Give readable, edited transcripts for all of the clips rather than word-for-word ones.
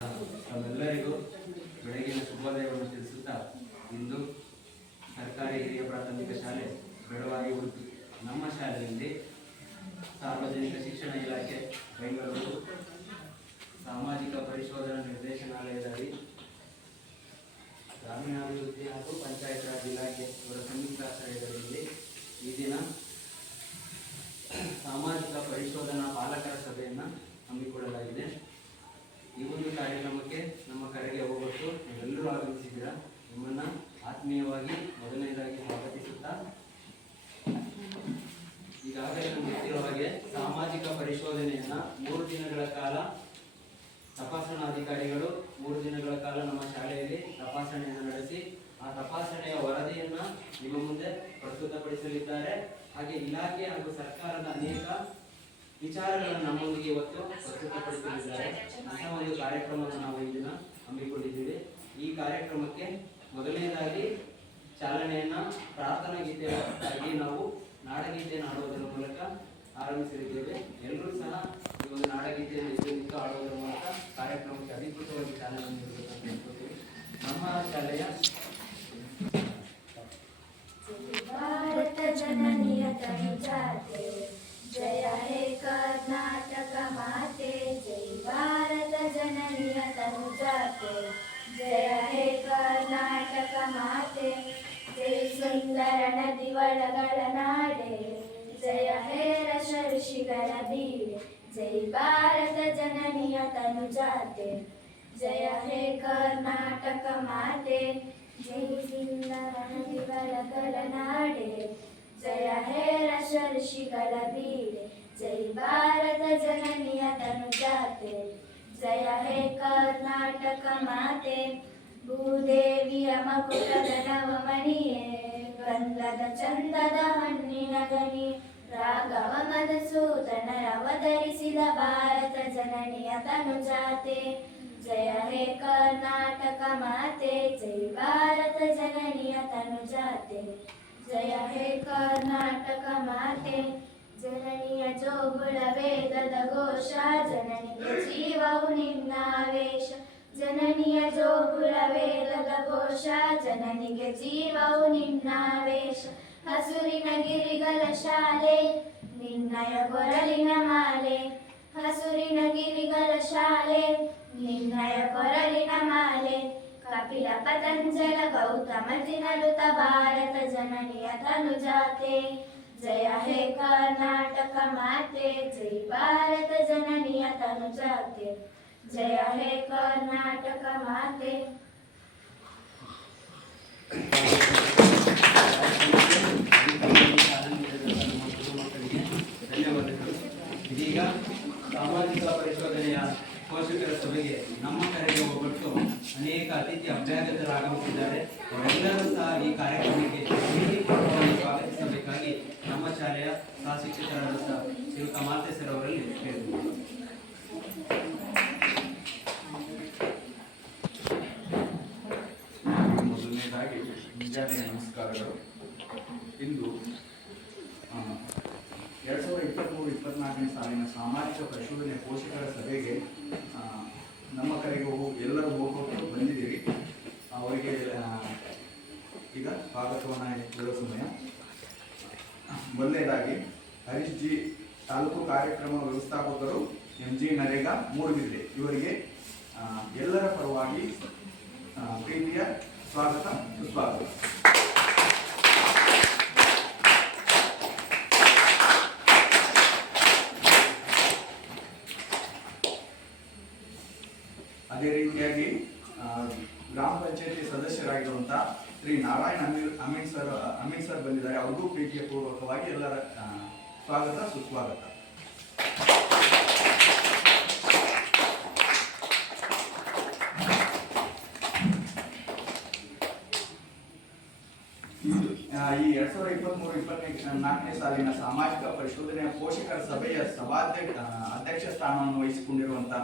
ತಮ್ಮೆಲ್ಲರಿಗೂ ಬೆಳಗಿನ ಶುಭೋದಯವನ್ನು ತಿಳಿಸುತ್ತಾ ಇಂದು ಸರ್ಕಾರಿ ಹಿರಿಯ ಪ್ರಾಥಮಿಕ ಶಾಲೆ ಬೆಳವಾಡಿ ಉಡುಪಿ ನಮ್ಮ ಶಾಲೆಯಲ್ಲಿ ಸಾರ್ವಜನಿಕ ಶಿಕ್ಷಣ ಇಲಾಖೆ ಬೆಂಗಳೂರು ಸಾಮಾಜಿಕ ಪರಿಶೋಧನಾ ನಿರ್ದೇಶನಾಲಯದಲ್ಲಿ ಗ್ರಾಮೀಣಾಭಿವೃದ್ಧಿ ಹಾಗೂ ಪಂಚಾಯತ್ ರಾಜ್ ಇಲಾಖೆ ಇವರ ಸಂಯುಕ್ತಾಶ್ರಯದಲ್ಲಿ ಈ ದಿನ ಸಾಮಾಜಿಕ ಪರಿಶೋಧನಾ ಪಾಲಕರ ಸಭೆಯನ್ನು ಹಮ್ಮಿಕೊಳ್ಳಲಾಗಿದೆ. ಈ ಒಂದು ಕಾರ್ಯಕ್ರಮಕ್ಕೆ ನಮ್ಮ ಕರೆಗೆ ಹೋಗೊಟ್ಟು ನೀವೆಲ್ಲರೂ ಆಗಮಿಸಿದ್ದೀರಾ. ನಿಮ್ಮನ್ನು ಆತ್ಮೀಯವಾಗಿ ಮೊದಲನೇದಾಗಿ ಸ್ವಾಗತಿಸುತ್ತಾ, ಈಗಾಗಲೇ ನಮಗೆ ಗೊತ್ತಿರುವ ಹಾಗೆ ಸಾಮಾಜಿಕ ಪರಿಶೋಧನೆಯನ್ನು 3 ದಿನಗಳ ಕಾಲ ತಪಾಸಣಾಧಿಕಾರಿಗಳು 3 ದಿನಗಳ ಕಾಲ ನಮ್ಮ ಶಾಲೆಯಲ್ಲಿ ತಪಾಸಣೆಯನ್ನು ನಡೆಸಿ ಆ ತಪಾಸಣೆಯ ವರದಿಯನ್ನು ನಿಮ್ಮ ಮುಂದೆ ಪ್ರಸ್ತುತಪಡಿಸಲಿದ್ದಾರೆ. ಹಾಗೆ ಇಲಾಖೆ ಹಾಗೂ ಸರ್ಕಾರದ ಅನೇಕ ವಿಚಾರಗಳನ್ನು ನಮ್ಮೊಂದಿಗೆ ಇವತ್ತು ಪ್ರಸ್ತುತಪಡಿಸಲಿದ್ದಾರೆ. ಅಂತಹ ಒಂದು ಕಾರ್ಯಕ್ರಮವನ್ನು ನಾವು ಈ ದಿನ ಹಮ್ಮಿಕೊಂಡಿದ್ದೀವಿ. ಈ ಕಾರ್ಯಕ್ರಮಕ್ಕೆ ಮೊದಲನೇದಾಗಿ ಚಾಲನೆಯನ್ನು ಪ್ರಾರ್ಥನಾ ಗೀತೆಯಾಗಿ ನಾವು ನಾಡಗೀತೆಯನ್ನು ಹಾಡುವುದರ ಮೂಲಕ ಆರಂಭಿಸಲಿದ್ದೇವೆ. ಎಲ್ಲರೂ ಸಹ ಈ ಒಂದು ನಾಡಗೀತೆಯನ್ನು ನಿಂತು ಆಡುವುದರ ಮೂಲಕ ಕಾರ್ಯಕ್ರಮಕ್ಕೆ ಅಧಿಕೃತವಾಗಿ ಚಾಲನೆ ನೀಡಬೇಕಂತ ಹೇಳ್ಕೊತೀವಿ. ನಮ್ಮ ಶಾಲೆಯ ಭಾರತ ಜನನಿಯ ತನುಜಾತೆ ಜಯ ಹೇ ಕರ್ನಾಟಕ ಮಾತೆ, ಜೈ ಭಾರತ ಜನನಿಯ ತನುಜಾತೆ ಜಯ ಹೇ ಕರ್ನಾಟಕ ಮಾತೆ, ಜೈ ಸುಂದರ ನದಿವಳಗಳ ನಾಡೆ, ಜಯ ಹೇ ರಸ ಋಷಿಗಳ ಬೀಡೆ, ಜೈ ಭಾರತ ಜನನಿಯ ತನುಜಾತೆ ಜಯ ಹೇ ಕರ್ನಾಟಕ ಮಾತೆ, ಜೈ ಸುಂದರ ನದಿವಳಗಳ ನಾಡೆ, ಜಯ ಹೇ ರಸ ಋಷಿಗಳ ಬೀಡೆ, ಜೈ ಭಾರತ ಜನನಿಯ ತನುಜಾತೆ ಜಯ ಹೇ ಕರ್ನಾಟಕ ಮಾತೆ, ಭೂದೇವಿಯ ಮಕುಟದ ನವಮಣಿಯೇ, ಗಂಧದ ಚಂದದ ಹಣ್ಣಿನ ಗನಿ, ರಾಘವ ಮಧುಸೂದನ ಅವತರಿಸಿದ ಭಾರತ ಜನನಿಯ ತನುಜಾತೆ ಜಯ ಹೇ ಕರ್ನಾಟಕ ಮಾತೆ, ಜೈ ಭಾರತ ಜನನಿಯ ತನುಜಾತೆ ಜಯ ಹೇ ಕರ್ನಾಟಕ ಮಾತೆ, ಜನನಿಯ ಜೋಗುಳ ವೇದದ ಘೋಷ, ಜನನಿಗೆ ಜೀವವು ನಿನ್ನಾವೇಶ, ಜನನಿಯ ಜೋಗುಳ ವೇದದ ಘೋಷ, ಜನನಿಗೆ ಜೀವವು ನಿನ್ನಾವೇಶ, ಹಸುರಿನ ಗಿರಿಗಳ ಶಾಲೆ ನಿನ್ನಯ ಕೊರಳಿನ ಮಾಲೆ, ಹಸುರಿನ ಗಿರಿಗಳ ಶಾಲೆ ನಿನ್ನಯ ಕೊರಳಿನ ಮಾಲೆ, ಕಪಿಲ ಪತಂಜಲ ಗೌತಮ ಜಿನಲುತ ಭಾರತ ಜನನಿಯ ತನುಜಾತೆ ಜಯ ಹೇ ಕರ್ನಾಟಕ ಮಾತೆ, ಜೈ ಭಾರತ ಜನನಿಯ ತನುಜಾತೆ ಜಯ ಹೇ ಕರ್ನಾಟಕ ಮಾತೆ. ಧನ್ಯವಾದಗಳು. ಇದೀಗ ಸಾಮಾಜಿಕ ಪರಿಶೋಧನೆಯ ಪೋಷಕರ ಸಭೆಗೆ ನಮ್ಮ ಕರೆಗೆ ಹೋಗೊಟ್ಟು ಅನೇಕ ಅತಿಥಿ ಅಭ್ಯಾಗತರು ಆಗಮಿಸಿದ್ದಾರೆ. ಅವರೆಲ್ಲರೂ ಸಹ ಈ ಕಾರ್ಯಕ್ರಮಕ್ಕೆ ಸ್ವಾಗತಿಸಬೇಕಾಗಿ ನಮ್ಮ ಶಾಲೆಯ ಸಹ ಶಿಕ್ಷಕರಾದ ಶ್ರೀಯುತ ಮಾತೆ ಸರ್ ಅವರಲ್ಲಿ ಕೇಳಿದರು. ಮೊದಲನೇದಾಗಿ ಮುಂಜಾನೆಯ ನಮಸ್ಕಾರಗಳು. ಇಂದು 2023-24ನೇ ಸಾಲಿನ ಸಾಮಾಜಿಕ ಪರಿಶೋಧನೆ ಪೋಷಕರ ಸಭೆಗೆ ನಮ್ಮ ಕರೆಗೆ ಎಲ್ಲರೂ ಹೋಗೋದು ಬಂದಿದ್ದೀರಿ. ಅವರಿಗೆ ಈಗ ಸ್ವಾಗತವನ್ನು ಹೇಳುವ ಸಮಯ. ಮೊದಲನೇದಾಗಿ ಹರೀಶ್ ಜಿ, ತಾಲೂಕು ಕಾರ್ಯಕ್ರಮ ವ್ಯವಸ್ಥಾಪಕರು, MG ನರೇಗಾ ಮೂಡಬಿದ್ರೆ, ಇವರಿಗೆ ಎಲ್ಲರ ಪರವಾಗಿ ಪ್ರೀತಿಯ ಸ್ವಾಗತ ಸುಸ್ವಾಗತ. ಅದೇ ರೀತಿಯಾಗಿ ಗ್ರಾಮ ಪಂಚಾಯತಿ ಸದಸ್ಯರಾಗಿರುವಂತಹ ಶ್ರೀ ನಾರಾಯಣ ಅಮೀನ್ ಸರ್ ಬಂದಿದ್ದಾರೆ. ಅವ್ರಿಗೂ ಪ್ರೀತಿಯ ಪೂರ್ವಕವಾಗಿ ಎಲ್ಲರ ಸ್ವಾಗತ ಸುಸ್ವಾಗತ. ಈ 2023-24ನೇ ಸಾಲಿನ ಸಾಮಾಜಿಕ ಪರಿಶೋಧನೆಯ ಪೋಷಕರ ಸಭೆಯ ಅಧ್ಯಕ್ಷ ಸ್ಥಾನವನ್ನು ವಹಿಸಿಕೊಂಡಿರುವಂತಹ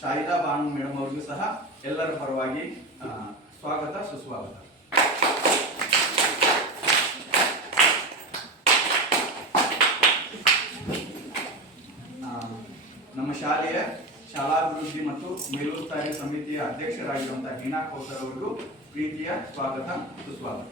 ಶಾಹಿದಾ ಬಾನು ಮೇಡಮ್ ಅವರಿಗೂ ಸಹ ಎಲ್ಲರ ಪರವಾಗಿ ಸ್ವಾಗತ ಸುಸ್ವಾಗತ. ನಮ್ಮ ಶಾಲೆಯ ಶಾಲಾಭಿವೃದ್ಧಿ ಮತ್ತು ಮೇಲುಸ್ತುವಾರಿ ಸಮಿತಿಯ ಅಧ್ಯಕ್ಷರಾಗಿರುವಂತಹ ಹೀನಾ ಕೌಸರ್ ಅವರಿಗೂ ಪ್ರೀತಿಯ ಸ್ವಾಗತ ಸುಸ್ವಾಗತ.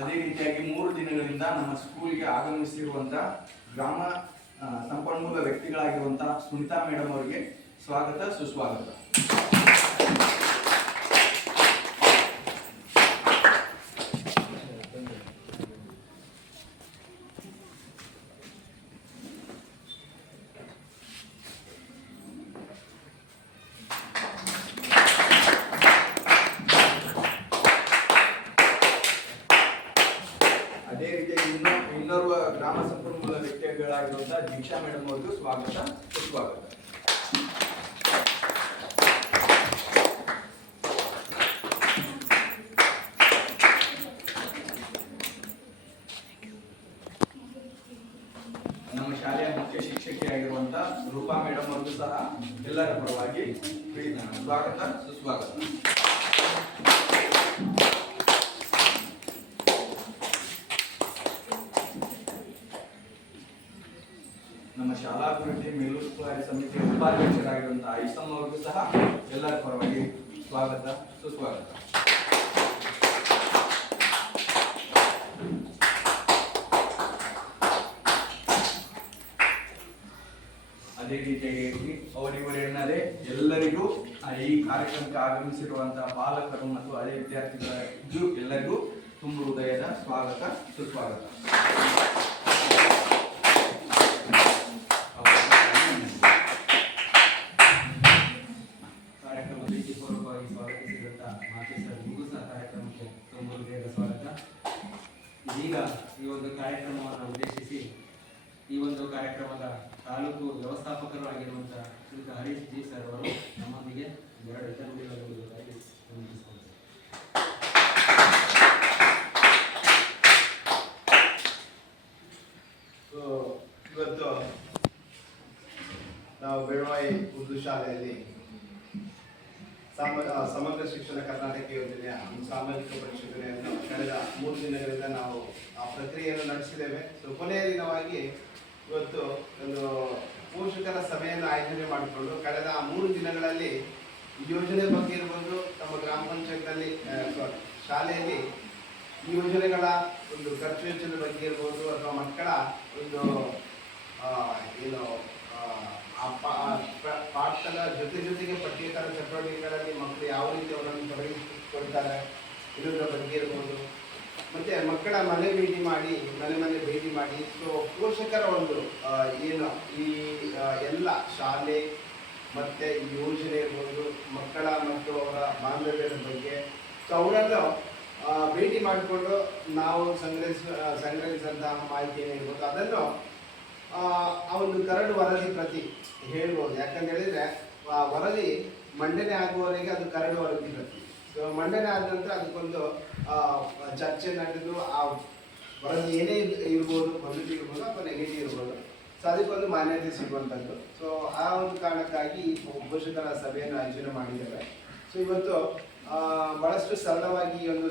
ಅದೇ ರೀತಿಯಾಗಿ 3 ದಿನಗಳಿಂದ ನಮ್ಮ ಸ್ಕೂಲ್ಗೆ ಆಗಮಿಸಿರುವಂತಹ ಗ್ರಾಮ ಸಂಪನ್ಮೂಲ ವ್ಯಕ್ತಿಗಳಾಗಿರುವಂತಹ ಸುನಿತಾ ಮೇಡಮ್ ಅವರಿಗೆ ಸ್ವಾಗತ ಸುಸ್ವಾಗತ. ಅದೇ ರೀತಿಯಾಗಿ ಇನ್ನೋರ್ವ ಗ್ರಾಮ ಸಂಪನ್ಮೂಲ ವ್ಯಕ್ತಿಗಳಾಗಿರುವಂತಹ ದೀಕ್ಷಾ ಮೇಡಮ್ ಅವರಿಗೂ ಸ್ವಾಗತ ಸುಸ್ವಾಗತ. ನಮ್ಮ ಶಾಲೆಯ ಮುಖ್ಯ ಶಿಕ್ಷಕಿಯಾಗಿರುವಂತಹ ರೂಪಾ ಮೇಡಮ್ ಅವರಿಗೂ ಸಹ ಎಲ್ಲರ ಪರವಾಗಿ ಸ್ವಾಗತ ಸುಸ್ವಾಗತ. ನಮ್ಮ ಶಾಲಾಭಿವೃದ್ಧಿ ಮೇಲುಸ್ತುವಾರಿ ಸಮಿತಿಯ ಉಪಾಧ್ಯಕ್ಷರಾಗಿರುವಂತಹ ಐಸಮ್ ಅವರಿಗೂ ಸಹ ಎಲ್ಲರ ಪರವಾಗಿ ಸ್ವಾಗತ ಸುಸ್ವಾಗತ. ಅದೇ ರೀತಿಯಾಗಿ ಅವರಿವರೆನ್ನದೇ ಎಲ್ಲರಿಗೂ ಈ ಕಾರ್ಯಕ್ರಮಕ್ಕೆ ಆಗಮಿಸಿರುವಂತಹ ಪಾಲಕರು ಮತ್ತು ಹಳೆ ವಿದ್ಯಾರ್ಥಿಗಳ ಎಲ್ಲರಿಗೂ ತುಂಬ ಹೃದಯದ ಸ್ವಾಗತ ಸುಸ್ವಾಗತ. ಕಾರ್ಯಕ್ರಮ ಪ್ರೀತಿಪೂರ್ವಕವಾಗಿ ಸ್ವಾಗತಿಸಿದಂತಹ ಮಾತೆ ಸರ್ ನಿಮಗೂ ಸಹ ಕಾರ್ಯಕ್ರಮಕ್ಕೆ ತುಂಬ ಹೃದಯದ ಸ್ವಾಗತ. ಇದೀಗ ಈ ಒಂದು ಕಾರ್ಯಕ್ರಮವನ್ನು ಉದ್ದೇಶಿಸಿ ಈ ಒಂದು ಕಾರ್ಯಕ್ರಮದ ತಾಲೂಕು ವ್ಯವಸ್ಥಾಪಕರು ಆಗಿರುವಂತಹ ಶ್ರೀಯುತ ಹರೀಶ್ ಜಿ ಸರ್ ಅವರು ನಮ್ಮೊಂದಿಗೆ 2 ಇತರರುಗಳನ್ನು ವಿನಂತಿಸಿಕೊಳ್ಳುತ್ತಾರೆ. ಇವತ್ತು ನಾವು ಬೆಳವಾಯಿ ಉರ್ದು ಶಾಲೆಯಲ್ಲಿ ಸಮಗ್ರ ಶಿಕ್ಷಣ ಕರ್ನಾಟಕ ಯೋಜನೆಯ ಸಾಮಾಜಿಕ ಪರಿಶೀಲನೆಯನ್ನು ಕಳೆದ 3 ದಿನಗಳಿಂದ ನಾವು ಆ ಪ್ರಕ್ರಿಯೆಯನ್ನು ನಡೆಸಿದ್ದೇವೆ. ಕೊನೆಯ ದಿನವಾಗಿ ಇವತ್ತು ಒಂದು ಪೋಷಕರ ಸಭೆಯನ್ನು ಆಯೋಜನೆ ಮಾಡಿಕೊಂಡು ಕಳೆದ 3 ದಿನಗಳಲ್ಲಿ ಯೋಜನೆ ಬಗ್ಗೆ ಇರ್ಬೋದು, ತಮ್ಮ ಗ್ರಾಮ ಪಂಚಾಯತ್ನಲ್ಲಿ ಶಾಲೆಯಲ್ಲಿ ಈ ಯೋಜನೆಗಳ ಒಂದು ಖರ್ಚು ವೆಚ್ಚದ ಬಗ್ಗೆ ಇರ್ಬೋದು, ಅಥವಾ ಮಕ್ಕಳ ಒಂದು ಏನು ಪಾಠದ ಜೊತೆಗೆ ಪಠ್ಯೇತರ ಚಟುವಟಿಕೆಗಳಲ್ಲಿ ಮಕ್ಕಳು ಯಾವ ರೀತಿ ಅವರನ್ನು ತೊಡಗಿಸಿಕೊಳ್ತಾರೆ ಇರೋದ್ರ ಬಗ್ಗೆ ಇರ್ಬೋದು, ಮತ್ತೆ ಮಕ್ಕಳ ಮನೆ ಭೇಟಿ ಮಾಡಿ ಸೊ ಪೋಷಕರ ಒಂದು ಏನು ಈ ಎಲ್ಲ ಶಾಲೆ ಮತ್ತೆ ಯೋಜನೆ ಇರ್ಬೋದು, ಮಕ್ಕಳ ಮತ್ತು ಅವರ ಬಾಂಧವ್ಯದ ಬಗ್ಗೆ ಸೊ ಅವರನ್ನು ಭೇಟಿ ಮಾಡಿಕೊಂಡು ನಾವು ಸಂಗ್ರಹಿಸಿದಂತಹ ಮಾಹಿತಿ ಏನಿರ್ಬೋದು ಅದನ್ನು ಆ ಒಂದು ಕರಡು ವರದಿ ಪ್ರತಿ ಹೇಳ್ಬೋದು. ಯಾಕಂತ ಹೇಳಿದ್ರೆ ವರದಿ ಮಂಡನೆ ಆಗುವವರೆಗೆ ಅದು ಕರಡು ವರದಿ ಪ್ರತಿ. ಸೊ ಮಂಡನೆ ಆದ ನಂತರ ಅದಕ್ಕೊಂದು ಚರ್ಚೆ ನಡೆದು ಆ ವರದಿ ಏನೇ ಇರ್ಬೋದು, ಪಾಸಿಟಿವ್ ಇರ್ಬೋದು ಅಥವಾ ನೆಗೆಟಿವ್ ಇರ್ಬೋದು, ಸೊ ಅದಕ್ಕೊಂದು ಮಾನ್ಯತೆ ಸಿಗುವಂಥದ್ದು. ಸೊ ಆ ಒಂದು ಕಾರಣಕ್ಕಾಗಿ ಪೋಷಕರ ಸಭೆಯನ್ನು ಆಯೋಜನೆ ಮಾಡಿದ್ದೇವೆ. ಸೊ ಇವತ್ತು ಬಹಳಷ್ಟು ಸರಳವಾಗಿ ಈ ಒಂದು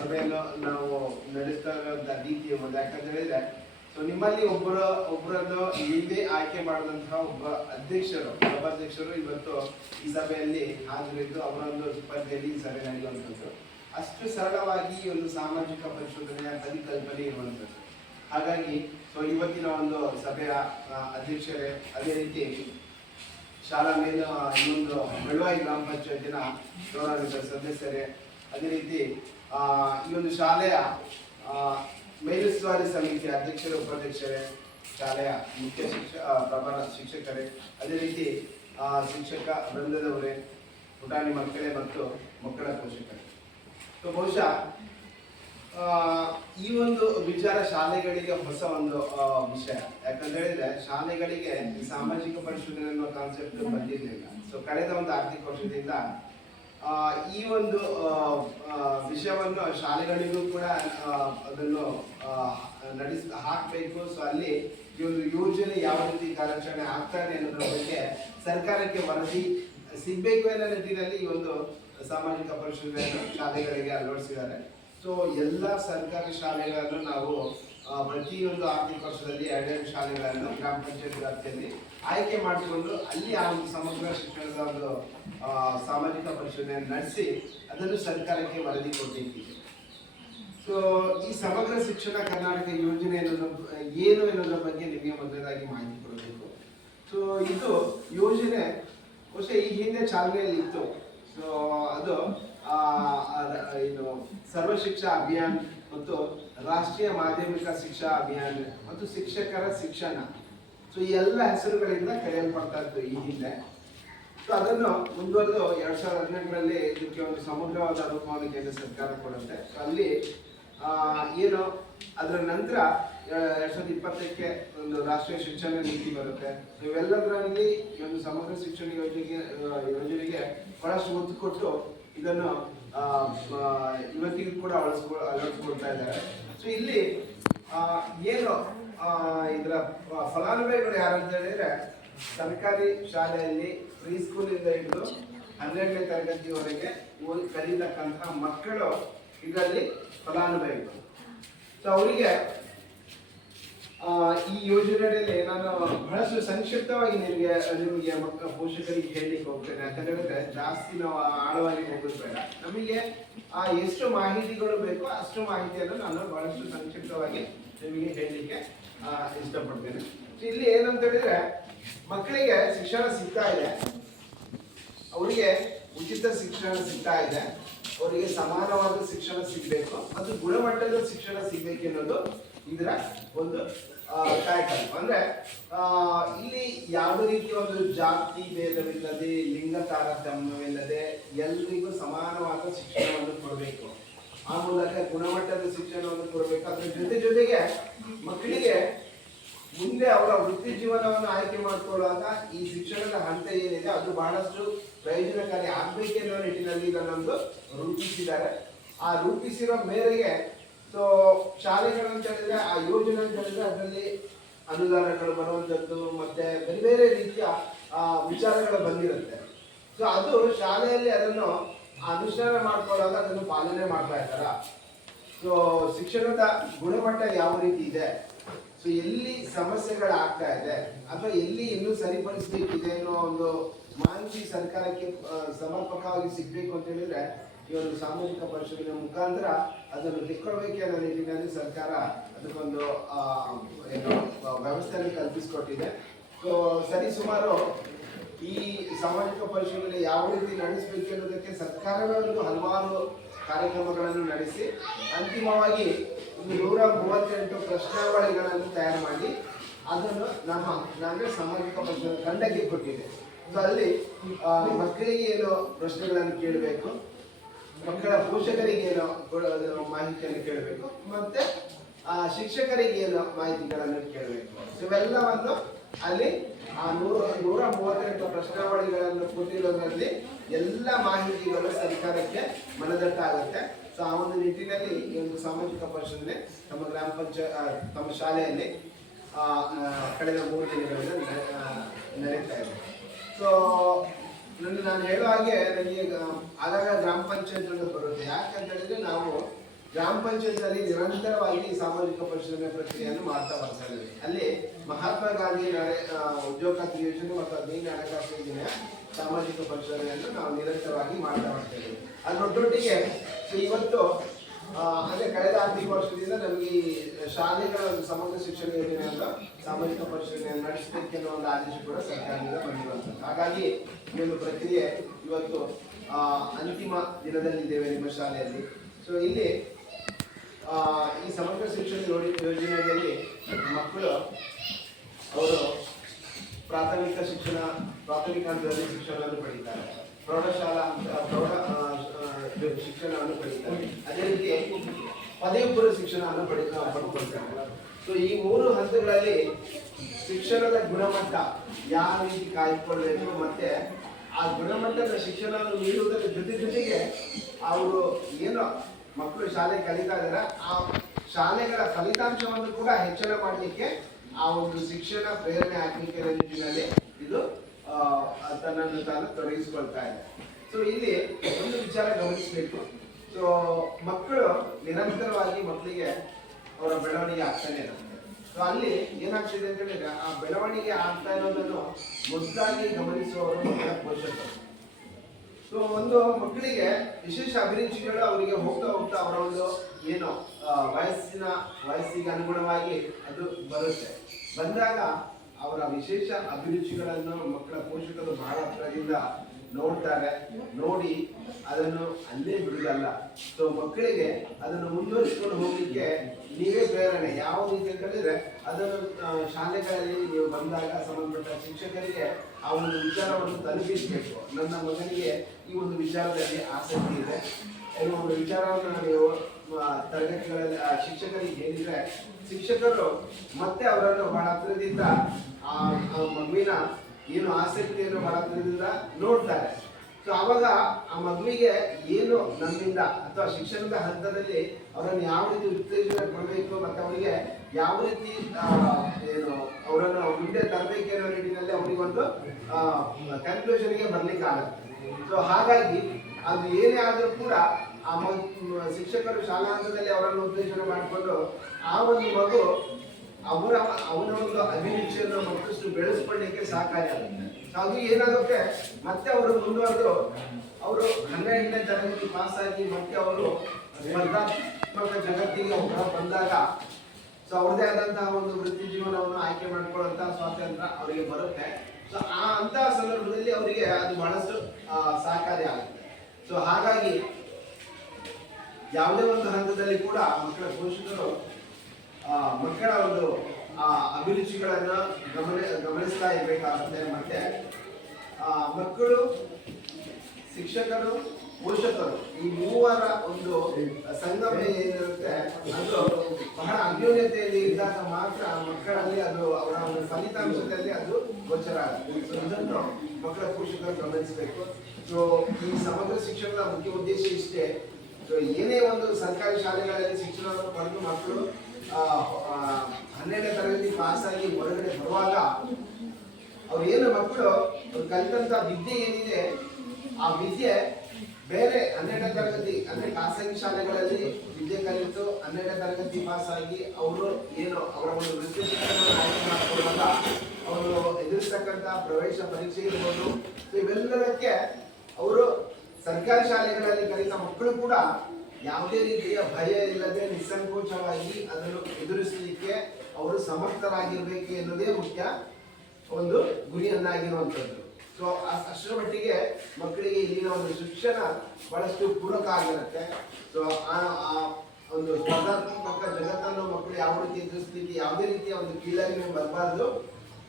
ಸಭೆಯನ್ನು ನಾವು ನಡೆಸ್ತಾ ಇರುವಂಥ ರೀತಿ ಇರ್ಬೋದು. ಯಾಕಂತ ಹೇಳಿದ್ರೆ ಸೊ ನಿಮ್ಮಲ್ಲಿ ಒಬ್ಬರನ್ನು ನೀವೇ ಆಯ್ಕೆ ಮಾಡಿದಂತಹ ಒಬ್ಬ ಉಪಾಧ್ಯಕ್ಷರು ಇವತ್ತು ಈ ಸಭೆಯಲ್ಲಿ ಹಾಜರಿದ್ದು ಅವರೊಂದು ಸ್ಪರ್ಧೆಯಲ್ಲಿ ಈ ಸಭೆ ನಡೆಯುವಂಥದ್ದು. ಅಷ್ಟು ಸರಳವಾಗಿ ಈ ಒಂದು ಸಾಮಾಜಿಕ ಪರಿಶೋಧನೆಯ ಪರಿಕಲ್ಪನೆ ಇರುವಂಥದ್ದು. ಹಾಗಾಗಿ ಸೊ ಇವತ್ತಿನ ಒಂದು ಸಭೆಯ ಅಧ್ಯಕ್ಷರೇ, ಅದೇ ರೀತಿ ಶಾಲಾ ಇನ್ನೊಂದು ಬೆಳವಾಯಿ ಗ್ರಾಮ ಪಂಚಾಯತಿನ ಗೌರವಾನ್ವಿತ ಸದಸ್ಯರೇ, ಅದೇ ರೀತಿ ಈ ಒಂದು ಶಾಲೆಯ ಮೇಲುಸ್ತುವಾರಿ ಸಮಿತಿಯ ಅಧ್ಯಕ್ಷರು, ಉಪಾಧ್ಯಕ್ಷರೇ, ಶಾಲೆಯ ಮುಖ್ಯ ಪ್ರಭಾರ ಶಿಕ್ಷಕರೇ, ಅದೇ ರೀತಿ ಶಿಕ್ಷಕ ವೃಂದದವರೇ, ಪುಟಾಣಿ ಮಕ್ಕಳೇ ಮತ್ತು ಮಕ್ಕಳ ಪೋಷಕರೇ. ಸೊ ಬಹುಶಃ ಈ ಒಂದು ವಿಚಾರ ಶಾಲೆಗಳಿಗೆ ಹೊಸ ಒಂದು ವಿಷಯ. ಯಾಕಂತ ಹೇಳಿದ್ರೆ ಶಾಲೆಗಳಿಗೆ ಈ ಸಾಮಾಜಿಕ ಪರಿಶೋಧನೆ ಅನ್ನೋ ಕಾನ್ಸೆಪ್ಟ್ ಬಂದಿರಲಿಲ್ಲ. ಸೊ ಕಳೆದ ಒಂದು ಆರ್ಥಿಕ ವರ್ಷದಿಂದ ಈ ಒಂದು ವಿಷಯವನ್ನು ಶಾಲೆಗಳಿಗೂ ಕೂಡ ಅದನ್ನು ಹಾಕಬೇಕು. ಸೊ ಅಲ್ಲಿ ಈ ಒಂದು ಯೋಜನೆ ಯಾವ ರೀತಿ ಕಾರ್ಯಾಚರಣೆ ಆಗ್ತಾ ಇದೆ ಅನ್ನೋದ್ರ ಬಗ್ಗೆ ಸರ್ಕಾರಕ್ಕೆ ವರದಿ ಸಿಗಬೇಕು ಅನ್ನೋ ನಿಟ್ಟಿನಲ್ಲಿ ಈ ಒಂದು ಸಾಮಾಜಿಕ ಪರಿಶೀಲನೆಯನ್ನು ಶಾಲೆಗಳಿಗೆ ಅಳವಡಿಸಿದ್ದಾರೆ. ಸೊ ಎಲ್ಲ ಸರ್ಕಾರಿ ಶಾಲೆಗಳನ್ನು ನಾವು ಪ್ರತಿಯೊಂದು ಆರ್ಥಿಕ ವರ್ಷದಲ್ಲಿ 2 ಶಾಲೆಗಳನ್ನು ಗ್ರಾಮ ಪಂಚಾಯತ್ ವ್ಯಾಪ್ತಿಯಲ್ಲಿ ಆಯ್ಕೆ ಮಾಡಿಕೊಂಡು ಅಲ್ಲಿ ಆ ಒಂದು ಸಮಗ್ರ ಶಿಕ್ಷಣದ ಒಂದು ಸಾಮಾಜಿಕ ಪರಿಶೀಲನೆಯನ್ನು ನಡೆಸಿ ಅದನ್ನು ಸರ್ಕಾರಕ್ಕೆ ವರದಿ ಕೊಡಬೇಕಿದೆ. ಸೊ ಈ ಸಮಗ್ರ ಶಿಕ್ಷಣ ಕರ್ನಾಟಕ ಯೋಜನೆ ಏನು ಎನ್ನುವುದರ ಬಗ್ಗೆ ನಿಮಗೆ ಮೊದಲದಾಗಿ ಮಾಹಿತಿ ಕೊಡಬೇಕು. ಸೊ ಇದು ಯೋಜನೆ ಬಹುಶಃ ಈ ಹಿಂದೆ ಚಾಲನೆಯಲ್ಲಿ ಇತ್ತು. ಸೊ ಅದು ಇದು ಸರ್ವ ಶಿಕ್ಷಾ ಅಭಿಯಾನ ಮತ್ತು ರಾಷ್ಟ್ರೀಯ ಮಾಧ್ಯಮಿಕ ಶಿಕ್ಷಾ ಅಭಿಯಾನ ಮತ್ತು ಶಿಕ್ಷಕರ ಶಿಕ್ಷಣ, ಸೊ ಈ ಎಲ್ಲ ಹೆಸರುಗಳಿಂದ ಕರೆಯಲ್ಪಡ್ತಾ ಇತ್ತು ಈ ಹಿಂದೆ. ಸೊ ಅದನ್ನು ಮುಂದುವರೆದು 2018ರಲ್ಲಿ ಇದಕ್ಕೆ ಒಂದು ಸಮಗ್ರವಾದ ರೂಪವನ್ನು ಕೇಂದ್ರ ಸರ್ಕಾರ ಕೊಡುತ್ತೆ. ಸೊ ಅಲ್ಲಿ ಏನು ಅದರ ನಂತರ 2020ಕ್ಕೆ ಒಂದು ರಾಷ್ಟ್ರೀಯ ಶಿಕ್ಷಣ ನೀತಿ ಬರುತ್ತೆ. ಸೊ ಇವೆಲ್ಲದರಲ್ಲಿ ಈ ಒಂದು ಸಮಗ್ರ ಶಿಕ್ಷಣ ಯೋಜನೆಗೆ ಬಹಳಷ್ಟು ಒತ್ತು ಕೊಟ್ಟು ಇದನ್ನು ಇವತ್ತಿಗೂ ಕೂಡ ಅಳವಡಿಸ್ಕೊಳ್ತಾ ಇದ್ದಾರೆ. ಸೊ ಇಲ್ಲಿ ಏನು ಇದರ ಫಲಾನುಭವಿಗಳು ಯಾರಂತ ಹೇಳಿದ್ರೆ ಸರ್ಕಾರಿ ಶಾಲೆಯಲ್ಲಿ ಪ್ರೀ ಸ್ಕೂಲಿಂದ ಹಿಡಿದು 12ನೇ ತರಗತಿಯವರೆಗೆ ಕಲಿತಕ್ಕಂತಹ ಮಕ್ಕಳು ಇದರಲ್ಲಿ ಫಲಾನುಭವಿಗಳು. ಸೊ ಅವರಿಗೆ ಈ ಯೋಜನೆಯಲ್ಲಿ ನಾನು ಬಹಳಷ್ಟು ಸಂಕ್ಷಿಪ್ತವಾಗಿ ನಿಮಗೆ ಪೋಷಕರಿಗೆ ಹೇಳಲಿಕ್ಕೆ ಹೋಗ್ತೇನೆ. ಯಾಕಂದ್ರೆ ಜಾಸ್ತಿ ನಾವು ಆಳವಾಗಿ ಹೋಗೋದು ಬೇಡ. ನಮಗೆ ಎಷ್ಟು ಮಾಹಿತಿಗಳು ಬೇಕೋ ಅಷ್ಟು ಮಾಹಿತಿಯನ್ನು ನಾನು ಬಹಳಷ್ಟು ಸಂಕ್ಷಿಪ್ತವಾಗಿ ನಿಮಗೆ ಹೇಳಲಿಕ್ಕೆ ಇಷ್ಟಪಡ್ತೇನೆ. ಇಲ್ಲಿ ಏನಂತ ಹೇಳಿದ್ರೆ ಮಕ್ಕಳಿಗೆ ಶಿಕ್ಷಣ ಸಿಗ್ತಾ ಇದೆ, ಅವರಿಗೆ ಉಚಿತ ಶಿಕ್ಷಣ ಸಿಗ್ತಾ ಇದೆ, ಅವರಿಗೆ ಸಮಾನವಾದ ಶಿಕ್ಷಣ ಸಿಗಬೇಕು, ಅದು ಗುಣಮಟ್ಟದ ಶಿಕ್ಷಣ ಸಿಗಬೇಕು ಅನ್ನೋದು ಇದರ ಒಂದು ಕಾಯಕಲ್ಪ. ಅಂದ್ರೆ ಇಲ್ಲಿ ಯಾವುದೇ ರೀತಿಯ ಒಂದು ಜಾತಿ ಭೇದವಿಲ್ಲದೆ, ಲಿಂಗ ತಾರತಮ್ಯವಿಲ್ಲದೆ ಎಲ್ರಿಗೂ ಸಮಾನವಾದ ಶಿಕ್ಷಣವನ್ನು ಕೊಡಬೇಕು. ಆ ಮೂಲಕ ಗುಣಮಟ್ಟದ ಶಿಕ್ಷಣವನ್ನು ಕೊಡಬೇಕು. ಅದ್ರ ಜೊತೆಗೆ ಮಕ್ಕಳಿಗೆ ಮುಂದೆ ಅವರ ವೃತ್ತಿ ಜೀವನವನ್ನು ಆಯ್ಕೆ ಮಾಡಿಕೊಳ್ಳುವಾಗ ಈ ಶಿಕ್ಷಣದ ಹಂತ ಏನಿದೆ ಅದು ಬಹಳಷ್ಟು ಪ್ರಯೋಜನಕಾರಿ ಆಗ್ಬೇಕೆನ್ನುವ ನಿಟ್ಟಿನಲ್ಲಿ ಇದನ್ನೊಂದು ರೂಪಿಸಿದ್ದಾರೆ. ಆ ರೂಪಿಸಿರೋ ಮೇರೆಗೆ ಸೊ ಶಾಲೆಗಳು ಅಂತ ಹೇಳಿದ್ರೆ ಆ ಯೋಜನೆ ಅಂತ ಹೇಳಿದ್ರೆ ಅದರಲ್ಲಿ ಅನುದಾನಗಳು ಬರುವಂಥದ್ದು ಮತ್ತೆ ಬೇರೆ ಬೇರೆ ರೀತಿಯ ವಿಚಾರಗಳು ಬಂದಿರುತ್ತೆ. ಸೊ ಅದು ಶಾಲೆಯಲ್ಲಿ ಅದನ್ನು ಅನುಷ್ಠಾನ ಮಾಡ್ಕೊಳ್ಳುವಾಗ ಅದನ್ನು ಪಾಲನೆ ಮಾಡ್ತಾ ಇದ್ದಾರ. ಸೊ ಶಿಕ್ಷಣದ ಗುಣಮಟ್ಟ ಯಾವ ರೀತಿ ಇದೆ, ಸೊ ಎಲ್ಲಿ ಸಮಸ್ಯೆಗಳಾಗ್ತಾ ಇದೆ ಅಥವಾ ಎಲ್ಲಿ ಇನ್ನೂ ಸರಿಪಡಿಸಬೇಕಿದೆ ಅನ್ನೋ ಒಂದು ಮಾಹಿತಿ ಸರ್ಕಾರಕ್ಕೆ ಸಮರ್ಪಕವಾಗಿ ಸಿಗ್ಬೇಕು ಅಂತ ಹೇಳಿದ್ರೆ ಈ ಒಂದು ಸಾಮಾಜಿಕ ಪರಿಶೀಲನೆ ಮುಖಾಂತರ ಅದನ್ನು ತಿಳ್ಕೊಳ್ಬೇಕು ಅನ್ನೋ ನಿಟ್ಟಿನಲ್ಲಿ ಸರ್ಕಾರ ಅದಕ್ಕೊಂದು ವ್ಯವಸ್ಥೆಯನ್ನು ಕಲ್ಪಿಸಿಕೊಟ್ಟಿದೆ. ಸೊ ಸರಿಸುಮಾರು ಈ ಸಾಮಾಜಿಕ ಪರಿಶೀಲನೆ ಯಾವ ರೀತಿ ನಡೆಸಬೇಕು ಅನ್ನೋದಕ್ಕೆ ಸರ್ಕಾರವೇ ಒಂದು ಹಲವಾರು ಕಾರ್ಯಕ್ರಮಗಳನ್ನು ನಡೆಸಿ ಅಂತಿಮವಾಗಿ 138 ಪ್ರಶ್ನಾವಳಿಗಳನ್ನು ತಯಾರು ಮಾಡಿ ಅದನ್ನು ನಮ್ಮ ಸಾಮಾಜಿಕ ಪರಿಶೀಲನೆ ತಂಡಕ್ಕೆ ಕೊಟ್ಟಿದೆ. ಸೊ ಅಲ್ಲಿ ಮಕ್ಕಳಿಗೆ ಏನು ಪ್ರಶ್ನೆಗಳನ್ನು ಕೇಳಬೇಕು, ಮಕ್ಕಳ ಪೋಷಕರಿಗೆ ಏನು ಮಾಹಿತಿಯನ್ನು ಕೇಳಬೇಕು, ಮತ್ತೆ ಶಿಕ್ಷಕರಿಗೆ ಏನು ಮಾಹಿತಿಗಳನ್ನು ಕೇಳಬೇಕು. ಇವೆಲ್ಲವನ್ನು ಅಲ್ಲಿ 138 ಪ್ರಶ್ನಾವಳಿಗಳನ್ನು ಕೊಟ್ಟಿರೋದ್ರಲ್ಲಿ ಎಲ್ಲ ಮಾಹಿತಿಗಳು ಸರ್ಕಾರಕ್ಕೆ ಮನದಟ್ಟಾಗುತ್ತೆ. ಸೊ ಆ ಒಂದು ನಿಟ್ಟಿನಲ್ಲಿ ಈ ಒಂದು ಸಾಮಾಜಿಕ ಪರಿಶೀಲನೆ ನಮ್ಮ ಗ್ರಾಮ ಪಂಚಾಯತ್ ತಮ್ಮ ಶಾಲೆಯಲ್ಲಿ ಕಳೆದ 3 ದಿನಗಳಿಂದ ನಡೀತಾ ಇದೆ. ಸೊ ನಾನು ಹೇಳೋ ಹಾಗೆ ನನಗೆ ಆಗಾಗ ಗ್ರಾಮ ಪಂಚಾಯತ್ ಅಂತ ಬರುತ್ತೆ. ಯಾಕಂತ ಹೇಳಿದ್ರೆ ನಾವು ಗ್ರಾಮ ಪಂಚಾಯತ್ ಅಲ್ಲಿ ನಿರಂತರವಾಗಿ ಸಾಮಾಜಿಕ ಪರಿಶೀಲನೆ ಪ್ರಕ್ರಿಯೆಯನ್ನು ಮಾಡ್ತಾ ಬರ್ತಾ ಇದ್ದೀವಿ. ಅಲ್ಲಿ ಮಹಾತ್ಮ ಗಾಂಧಿ ಉದ್ಯೋಗ ಖಾತ್ರಿ ಯೋಜನೆ ಮತ್ತು ದೀನ ಹಣಕಾಸು ಯೋಜನೆಯ ಸಾಮಾಜಿಕ ಪರಿಶೀಲನೆಯನ್ನು ನಾವು ನಿರಂತರವಾಗಿ ಮಾಡ್ತಾ ಬರ್ತಾ ಇದ್ದೀವಿ. ಅದರೊಟ್ಟೊಟ್ಟಿಗೆ ಇವತ್ತು ಅದೇ ಕಳೆದ ಆರ್ಥಿಕ ವರ್ಷದಿಂದ ನಮಗೆ ಶಾಲೆಗಳ ಸಮಗ್ರ ಶಿಕ್ಷಣ ಯೋಜನೆಯಿಂದ ಸಾಮಾಜಿಕ ಪರಿಶೀಲನೆ ನಡೆಸಬೇಕೆನ್ನುವ ಒಂದು ಆದೇಶ ಕೂಡ ಸರ್ಕಾರದಿಂದ ಬಂದಿರುವಂಥದ್ದು. ಹಾಗಾಗಿ ಈ ಒಂದು ಪ್ರಕ್ರಿಯೆ ಇವತ್ತು ಅಂತಿಮ ದಿನದಲ್ಲಿದ್ದೇವೆ ನಿಮ್ಮ ಶಾಲೆಯಲ್ಲಿ. ಸೊ ಇಲ್ಲಿ ಈ ಸಮಗ್ರ ಶಿಕ್ಷಣ ಯೋಜನೆಯಲ್ಲಿ ಮಕ್ಕಳು ಅವರು ಪ್ರಾಥಮಿಕ ಹಂತದಲ್ಲಿ ಶಿಕ್ಷಣವನ್ನು ಪಡೀತಾರೆ, ಪ್ರೌಢಶಾಲಾ ಶಿಕ್ಷಣವನ್ನು ಪಡೀತಾರೆ, ಅದೇ ರೀತಿ ಪದವಿ ಪೂರ್ವ ಶಿಕ್ಷಣವನ್ನು ಪಡ್ಕೊಳ್ತಾರೆ. ಸೊ ಈ 3 ಹಂತಗಳಲ್ಲಿ ಶಿಕ್ಷಣದ ಗುಣಮಟ್ಟ ಯಾವ ರೀತಿ ಕಾಯ್ದುಕೊಳ್ಬೇಕು ಮತ್ತೆ ಆ ಗುಣಮಟ್ಟದ ಶಿಕ್ಷಣವನ್ನು ನೀಡುವುದರ ಜೊತೆಗೆ ಅವರು ಏನು ಮಕ್ಕಳು ಶಾಲೆ ಕಲಿತಾ ಇದ್ದಾರೆ ಆ ಶಾಲೆಗಳ ಫಲಿತಾಂಶವನ್ನು ಕೂಡ ಹೆಚ್ಚಳ ಮಾಡಲಿಕ್ಕೆ ಆ ಒಂದು ಶಿಕ್ಷಣ ಪ್ರೇರಣೆ ಆಗಲಿಕ್ಕೆ ನಿಟ್ಟಿನಲ್ಲಿ ಇದು ತನ್ನನ್ನು ತಾನು ತೊಡಗಿಸಿಕೊಳ್ತಾ ಇದೆ. ಸೊ ಇಲ್ಲಿ ಒಂದು ವಿಚಾರ ಗಮನಿಸಬೇಕು. ಸೊ ಮಕ್ಕಳು ನಿರಂತರವಾಗಿ ಮಕ್ಕಳಿಗೆ ಅವರ ಬೆಳವಣಿಗೆ ಆಗ್ತಾನೆ ಇರುತ್ತೆ. ಸೊ ಅಲ್ಲಿ ಏನಾಗ್ತಿದೆ ಅಂತ ಹೇಳಿದ್ರೆ ಆ ಬೆಳವಣಿಗೆ ಆಗ್ತಾ ಇರೋದನ್ನು ಮುದ್ದಾಗಿ ಗಮನಿಸುವವರು ಮಕ್ಕಳ ಪೋಷಕರು. ಸೊ ಒಂದು ಮಕ್ಕಳಿಗೆ ವಿಶೇಷ ಅಭಿರುಚಿಗಳು ಅವರಿಗೆ ಹೋಗ್ತಾ ಹೋಗ್ತಾ ಅವರ ಒಂದು ಏನು ವಯಸ್ಸಿಗೆ ಅನುಗುಣವಾಗಿ ಅದು ಬರುತ್ತೆ. ಬಂದಾಗ ಅವರ ವಿಶೇಷ ಅಭಿರುಚಿಗಳನ್ನು ಮಕ್ಕಳ ಪೋಷಕರು ಬಹಳ ಹತ್ರದಿಂದ ನೋಡ್ತಾರೆ. ನೋಡಿ ಅದನ್ನು ಅಲ್ಲೇ ಬಿಡುವುದಲ್ಲ. ಸೊ ಮಕ್ಕಳಿಗೆ ಅದನ್ನು ಮುಂದುವರಿಸಿಕೊಂಡು ಹೋಗ್ಲಿಕ್ಕೆ ನೀವೇ ಪ್ರೇರಣೆ. ಯಾವ ರೀತಿ ಅಂತ ಹೇಳಿದ್ರೆ ಅದನ್ನು ಶಾಲೆಗಳಲ್ಲಿ ನೀವು ಬಂದಾಗ ಸಂಬಂಧಪಟ್ಟ ಶಿಕ್ಷಕರಿಗೆ ಆ ಒಂದು ವಿಚಾರವನ್ನು ತಲುಪಿಸಬೇಕು. ನನ್ನ ಮಗನಿಗೆ ಈ ಒಂದು ವಿಚಾರದಲ್ಲಿ ಆಸಕ್ತಿ ಇದೆ ಎನ್ನುವ ಒಂದು ವಿಚಾರವನ್ನು ನೀವು ತರಗತಿಗಳಲ್ಲಿ ಶಿಕ್ಷಕರಿಗೆ ಹೇಳಿದ್ರೆ ಶಿಕ್ಷಕರು ಮತ್ತೆ ಅವರನ್ನು ಬಹಳ ಹತ್ತಿರದಿಂದ ಆ ಮಗುವಿನ ಏನು ಆಸಕ್ತಿಯನ್ನು ಬಹಳ ಹತ್ತಿರದಿಂದ ನೋಡ್ತಾರೆ. ಸೊ ಆವಾಗ ಆ ಮಗುವಿಗೆ ಏನು ನಮ್ಮಿಂದ ಅಥವಾ ಶಿಕ್ಷಣದ ಹಂತದಲ್ಲಿ ಅವರನ್ನು ಯಾವ ರೀತಿ ಉತ್ತೇಜನ ಕೊಡಬೇಕು ಮತ್ತು ಅವರಿಗೆ ಯಾವ ರೀತಿ ಏನು ಅವರನ್ನು ಮುಂದೆ ತರಬೇಕು ಅನ್ನೋ ನಿಟ್ಟಿನಲ್ಲಿ ಅವರಿಗೆ ಒಂದು ಕನ್ಕ್ಲೂಷನ್ಗೆ ಬರ್ಲಿಕ್ಕಾಗತ್ತೆ. ಸೊ ಹಾಗಾಗಿ ಅದು ಏನೇ ಆದರೂ ಕೂಡ ಆ ಶಿಕ್ಷಕರು ಶಾಲಾ ಹಂತದಲ್ಲಿ ಅವರನ್ನು ಉತ್ತೇಜನ ಮಾಡಿಕೊಂಡು ಆ ಒಂದು ಮಗು ಅವನ ಒಂದು ಅಭಿರುಚಿಯನ್ನು ಮತ್ತಷ್ಟು ಬೆಳೆಸ್ಕೊಳ್ಳಿಕ್ಕೆ ಸಹಕಾರಿಯಾಗುತ್ತೆ. ಅದು ಏನಾಗುತ್ತೆ, ಮತ್ತೆ ಅವರು ಮುಂದುವರೆದು ಅವರು 12ನೇ ತರಗತಿ ಪಾಸ್ ಆಗಿ ಮತ್ತೆ ಅವರು ಸ್ಪರ್ಧಾತ್ಮಕ ಜಗತ್ತಿಗೆ ಹೊರ ಬಂದಾಗ ಸೊ ಅವ್ರದೇ ಆದಂತಹ ಒಂದು ವೃತ್ತಿ ಜೀವನವನ್ನು ಆಯ್ಕೆ ಮಾಡ್ಕೊಳ್ಳುವಂತಹ ಸ್ವಾತಂತ್ರ್ಯ ಅವರಿಗೆ ಬರುತ್ತೆ. ಸೊ ಅಂತಹ ಸಂದರ್ಭದಲ್ಲಿ ಅವರಿಗೆ ಅದು ಬಹಳಷ್ಟು ಸಹಕಾರಿ ಆಗುತ್ತೆ. ಸೊ ಹಾಗಾಗಿ ಯಾವುದೇ ಒಂದು ಹಂತದಲ್ಲಿ ಕೂಡ ಮಕ್ಕಳ ಪೋಷಕರು ಮಕ್ಕಳ ಒಂದು ಅಭಿರುಚಿಗಳನ್ನ ಗಮನಿಸ್ತಾ ಇರಬೇಕಾಗುತ್ತೆ. ಮತ್ತೆ ಮಕ್ಕಳು, ಶಿಕ್ಷಕರು, ಪೋಷಕರು ಈ ಮೂವರ ಒಂದು ಸಂಗಮ ಏನಿರುತ್ತೆ ಅದು ಬಹಳ ಅನ್ಯೋನ್ಯತೆಯಲ್ಲಿ ಇದ್ದಾಗ ಮಾತ್ರ ಮಕ್ಕಳಲ್ಲಿ ಅದು ಅವರ ಒಂದು ಫಲಿತಾಂಶದಲ್ಲಿ ಅದು ಗೋಚರ ಆಗುತ್ತೆ. ಸೊ ಇದನ್ನು ಮಕ್ಕಳ ಪೋಷಕರು ಗಮನಿಸಬೇಕು. ಸೊ ಈ ಸಮಗ್ರ ಶಿಕ್ಷಣದ ಮುಖ್ಯ ಉದ್ದೇಶ ಇಷ್ಟೇ. ಸೊ ಏನೇ ಒಂದು ಸರ್ಕಾರಿ ಶಾಲೆಗಳಲ್ಲಿ ಶಿಕ್ಷಣವನ್ನು ಪಡೆದು ಮಕ್ಕಳು 12ನೇ ತರಗತಿ ಪಾಸ್ ಆಗಿ ಹೊರಗಡೆ ಬರುವಾಗ ಅವ್ರು ಏನು ಮಕ್ಕಳು ಕಲಿತಂತ ವಿದ್ಯೆ ಏನಿದೆ ಆ ವಿದ್ಯೆ ಬೇರೆ 12ನೇ ತರಗತಿ ಅಂದ್ರೆ ಖಾಸಗಿ ಶಾಲೆಗಳಲ್ಲಿ ವಿದ್ಯೆ ಕಲಿತು 12ನೇ ತರಗತಿ ಪಾಸ್ ಆಗಿ ಅವರು ಏನು ಅವರ ಒಂದು ವೃತ್ತಿ ಶಿಕ್ಷಣವನ್ನು ಆಯ್ಕೆ ಮಾಡಿಕೊಳ್ಳುವಾಗ ಅವರು ಎದುರಿಸ್ತಕ್ಕಂಥ ಪ್ರವೇಶ ಪರೀಕ್ಷೆ ಇರ್ಬೋದು. ಇವೆಲ್ಲದಕ್ಕೆ ಅವರು ಸರ್ಕಾರಿ ಶಾಲೆಗಳಲ್ಲಿ ಕಲಿತ ಮಕ್ಕಳು ಕೂಡ ಯಾವುದೇ ರೀತಿಯ ಭಯ ಇಲ್ಲದೆ ನಿಸ್ಸಂಕೋಚವಾಗಿ ಅದನ್ನು ಎದುರಿಸಲಿಕ್ಕೆ ಅವರು ಸಮರ್ಥರಾಗಿರ್ಬೇಕು ಎನ್ನುವುದೇ ಮುಖ್ಯ ಒಂದು ಗುರಿಯನ್ನಾಗಿರುವಂಥದ್ದು. ಸೊ ಅಷ್ಟರ ಮಟ್ಟಿಗೆ ಮಕ್ಕಳಿಗೆ ಇಲ್ಲಿನ ಒಂದು ಶಿಕ್ಷಣ ಬಹಳಷ್ಟು ಪೂರಕ ಆಗಿರುತ್ತೆ. ಸೊ ಆ ಒಂದು ಸ್ಪರ್ಧಾತ್ಮಕ ಜಗತ್ತನ್ನು ಮಕ್ಕಳು ಯಾವ ರೀತಿ ಎದುರಿಸಲಿಕ್ಕೆ ಯಾವುದೇ ರೀತಿಯ ಒಂದು ಕೀಳರಿಮೆ ಬರಬಾರ್ದು.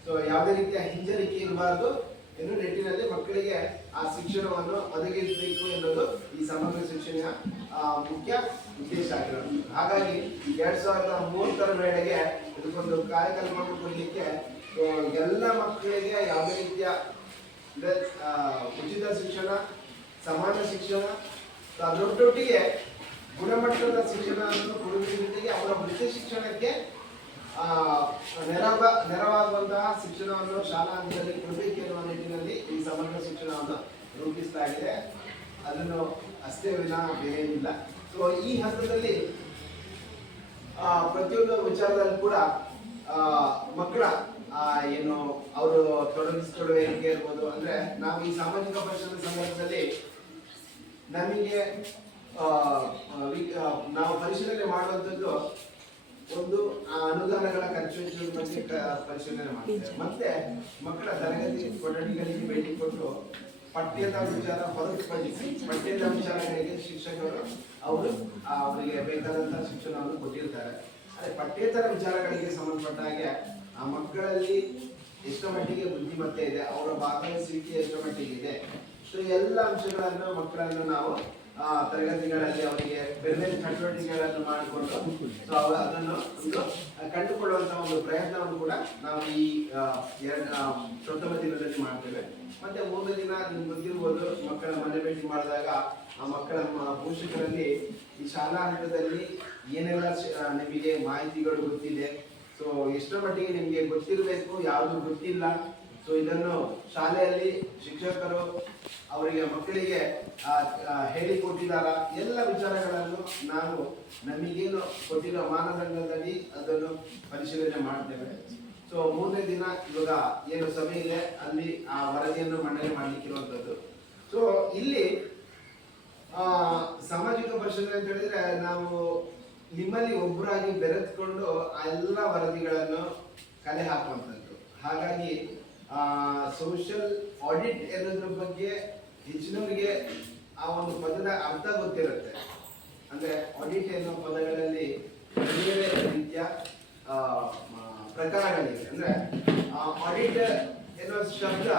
ಸೊ ಯಾವುದೇ ರೀತಿಯ ಹಿಂಜರಿಕೆ ಇರಬಾರ್ದು ಎನ್ನುವ ನಿಟ್ಟಿನಲ್ಲಿ ಮಕ್ಕಳಿಗೆ ಆ ಶಿಕ್ಷಣವನ್ನು ಒದಗಿಸಬೇಕು ಎನ್ನುವುದು ಈ ಸಮಗ್ರ ಶಿಕ್ಷಣ ಮುಖ್ಯ ಉದ್ದೇಶ ಆಗಿರೋದು. ಹಾಗಾಗಿ 2030ರ ವೇಳೆಗೆ ಇದಕ್ಕೊಂದು ಕಾರ್ಯಕ್ರಮವನ್ನು ಕೊಡಲಿಕ್ಕೆ ಎಲ್ಲ ಮಕ್ಕಳಿಗೆ ಯಾವುದೇ ರೀತಿಯ ಉಚಿತ ಶಿಕ್ಷಣ, ಸಮಾನ ಶಿಕ್ಷಣ, ಅದರೊಟ್ಟಿಗೆ ಗುಣಮಟ್ಟದ ಶಿಕ್ಷಣವನ್ನು ಕೊಡುವುದರ ಜೊತೆಗೆ ಅವರ ವೃತ್ತಿ ಶಿಕ್ಷಣಕ್ಕೆ ನೆರವಾಗುವಂತಹ ಶಿಕ್ಷಣವನ್ನು ಶಾಲಾ ಹಂತದಲ್ಲಿ ಕೊಡಬೇಕೆನ್ನುವ ನಿಟ್ಟಿನಲ್ಲಿ ಈ ಸಮಗ್ರ ಶಿಕ್ಷಣವನ್ನು ರೂಪಿಸಲಾಗಿದೆ. ಅದನ್ನು ಅಷ್ಟೇ ವಿನ ಬೇರೆ ಇಲ್ಲ. ಸೊ ಈ ಹಂತದಲ್ಲಿ ಪ್ರತಿಯೊಂದು ವಿಚಾರದಲ್ಲಿ ಕೂಡ ಮಕ್ಕಳ ಏನು ಅವರು ತೊಡಗಿಸಿಕೊಳ್ಳುವಿಕೆ ಇರ್ಬೋದು. ಅಂದ್ರೆ ನಾವು ಈ ಸಾಮಾಜಿಕ ಪರಿಷತ್ ಸಂದರ್ಭದಲ್ಲಿ ನಮಗೆ ನಾವು ಪರಿಶೀಲನೆ ಮಾಡುವಂಥದ್ದು ಒಂದು ಅನುದಾನಗಳ ಖರ್ಚು ಬಗ್ಗೆ ಪರಿಶೀಲನೆ ಮಾಡ್ತೇವೆ. ಮತ್ತೆ ಮಕ್ಕಳ ತರಗತಿ ಕೊಠಡಿಗಳಿಗೆ ಭೇಟಿ ಕೊಟ್ಟು ಪಠ್ಯದ ವಿಚಾರ ಹೊರತುಪಡಿಸಿ ಪಠ್ಯದ ವಿಚಾರಗಳಿಗೆ ಶಿಕ್ಷಕರು ಅವರು ಅವರಿಗೆ ಬೇಕಾದಂತಹ ಶಿಕ್ಷಣವನ್ನು ಕೊಟ್ಟಿರ್ತಾರೆ. ಅದೇ ಪಠ್ಯೇತರ ವಿಚಾರಗಳಿಗೆ ಸಂಬಂಧಪಟ್ಟ ಹಾಗೆ ಆ ಮಕ್ಕಳಲ್ಲಿ ಎಷ್ಟು ಮಟ್ಟಿಗೆ ಬುದ್ಧಿಮತ್ತೆ ಇದೆ, ಅವರ ಭಾಗವಹಿಸುವಿಕೆ ಎಷ್ಟು ಮಟ್ಟಿಗೆ ಇದೆ, ಸೊ ಎಲ್ಲ ಅಂಶಗಳನ್ನು ಮಕ್ಕಳನ್ನು ನಾವು ತರಗತಿಗಳಲ್ಲಿ ಅವರಿಗೆ ಬೇರೆ ಬೇರೆ ಚಟುವಟಿಕೆಗಳನ್ನು ಮಾಡಿಕೊಂಡು ಸೊ ಅದನ್ನು ಒಂದು ಕಂಡುಕೊಳ್ಳುವಂತಹ ಒಂದು ಪ್ರಯತ್ನವನ್ನು ಕೂಡ ನಾವು ಈ ಪ್ರಥಮ ದಿನದಲ್ಲಿ ಮಾಡ್ತೇವೆ. ಮತ್ತೆ 3ನೇ ದಿನ ನಿಮ್ಗೆ ಗೊತ್ತಿರ್ಬೋದು, ಮಕ್ಕಳ ಮನೆ ಭೇಟಿ ಮಾಡಿದಾಗ ಆ ಮಕ್ಕಳ ಪೋಷಕರಲ್ಲಿ ಈ ಶಾಲಾ ಹಂತದಲ್ಲಿ ಏನೆಲ್ಲ ನಿಮಗೆ ಮಾಹಿತಿಗಳು ಗೊತ್ತಿದೆ, ಸೊ ಎಷ್ಟರ ಮಟ್ಟಿಗೆ ನಿಮಗೆ ಗೊತ್ತಿರಬೇಕು, ಯಾವುದು ಗೊತ್ತಿಲ್ಲ, ಸೊ ಇದನ್ನು ಶಾಲೆಯಲ್ಲಿ ಶಿಕ್ಷಕರು ಅವರಿಗೆ ಮಕ್ಕಳಿಗೆ ಹೇಳಿಕೊಟ್ಟಿದ್ದಾರ ಎಲ್ಲ ವಿಚಾರಗಳನ್ನು ನಾವು ನಮಗೇನು ಕೊಟ್ಟಿರೋ ಮಾನದಂಡದಲ್ಲಿ ಅದನ್ನು ಪರಿಶೀಲನೆ ಮಾಡ್ತೇವೆ. ಸೊ 3ನೇ ದಿನ ಇವಾಗ ಏನು ಸಭೆ ಇದೆ ಅಲ್ಲಿ ಆ ವರದಿಯನ್ನು ಮಂಡನೆ ಮಾಡ್ಲಿಕ್ಕಿರುವಂಥದ್ದು. ಸೊ ಇಲ್ಲಿ ಸಾಮಾಜಿಕ ಪರಿಶೀಲನೆ ಅಂತ ಹೇಳಿದ್ರೆ ನಾವು ನಿಮ್ಮಲ್ಲಿ ಒಬ್ಬರಾಗಿ ಬೆರೆತ್ಕೊಂಡು ಆ ಎಲ್ಲ ವರದಿಗಳನ್ನು ಕಲೆ ಹಾಕುವಂಥದ್ದು. ಹಾಗಾಗಿ ಸೋಷಿಯಲ್ ಆಡಿಟ್ ಎನ್ನುವುದ್ರ ಬಗ್ಗೆ ಹೆಚ್ಚಿನವರಿಗೆ ಆ ಒಂದು ಪದದ ಅರ್ಥ ಗೊತ್ತಿರುತ್ತೆ. ಅಂದ್ರೆ ಆಡಿಟ್ ಎನ್ನುವ ಪದಗಳಲ್ಲಿ ಬೇರೆ ರೀತಿಯ ಪ್ರಕಾರಗಳಿವೆ. ಅಂದ್ರೆ ಆಡಿಟ್ ಎನ್ನುವ ಶಬ್ದ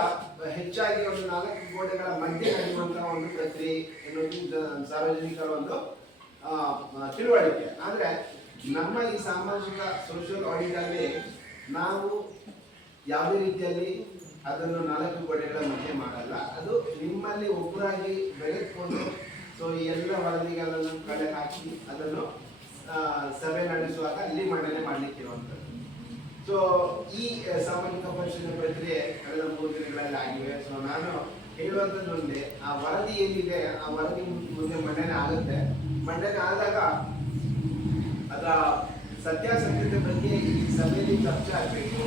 ಹೆಚ್ಚಾಗಿ ಒಂದು 4 ಗೋಡೆಗಳ ಮಧ್ಯೆ ನಡೆಯುವಂತಹ ಒಂದು ಪ್ರಕ್ರಿಯೆ ಎನ್ನುವುದು ಸಾರ್ವಜನಿಕರ ಒಂದು ತಿಳುವಳಿಕೆ. ಆದ್ರೆ ನಮ್ಮ ಈ ಸಾಮಾಜಿಕ ಸೋಷಿಯಲ್ ಆಡಿಟ್ ಅಲ್ಲಿ ನಾವು ಯಾವುದೇ ರೀತಿಯಲ್ಲಿ ಅದನ್ನು 4 ಗೋಡೆಗಳ ಮಧ್ಯೆ ಮಾಡಲ್ಲ. ಅದು ನಿಮ್ಮಲ್ಲಿ ಒಬ್ಬರಾಗಿ ಬೆಳೆದುಕೊಂಡು ಸೊ ಈ ಎಲ್ಲ ವರದಿಗಳನ್ನು ಕಲೆ ಹಾಕಿ ಅದನ್ನು ಸಭೆ ನಡೆಸುವಾಗ ಅಲ್ಲಿ ಮಂಡನೆ ಮಾಡ್ಲಿಕ್ಕಿರುವಂಥದ್ದು. ಸೊ ಈ ಸಾಮಾಜಿಕ ಪರಿಶೀಲನೆ ಪ್ರಕ್ರಿಯೆ ಕಳೆದ 3 ದಿನಗಳಲ್ಲಿ ಆಗಿವೆ. ಸೊ ನಾನು ಹೇಳುವಂಥದ್ದು ಒಂದೇ, ಆ ವರದಿ ಏನಿದೆ ಆ ವರದಿ ಮುಂದೆ ಮಂಡನೆ ಆಗುತ್ತೆ. ಮಂಡನೆ ಆದಾಗ ಅದರ ಸತ್ಯಾಸತ್ಯತೆ ಬಗ್ಗೆ ಈ ಸಭೆಯಲ್ಲಿ ಚರ್ಚೆ ಆಗಬೇಕು.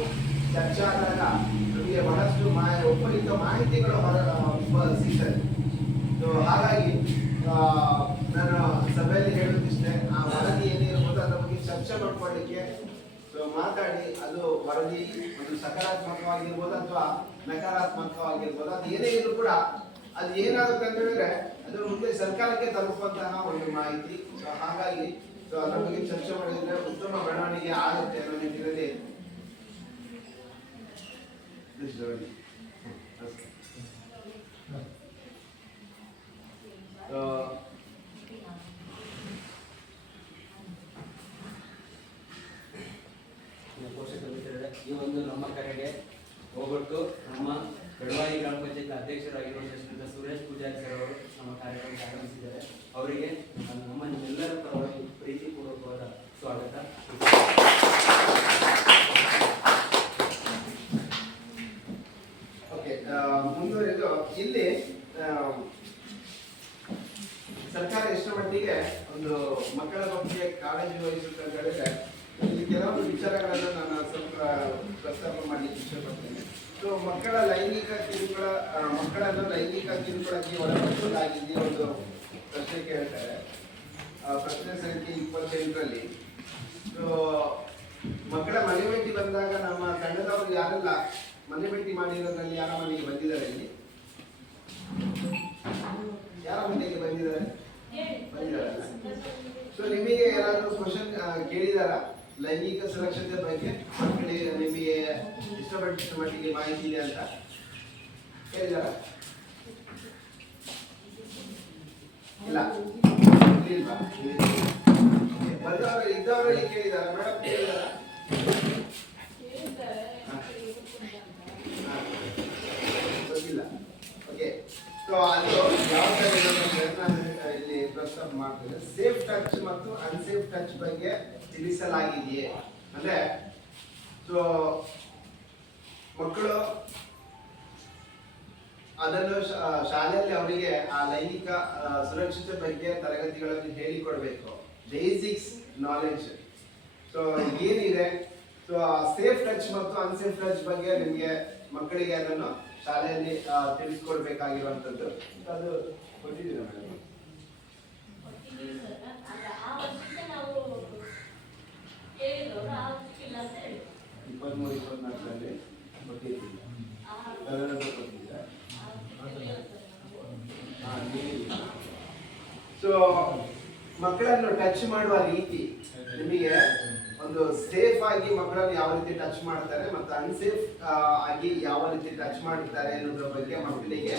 ಚರ್ಚೆ ಆದಾಗ ನಮಗೆ ಬಹಳಷ್ಟು ಉಪಯುಕ್ತ ಮಾಹಿತಿಗಳು ಸಿಗ್ತದೆ. ಸೊ ಹಾಗಾಗಿ ನಾನು ಸಭೆಯಲ್ಲಿ ಹೇಳೋದಿಷ್ಟೇ, ಆ ವರದಿ ಏನಿರ್ಬೋದು ಅದ್ರ ಬಗ್ಗೆ ಚರ್ಚೆ ಮಾಡ್ಕೊಳ್ಳಿಕ್ಕೆ ಸೊ ಮಾತಾಡಿ ಅದು ವರದಿ ಒಂದು ಸಕಾರಾತ್ಮಕವಾಗಿರ್ಬೋದು ಅಥವಾ ನಕಾರಾತ್ಮಕವಾಗಿರ್ಬೋದು, ಅದು ಏನೇ ಇದ್ರೂ ಕೂಡ ಅದು ಏನಾಗುತ್ತೆ ಅಂತ ಹೇಳಿದ್ರೆ ಅದು ಮುಂದೆ ಸರ್ಕಾರಕ್ಕೆ ತಲುಪುವಂತಹ ಒಂದು ಮಾಹಿತಿ. ಸೊ ಹಾಗಾಗಿ ಸೊ ಅದ್ರ ಬಗ್ಗೆ ಚರ್ಚೆ ಮಾಡಿದ್ರೆ ಉತ್ತಮ ಬೆಳವಣಿಗೆ ಆಗುತ್ತೆ ಅನ್ನೋ ನಿಟ್ಟಿನಲ್ಲಿ ಪೋಷಕರು ಈ ಒಂದು ನಮ್ಮ ಕರೆಗೆ ಹೋಗ್ಬಿಟ್ಟು ನಮ್ಮ ಬೆಳವಾಯಿ ಗ್ರಾಮ ಪಂಚಾಯತ್ ಅಧ್ಯಕ್ಷರಾಗಿರುವ ಶ್ರೀಯುತ ಸುರೇಶ್ ಪೂಜಾರಿ ಸರ್ ಅವರು ನಮ್ಮ ಕಾರ್ಯಕ್ರಮಕ್ಕೆ ಆಗಮಿಸಿದ್ದಾರೆ. ಅವರಿಗೆ ನಮ್ಮ ನಿಮ್ಮೆಲ್ಲರ ಪರವಾಗಿ ಪ್ರೀತಿಪೂರ್ವಕವಾದ ಸ್ವಾಗತ. ಓಕೆ, ಮುಂದುವರೆದು ಇಲ್ಲಿ ಸರ್ಕಾರ ಎಷ್ಟರ ಮಟ್ಟಿಗೆ ಒಂದು ಮಕ್ಕಳ ಬಗ್ಗೆ ಕಾಳಜಿ ವಹಿಸುತ್ತೆ ಅಂತ ಹೇಳಿದ್ರೆ ಇಲ್ಲಿ ಕೆಲವೊಂದು ವಿಚಾರಗಳನ್ನು ನಾನು ಸ್ವಲ್ಪ ಪ್ರಸ್ತಾಪ ಮಾಡಲಿಕ್ಕೆ ಇಷ್ಟಪಡ್ತೇನೆ. ಸೊ ಮಕ್ಕಳನ್ನು ಲೈಂಗಿಕ ಕಿರುಕುಳಕ್ಕೆ ಒಳಪಡಿಸಲಾಗಿದೆ ಒಂದು ಪ್ರಶ್ನೆ ಕೇಳ್ತಾರೆ. ಪ್ರಶ್ನೆ ಸಂಖ್ಯೆ 28ರಲ್ಲಿ. ಸೊ ಮಕ್ಕಳ ಮನೆ ಭೇಟಿ ಬಂದಾಗ ನಮ್ಮ ತಂಡದವರು ಯಾರೆಲ್ಲ ಮನೆ ಭೇಟಿ ಮಾಡಿರೋದ್ರಲ್ಲಿ ಯಾರ ಮನೆಗೆ ಬಂದಿದ್ದಾರೆ? ಇಲ್ಲಿ ಯಾರ ಮನೆಗೆ ಬಂದಿದ್ದಾರೆ? ಬಂದಿದ್ದಾರಲ್ಲ. ಸೊ ನಿಮಗೆ ಯಾರಾದ್ರೂ ಕ್ವಶನ್ ಕೇಳಿದಾರ ಲೈಂಗಿಕ ಸುರಕ್ಷತೆ ಬಗ್ಗೆ? ಮಕ್ಕಳಿಗೆ ನಿಮಗೆ ಇಷ್ಟಪಟ್ಟ ಮಟ್ಟಿಗೆ ಮಾಹಿತಿ ಇದೆ ಅಂತ ಕೇಳಿದಾರ? ಇಲ್ಲ ಇಲ್ವಾ? ಬಂದವರು ಇದ್ದವರಲ್ಲಿ ಕೇಳಿದಾರ? ಮೇಡಮ್ ಕೇಳಿದಾರ? ಗೊತ್ತಿಲ್ಲ. ಓಕೆ, ಸೊ ಅದು ಯಾವ ತರ ಇಲ್ಲಿ ಪ್ರಸ್ತಾಪ ಮಾಡ್ತೇನೆ. ಸೇಫ್ ಟಚ್ ಮತ್ತು ಅನ್ಸೇಫ್ ಟಚ್ ಬಗ್ಗೆ ತಿಳಿಸಲಾಗಿದೆಯೇ ಅಂದ್ರೆ, ಸೊ ಮಕ್ಕಳು ಅದನ್ನು ಶಾಲೆಯಲ್ಲಿ ಅವರಿಗೆ ಆ ಲೈಂಗಿಕ ಸುರಕ್ಷತೆ ಬಗ್ಗೆ ತರಗತಿಗಳನ್ನು ಹೇಳಿಕೊಡ್ಬೇಕು. ಬೇಸಿಕ್ಸ್ ನಾಲೆಡ್ಜ್ ಸೊ ಏನಿದೆ. ಸೊ ಸೇಫ್ ಟಚ್ ಮತ್ತು ಅನ್ಸೇಫ್ ಟಚ್ ಬಗ್ಗೆ ನಿಮಗೆ ಮಕ್ಕಳಿಗೆ ಅದನ್ನು ಶಾಲೆಯಲ್ಲಿ ತಿಳಿಸ್ಕೊಡ್ಬೇಕಾಗಿರುವಂತದ್ದು. ಅದು ಕೊಟ್ಟಿದ್ದೀರಾ ಮೇಡಮ್? 23-24ರಲ್ಲಿ ಕೊಟ್ಟಿದ್ದೀರಾ? ಸೊ ಮಕ್ಕಳನ್ನು ಟಚ್ ಮಾಡುವ ರೀತಿ ನಿಮಗೆ ಒಂದು ಸೇಫ್ ಆಗಿ ಮಕ್ಕಳನ್ನು ಯಾವ ರೀತಿ ಟಚ್ ಮಾಡ್ತಾರೆ ಮತ್ತು ಅನ್ಸೇಫ್ ಆಗಿ ಯಾವ ರೀತಿ ಟಚ್ ಮಾಡುತ್ತಾರೆ ಅನ್ನೋದ್ರ ಬಗ್ಗೆ ಮಕ್ಕಳಿಗೆ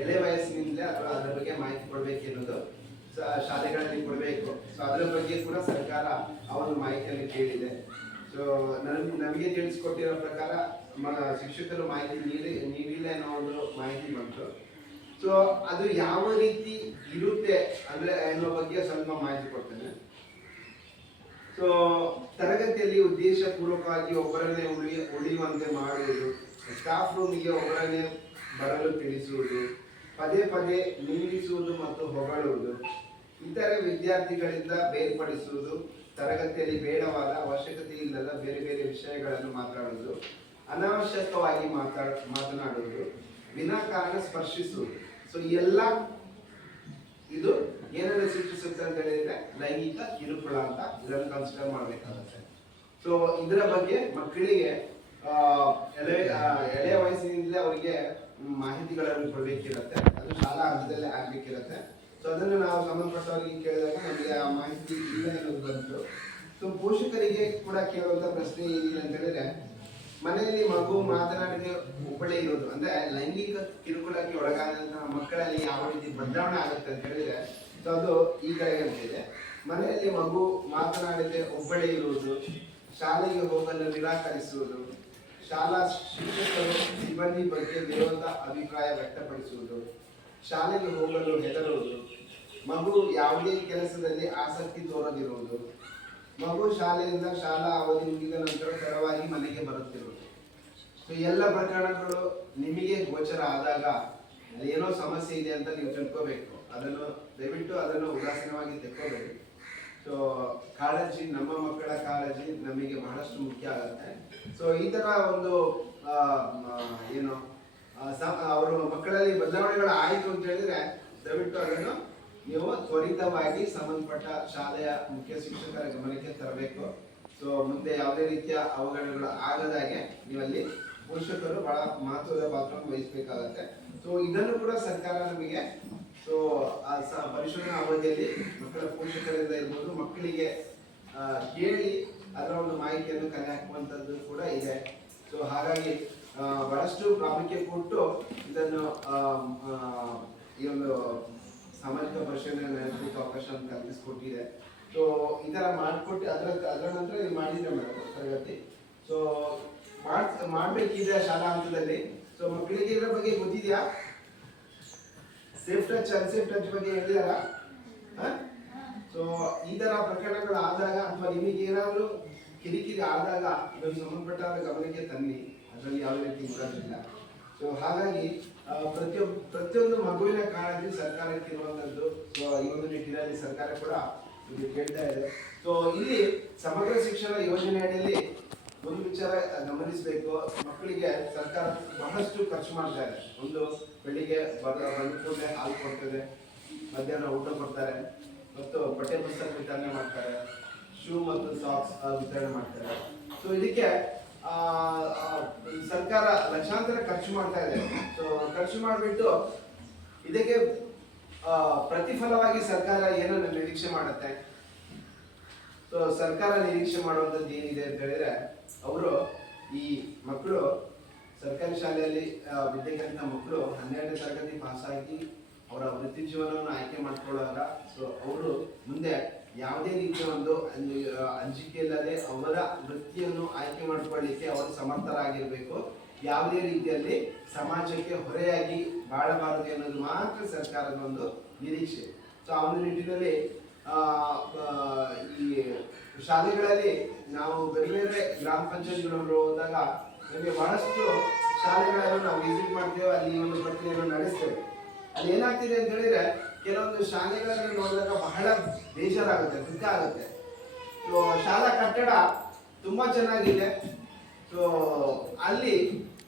ಎಳೆ ವಯಸ್ಸಿನಿಂದಲೇ ಅದರ ಬಗ್ಗೆ ಮಾಹಿತಿ ಕೊಡ್ಬೇಕು ಅನ್ನೋದು ಶಾಲೆಗಳಲ್ಲಿ ಕೊಡಬೇಕು. ಸೊ ಅದರ ಬಗ್ಗೆ ಕೂಡ ಸರ್ಕಾರ ಆ ಒಂದು ಮಾಹಿತಿಯನ್ನು ಕೇಳಿದೆ. ಸೊ ನಮಗೆ ತಿಳಿಸ್ಕೊಟ್ಟಿರೋ ಪ್ರಕಾರ ಶಿಕ್ಷಕರು ಮಾಹಿತಿ ನೀಡಿಲ್ಲ ಅನ್ನೋ ಒಂದು ಮಾಹಿತಿ ಬಂತು. ಸೊ ಅದು ಯಾವ ರೀತಿ ಇರುತ್ತೆ ಅಂದ್ರೆ ಅನ್ನೋ ಬಗ್ಗೆ ಸ್ವಲ್ಪ ಮಾಹಿತಿ ಕೊಡ್ತೇನೆ. ಸೊ ತರಗತಿಯಲ್ಲಿ ಉದ್ದೇಶ ಪೂರ್ವಕವಾಗಿ ಒಬ್ಬರನ್ನೇ ಉಳಿಯುವಂತೆ ಮಾಡುವುದು, ಸ್ಟಾಫ್ ರೂಮಿಗೆ ಒಬ್ಬರನ್ನೇ ಬರಲು ತಿಳಿಸುವುದು, ಪದೇ ಪದೇ ನಿಂದಿಸುವುದು ಮತ್ತು ಹೊಗಳುವುದು, ಇತರೆ ವಿದ್ಯಾರ್ಥಿಗಳಿಂದ ಬೇರ್ಪಡಿಸುವುದು, ತರಗತಿಯಲ್ಲಿ ಬೇಡವಾದ ಅವಶ್ಯಕತೆ ಇಲ್ಲದ ಬೇರೆ ಬೇರೆ ವಿಷಯಗಳನ್ನು ಮಾತಾಡುವುದು, ಅನಾವಶ್ಯಕವಾಗಿ ಮಾತನಾಡುವುದು, ವಿನಾಕಾರಣ ಸ್ಪರ್ಶಿಸುವುದು. ಸೊ ಈ ಎಲ್ಲ ಇದು ಏನನ್ನು ಸೂಚಿಸುತ್ತೆ ಅಂತ ಹೇಳಿದ್ರೆ ಲೈಂಗಿಕ ಕಿರುಕುಳ ಅಂತ ಇದನ್ನು ಕನ್ಸಿಡರ್ ಮಾಡಬೇಕಾಗುತ್ತೆ. ಸೊ ಇದರ ಬಗ್ಗೆ ಮಕ್ಕಳಿಗೆ ಎಳೆಯ ವಯಸ್ಸಿನಿಂದಲೇ ಅವರಿಗೆ ಮಾಹಿತಿಗಳನ್ನು ಕೊಡಬೇಕಿರುತ್ತೆ. ಅದು ಶಾಲಾ ಹಂತದಲ್ಲೇ ಆಗ್ಬೇಕಿರುತ್ತೆ. ಸೊ ಅದನ್ನು ನಾವು ಸಂಬಂಧಪಟ್ಟವರಿಗೆ ಕೇಳಿದಾಗ ನಮಗೆ ಆ ಮಾಹಿತಿ ಇಲ್ಲ ಅನ್ನೋದು ಬಂತು. ಸೊ ಪೋಷಕರಿಗೆ ಕೂಡ ಕೇಳುವಂತ ಪ್ರಶ್ನೆ ಏನಿದೆ ಅಂತ ಹೇಳಿದ್ರೆ, ಮನೆಯಲ್ಲಿ ಮಗು ಮಾತನಾಡಿಗೆ ಒಬ್ಬಳೇ ಇರೋದು ಅಂದ್ರೆ ಲೈಂಗಿಕ ಕಿರುಕುಳಕ್ಕೆ ಒಳಗಾದಂತಹ ಮಕ್ಕಳಲ್ಲಿ ಯಾವ ರೀತಿ ಬದಲಾವಣೆ ಆಗುತ್ತೆ ಅಂತ ಹೇಳಿದ್ರೆ, ಸೊ ಅದು ಈಗ ಅಂತಿದೆ. ಮನೆಯಲ್ಲಿ ಮಗು ಮಾತನಾಡಿದೆ ಒಬ್ಬಳೇ ಇರುವುದು, ಶಾಲೆಗೆ ಹೋಗಲು ನಿರಾಕರಿಸುವುದು, ಶಾಲಾ ಶಿಕ್ಷಕರು ಸಿಬ್ಬಂದಿ ಬಗ್ಗೆ ವಿರೋಧ ಅಭಿಪ್ರಾಯ ವ್ಯಕ್ತಪಡಿಸುವುದು, ಶಾಲೆಗೆ ಹೋಗಲು ಹೆದರುವುದು, ಮಗು ಯಾವುದೇ ಕೆಲಸದಲ್ಲಿ ಆಸಕ್ತಿ ತೋರದಿರುವುದು, ಮಗು ಶಾಲೆಯಿಂದ ಶಾಲಾ ಅವಧಿ ಮುಗಿದ ನಂತರ ತಡವಾಗಿ ಮನೆಗೆ ಬರುತ್ತಿರುವುದು. ಸೊ ಎಲ್ಲ ಪ್ರಕರಣಗಳು ನಿಮಗೆ ಗೋಚರ ಆದಾಗ ಅಲ್ಲಿ ಏನೋ ಸಮಸ್ಯೆ ಇದೆ ಅಂತ ನೀವು ತಿಳ್ಕೋಬೇಕು. ಅದನ್ನು ದಯವಿಟ್ಟು ಅದನ್ನು ಉದಾಸೀನವಾಗಿ ತೆಕ್ಕೋಬೇಡಿ. ಸೊ ಕಾಳಜಿ, ನಮ್ಮ ಮಕ್ಕಳ ಕಾಳಜಿ ನಮಗೆ ಬಹಳಷ್ಟು ಮುಖ್ಯ ಆಗುತ್ತೆ. ಸೊ ಈ ತರ ಒಂದು ಏನು ಅವರು ಮಕ್ಕಳಲ್ಲಿ ಬದಲಾವಣೆಗಳು ಆಯಿತು ಅಂತ ಹೇಳಿದ್ರೆ ದಯವಿಟ್ಟು ಅದನ್ನು ನೀವು ತ್ವರಿತವಾಗಿ ಸಂಬಂಧಪಟ್ಟ ಶಾಲೆಯ ಮುಖ್ಯ ಶಿಕ್ಷಕರ ಗಮನಕ್ಕೆ ತರಬೇಕು. ಸೊ ಮುಂದೆ ಯಾವುದೇ ರೀತಿಯ ಅವಘಡಗಳು ಆಗದಾಗೆ ನೀವಲ್ಲಿ ಪೋಷಕರು ಬಹಳ ಮಹತ್ವದ ಪಾತ್ರವನ್ನು ವಹಿಸಬೇಕಾಗತ್ತೆ. ಸೊ ಇದನ್ನು ಕೂಡ ಸರ್ಕಾರ ನಮಗೆ ಸೊ ಪರಿಶೋಧನಾ ಅವಧಿಯಲ್ಲಿ ಮಕ್ಕಳ ಪೋಷಕರಿಂದ ಇರ್ಬೋದು ಮಕ್ಕಳಿಗೆ ಕೇಳಿ ಅದರ ಒಂದು ಮಾಹಿತಿಯನ್ನು ಕಲೆ ಹಾಕುವಂಥದ್ದು ಕೂಡ ಇದೆ. ಸೊ ಹಾಗಾಗಿ ಬಹಳಷ್ಟು ಪ್ರಾಮುಖ್ಯ ಕೊಟ್ಟು ಇದನ್ನು ಈ ಒಂದು ಸಾಮಾಜಿಕ ಪರಿಶೀಲನೆ ನಡೆಸಲಿಕ್ಕೆ ಅವಕಾಶ ಕಲ್ಪಿಸಿಕೊಟ್ಟಿದೆ. ಸೊ ಈ ತರ ಮಾಡಿಕೊಟ್ಟು ಅದರ ನಂತರ ನೀವು ಮಾಡಿದ್ರೆ ಮೇಡಮ್ ತರಗತಿ ಸೊ ಮಾಡ್ಬೇಕಿದೆ ಶಾಲಾ ಹಂತದಲ್ಲಿ. ಸೊ ಮಕ್ಕಳಿಗೆ ಇದರ ಬಗ್ಗೆ ಗೊತ್ತಿದೆಯಾ? ಸೇಫ್ ಟಚ್ ಅನ್ಸೇಫ್ ಟಚ್ ಬಗ್ಗೆ ಹೇಳಿದಾರ? ಸೊ ಈ ತರ ಪ್ರಕರಣಗಳು ಆದಾಗ ಅಥವಾ ನಿಮಗೆ ಏನಾದರೂ ಕಿರಿಕಿರಿ ಆದಾಗ ಇದನ್ನು ಸಂಬಂಧಪಟ್ಟ ಗಮನಕ್ಕೆ ತನ್ನಿ. ಅದರಲ್ಲಿ ಯಾವುದೇ ರೀತಿ ಇರೋದಿಲ್ಲ. ಸೊ ಹಾಗಾಗಿ ಪ್ರತಿಯೊಂದು ಮಗುವಿನ ಕಾಳಜಿ ಸರ್ಕಾರಕ್ಕೆ ಇರುವಂತದ್ದು. ಸೊ ಈ ಒಂದು ನಿಟ್ಟಿನಲ್ಲಿ ಸರ್ಕಾರ ಕೂಡ ಇದು ಕೇಳ್ತಾ ಇದೆ. ಸೊ ಇಲ್ಲಿ ಸಮಗ್ರ ಶಿಕ್ಷಣ ಯೋಜನೆ ಅಡಿಯಲ್ಲಿ ಒಂದು ವಿಚಾರ ಗಮನಿಸಬೇಕು. ಮಕ್ಕಳಿಗೆ ಸರ್ಕಾರ ಬಹಳಷ್ಟು ಖರ್ಚು ಮಾಡ್ತಾ ಇದೆ. ಒಂದು ಬೆಳಿಗ್ಗೆ ಬಂದ ಕೂಡಲೇ ಹಾಲು ಕೊಡ್ತದೆ, ಮಧ್ಯಾಹ್ನ ಊಟ ಕೊಡ್ತಾರೆ, ಮತ್ತು ಪಠ್ಯ ಪುಸ್ತಕ ವಿತರಣೆ ಮಾಡ್ತಾರೆ, ಶೂ ಮತ್ತು ಸಾಕ್ಸ್ ವಿತರಣೆ ಮಾಡ್ತಾರೆ. ಸೊ ಇದಕ್ಕೆ ಸರ್ಕಾರ ಲಕ್ಷಾಂತರ ಖರ್ಚು ಮಾಡ್ತಾ ಇದೆ. ಸೊ ಖರ್ಚು ಮಾಡಿಬಿಟ್ಟು ಇದಕ್ಕೆ ಪ್ರತಿಫಲವಾಗಿ ಸರ್ಕಾರ ಏನನ್ನು ನಿರೀಕ್ಷೆ ಮಾಡುತ್ತೆ? ಸೊ ಸರ್ಕಾರ ನಿರೀಕ್ಷೆ ಮಾಡುವಂಥದ್ದು ಏನಿದೆ ಅಂತ ಹೇಳಿದ್ರೆ, ಅವರು ಈ ಮಕ್ಕಳು ಸರ್ಕಾರಿ ಶಾಲೆಯಲ್ಲಿ ವಿದ್ಯೆ ಕಲಿತ ಮಕ್ಕಳು 12ನೇ ತರಗತಿ ಪಾಸಾಗಿ ಅವರ ವೃತ್ತಿ ಜೀವನವನ್ನು ಆಯ್ಕೆ ಮಾಡ್ಕೊಳ್ಳುವಾಗ ಸೊ ಅವರು ಮುಂದೆ ಯಾವುದೇ ರೀತಿಯ ಒಂದು ಅಂಜಿಕೆ ಇಲ್ಲದೆ ಅವರ ವೃತ್ತಿಯನ್ನು ಆಯ್ಕೆ ಮಾಡ್ಕೊಳ್ಳಿಕ್ಕೆ ಅವರು ಸಮರ್ಥರಾಗಿರ್ಬೇಕು. ಯಾವುದೇ ರೀತಿಯಲ್ಲಿ ಸಮಾಜಕ್ಕೆ ಹೊರೆಯಾಗಿ ಬಾಳಬಾರದು ಅನ್ನೋದು ಮಾತ್ರ ಸರ್ಕಾರದ ಒಂದು ನಿರೀಕ್ಷೆ. ಸೊ ಆ ಒಂದು ನಿಟ್ಟಿನಲ್ಲಿ ಈ ಶಾಲೆಗಳಲ್ಲಿ ನಾವು ಬೇರೆ ಬೇರೆ ಗ್ರಾಮ ಪಂಚಾಯತ್ಗಳು ಹೋದಾಗ ನಮಗೆ ಬಹಳಷ್ಟು ಶಾಲೆಗಳನ್ನು ನಾವು ವಿಸಿಟ್ ಮಾಡ್ತೇವೆ, ಅಲ್ಲಿ ಒಂದು ಪ್ರಕ್ರಿಯೆಯನ್ನು ನಡೆಸ್ತೇವೆ. ಅಲ್ಲಿ ಏನಾಗ್ತಿದೆ ಅಂತ ಹೇಳಿದ್ರೆ, ಕೆಲವೊಂದು ಶಾಲೆಗಳನ್ನು ನೋಡಿದಾಗ ಬಹಳ ಬೇಜಾರಾಗುತ್ತೆ, ದುಃಖ ಆಗುತ್ತೆ. ಸೊ ಶಾಲಾ ಕಟ್ಟಡ ತುಂಬಾ ಚೆನ್ನಾಗಿದೆ. ಸೊ ಅಲ್ಲಿ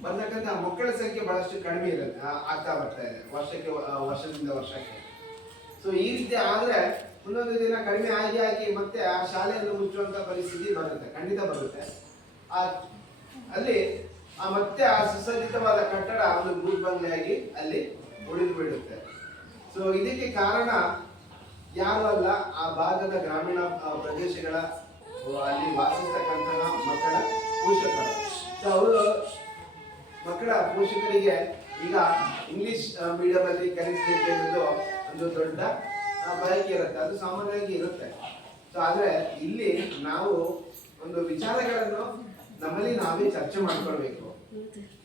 ಬರ್ತಕ್ಕಂಥ ಮಕ್ಕಳ ಸಂಖ್ಯೆ ಬಹಳಷ್ಟು ಕಡಿಮೆ ಇರುತ್ತೆ, ಆಗ್ತಾ ಬರ್ತಾ ಇದೆ ವರ್ಷದಿಂದ ವರ್ಷಕ್ಕೆ. ಸೊ ಈ ರೀತಿ ಆದ್ರೆ ಮುಂದೊಂದು ದಿನ ಕಡಿಮೆ ಆಗಿ ಮತ್ತೆ ಆ ಶಾಲೆಯನ್ನು ಮುಚ್ಚುವಂತ ಪರಿಸ್ಥಿತಿ ಬರುತ್ತೆ, ಖಂಡಿತ ಬರುತ್ತೆ. ಅಲ್ಲಿ ಮತ್ತೆ ಆ ಸುಸಜ್ಜಿತವಾದ ಕಟ್ಟಡ ಒಂದು ಗ್ರೂಪ್ ಬಂಗ್ಲೆಯಾಗಿ ಅಲ್ಲಿ ಉಳಿದು ಬಿಡುತ್ತೆ. ಸೊ ಇದಕ್ಕೆ ಕಾರಣ ಯಾರು ಅಲ್ಲ, ಆ ಭಾಗದ ಗ್ರಾಮೀಣ ಪ್ರದೇಶಗಳ ಅಲ್ಲಿ ವಾಸಿಸ್ತಕ್ಕಂತಹ ಮಕ್ಕಳ ಪೋಷಕರು. ಸೊ ಅವರು ಮಕ್ಕಳ ಪೋಷಕರಿಗೆ ಈಗ ಇಂಗ್ಲಿಷ್ ಮೀಡಿಯಂ ಅಲ್ಲಿ ಕಲಿಸಬೇಕೆಂದು ಒಂದು ದೊಡ್ಡ ಬಯಕೆ ಇರುತ್ತೆ, ಅದು ಸಾಮಾನ್ಯವಾಗಿ ಇರುತ್ತೆ. ಸೊ ಆದ್ರೆ ಇಲ್ಲಿ ನಾವು ಒಂದು ವಿಚಾರಗಳನ್ನು ನಮ್ಮಲ್ಲಿ ನಾವೇ ಚರ್ಚೆ ಮಾಡ್ಕೊಳ್ಬೇಕು.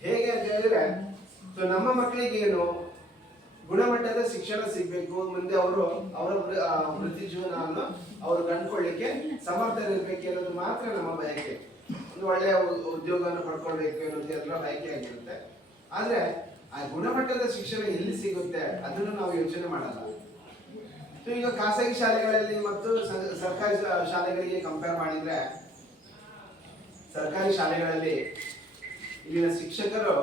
ಹೇಗೆ ಅಂತ ಹೇಳಿದ್ರೆ, ಸೊ ನಮ್ಮ ಮಕ್ಕಳಿಗೆ ಏನು ಗುಣಮಟ್ಟದ ಶಿಕ್ಷಣ ಸಿಗ್ಬೇಕು, ಮುಂದೆ ಅವರು ಅವರ ವೃತ್ತಿ ಜೀವನವನ್ನು ಅವರು ಕಂಡುಕೊಳ್ಳಿಕ್ಕೆ ಸಮರ್ಥರಿರ್ಬೇಕು ಅನ್ನೋದು ಮಾತ್ರ ನಮ್ಮ ಬಯಕೆ. ಒಂದು ಒಳ್ಳೆಯ ಉದ್ಯೋಗವನ್ನು ಪಡ್ಕೊಳ್ಬೇಕು ಅನ್ನೋದು ಎಲ್ಲರ ಆಯ್ಕೆ ಆಗಿರುತ್ತೆ. ಆದ್ರೆ ಆ ಗುಣಮಟ್ಟದ ಶಿಕ್ಷಣ ಎಲ್ಲಿ ಸಿಗುತ್ತೆ ಅದನ್ನು ನಾವು ಯೋಚನೆ ಮಾಡಲ್ಲ. ಸೊ ಈಗ ಖಾಸಗಿ ಶಾಲೆಗಳಲ್ಲಿ ಮತ್ತು ಸರ್ಕಾರಿ ಶಾಲೆಗಳಿಗೆ ಕಂಪೇರ್ ಮಾಡಿದ್ರೆ, ಸರ್ಕಾರಿ ಶಾಲೆಗಳಲ್ಲಿ ಇಲ್ಲಿನ ಶಿಕ್ಷಕರು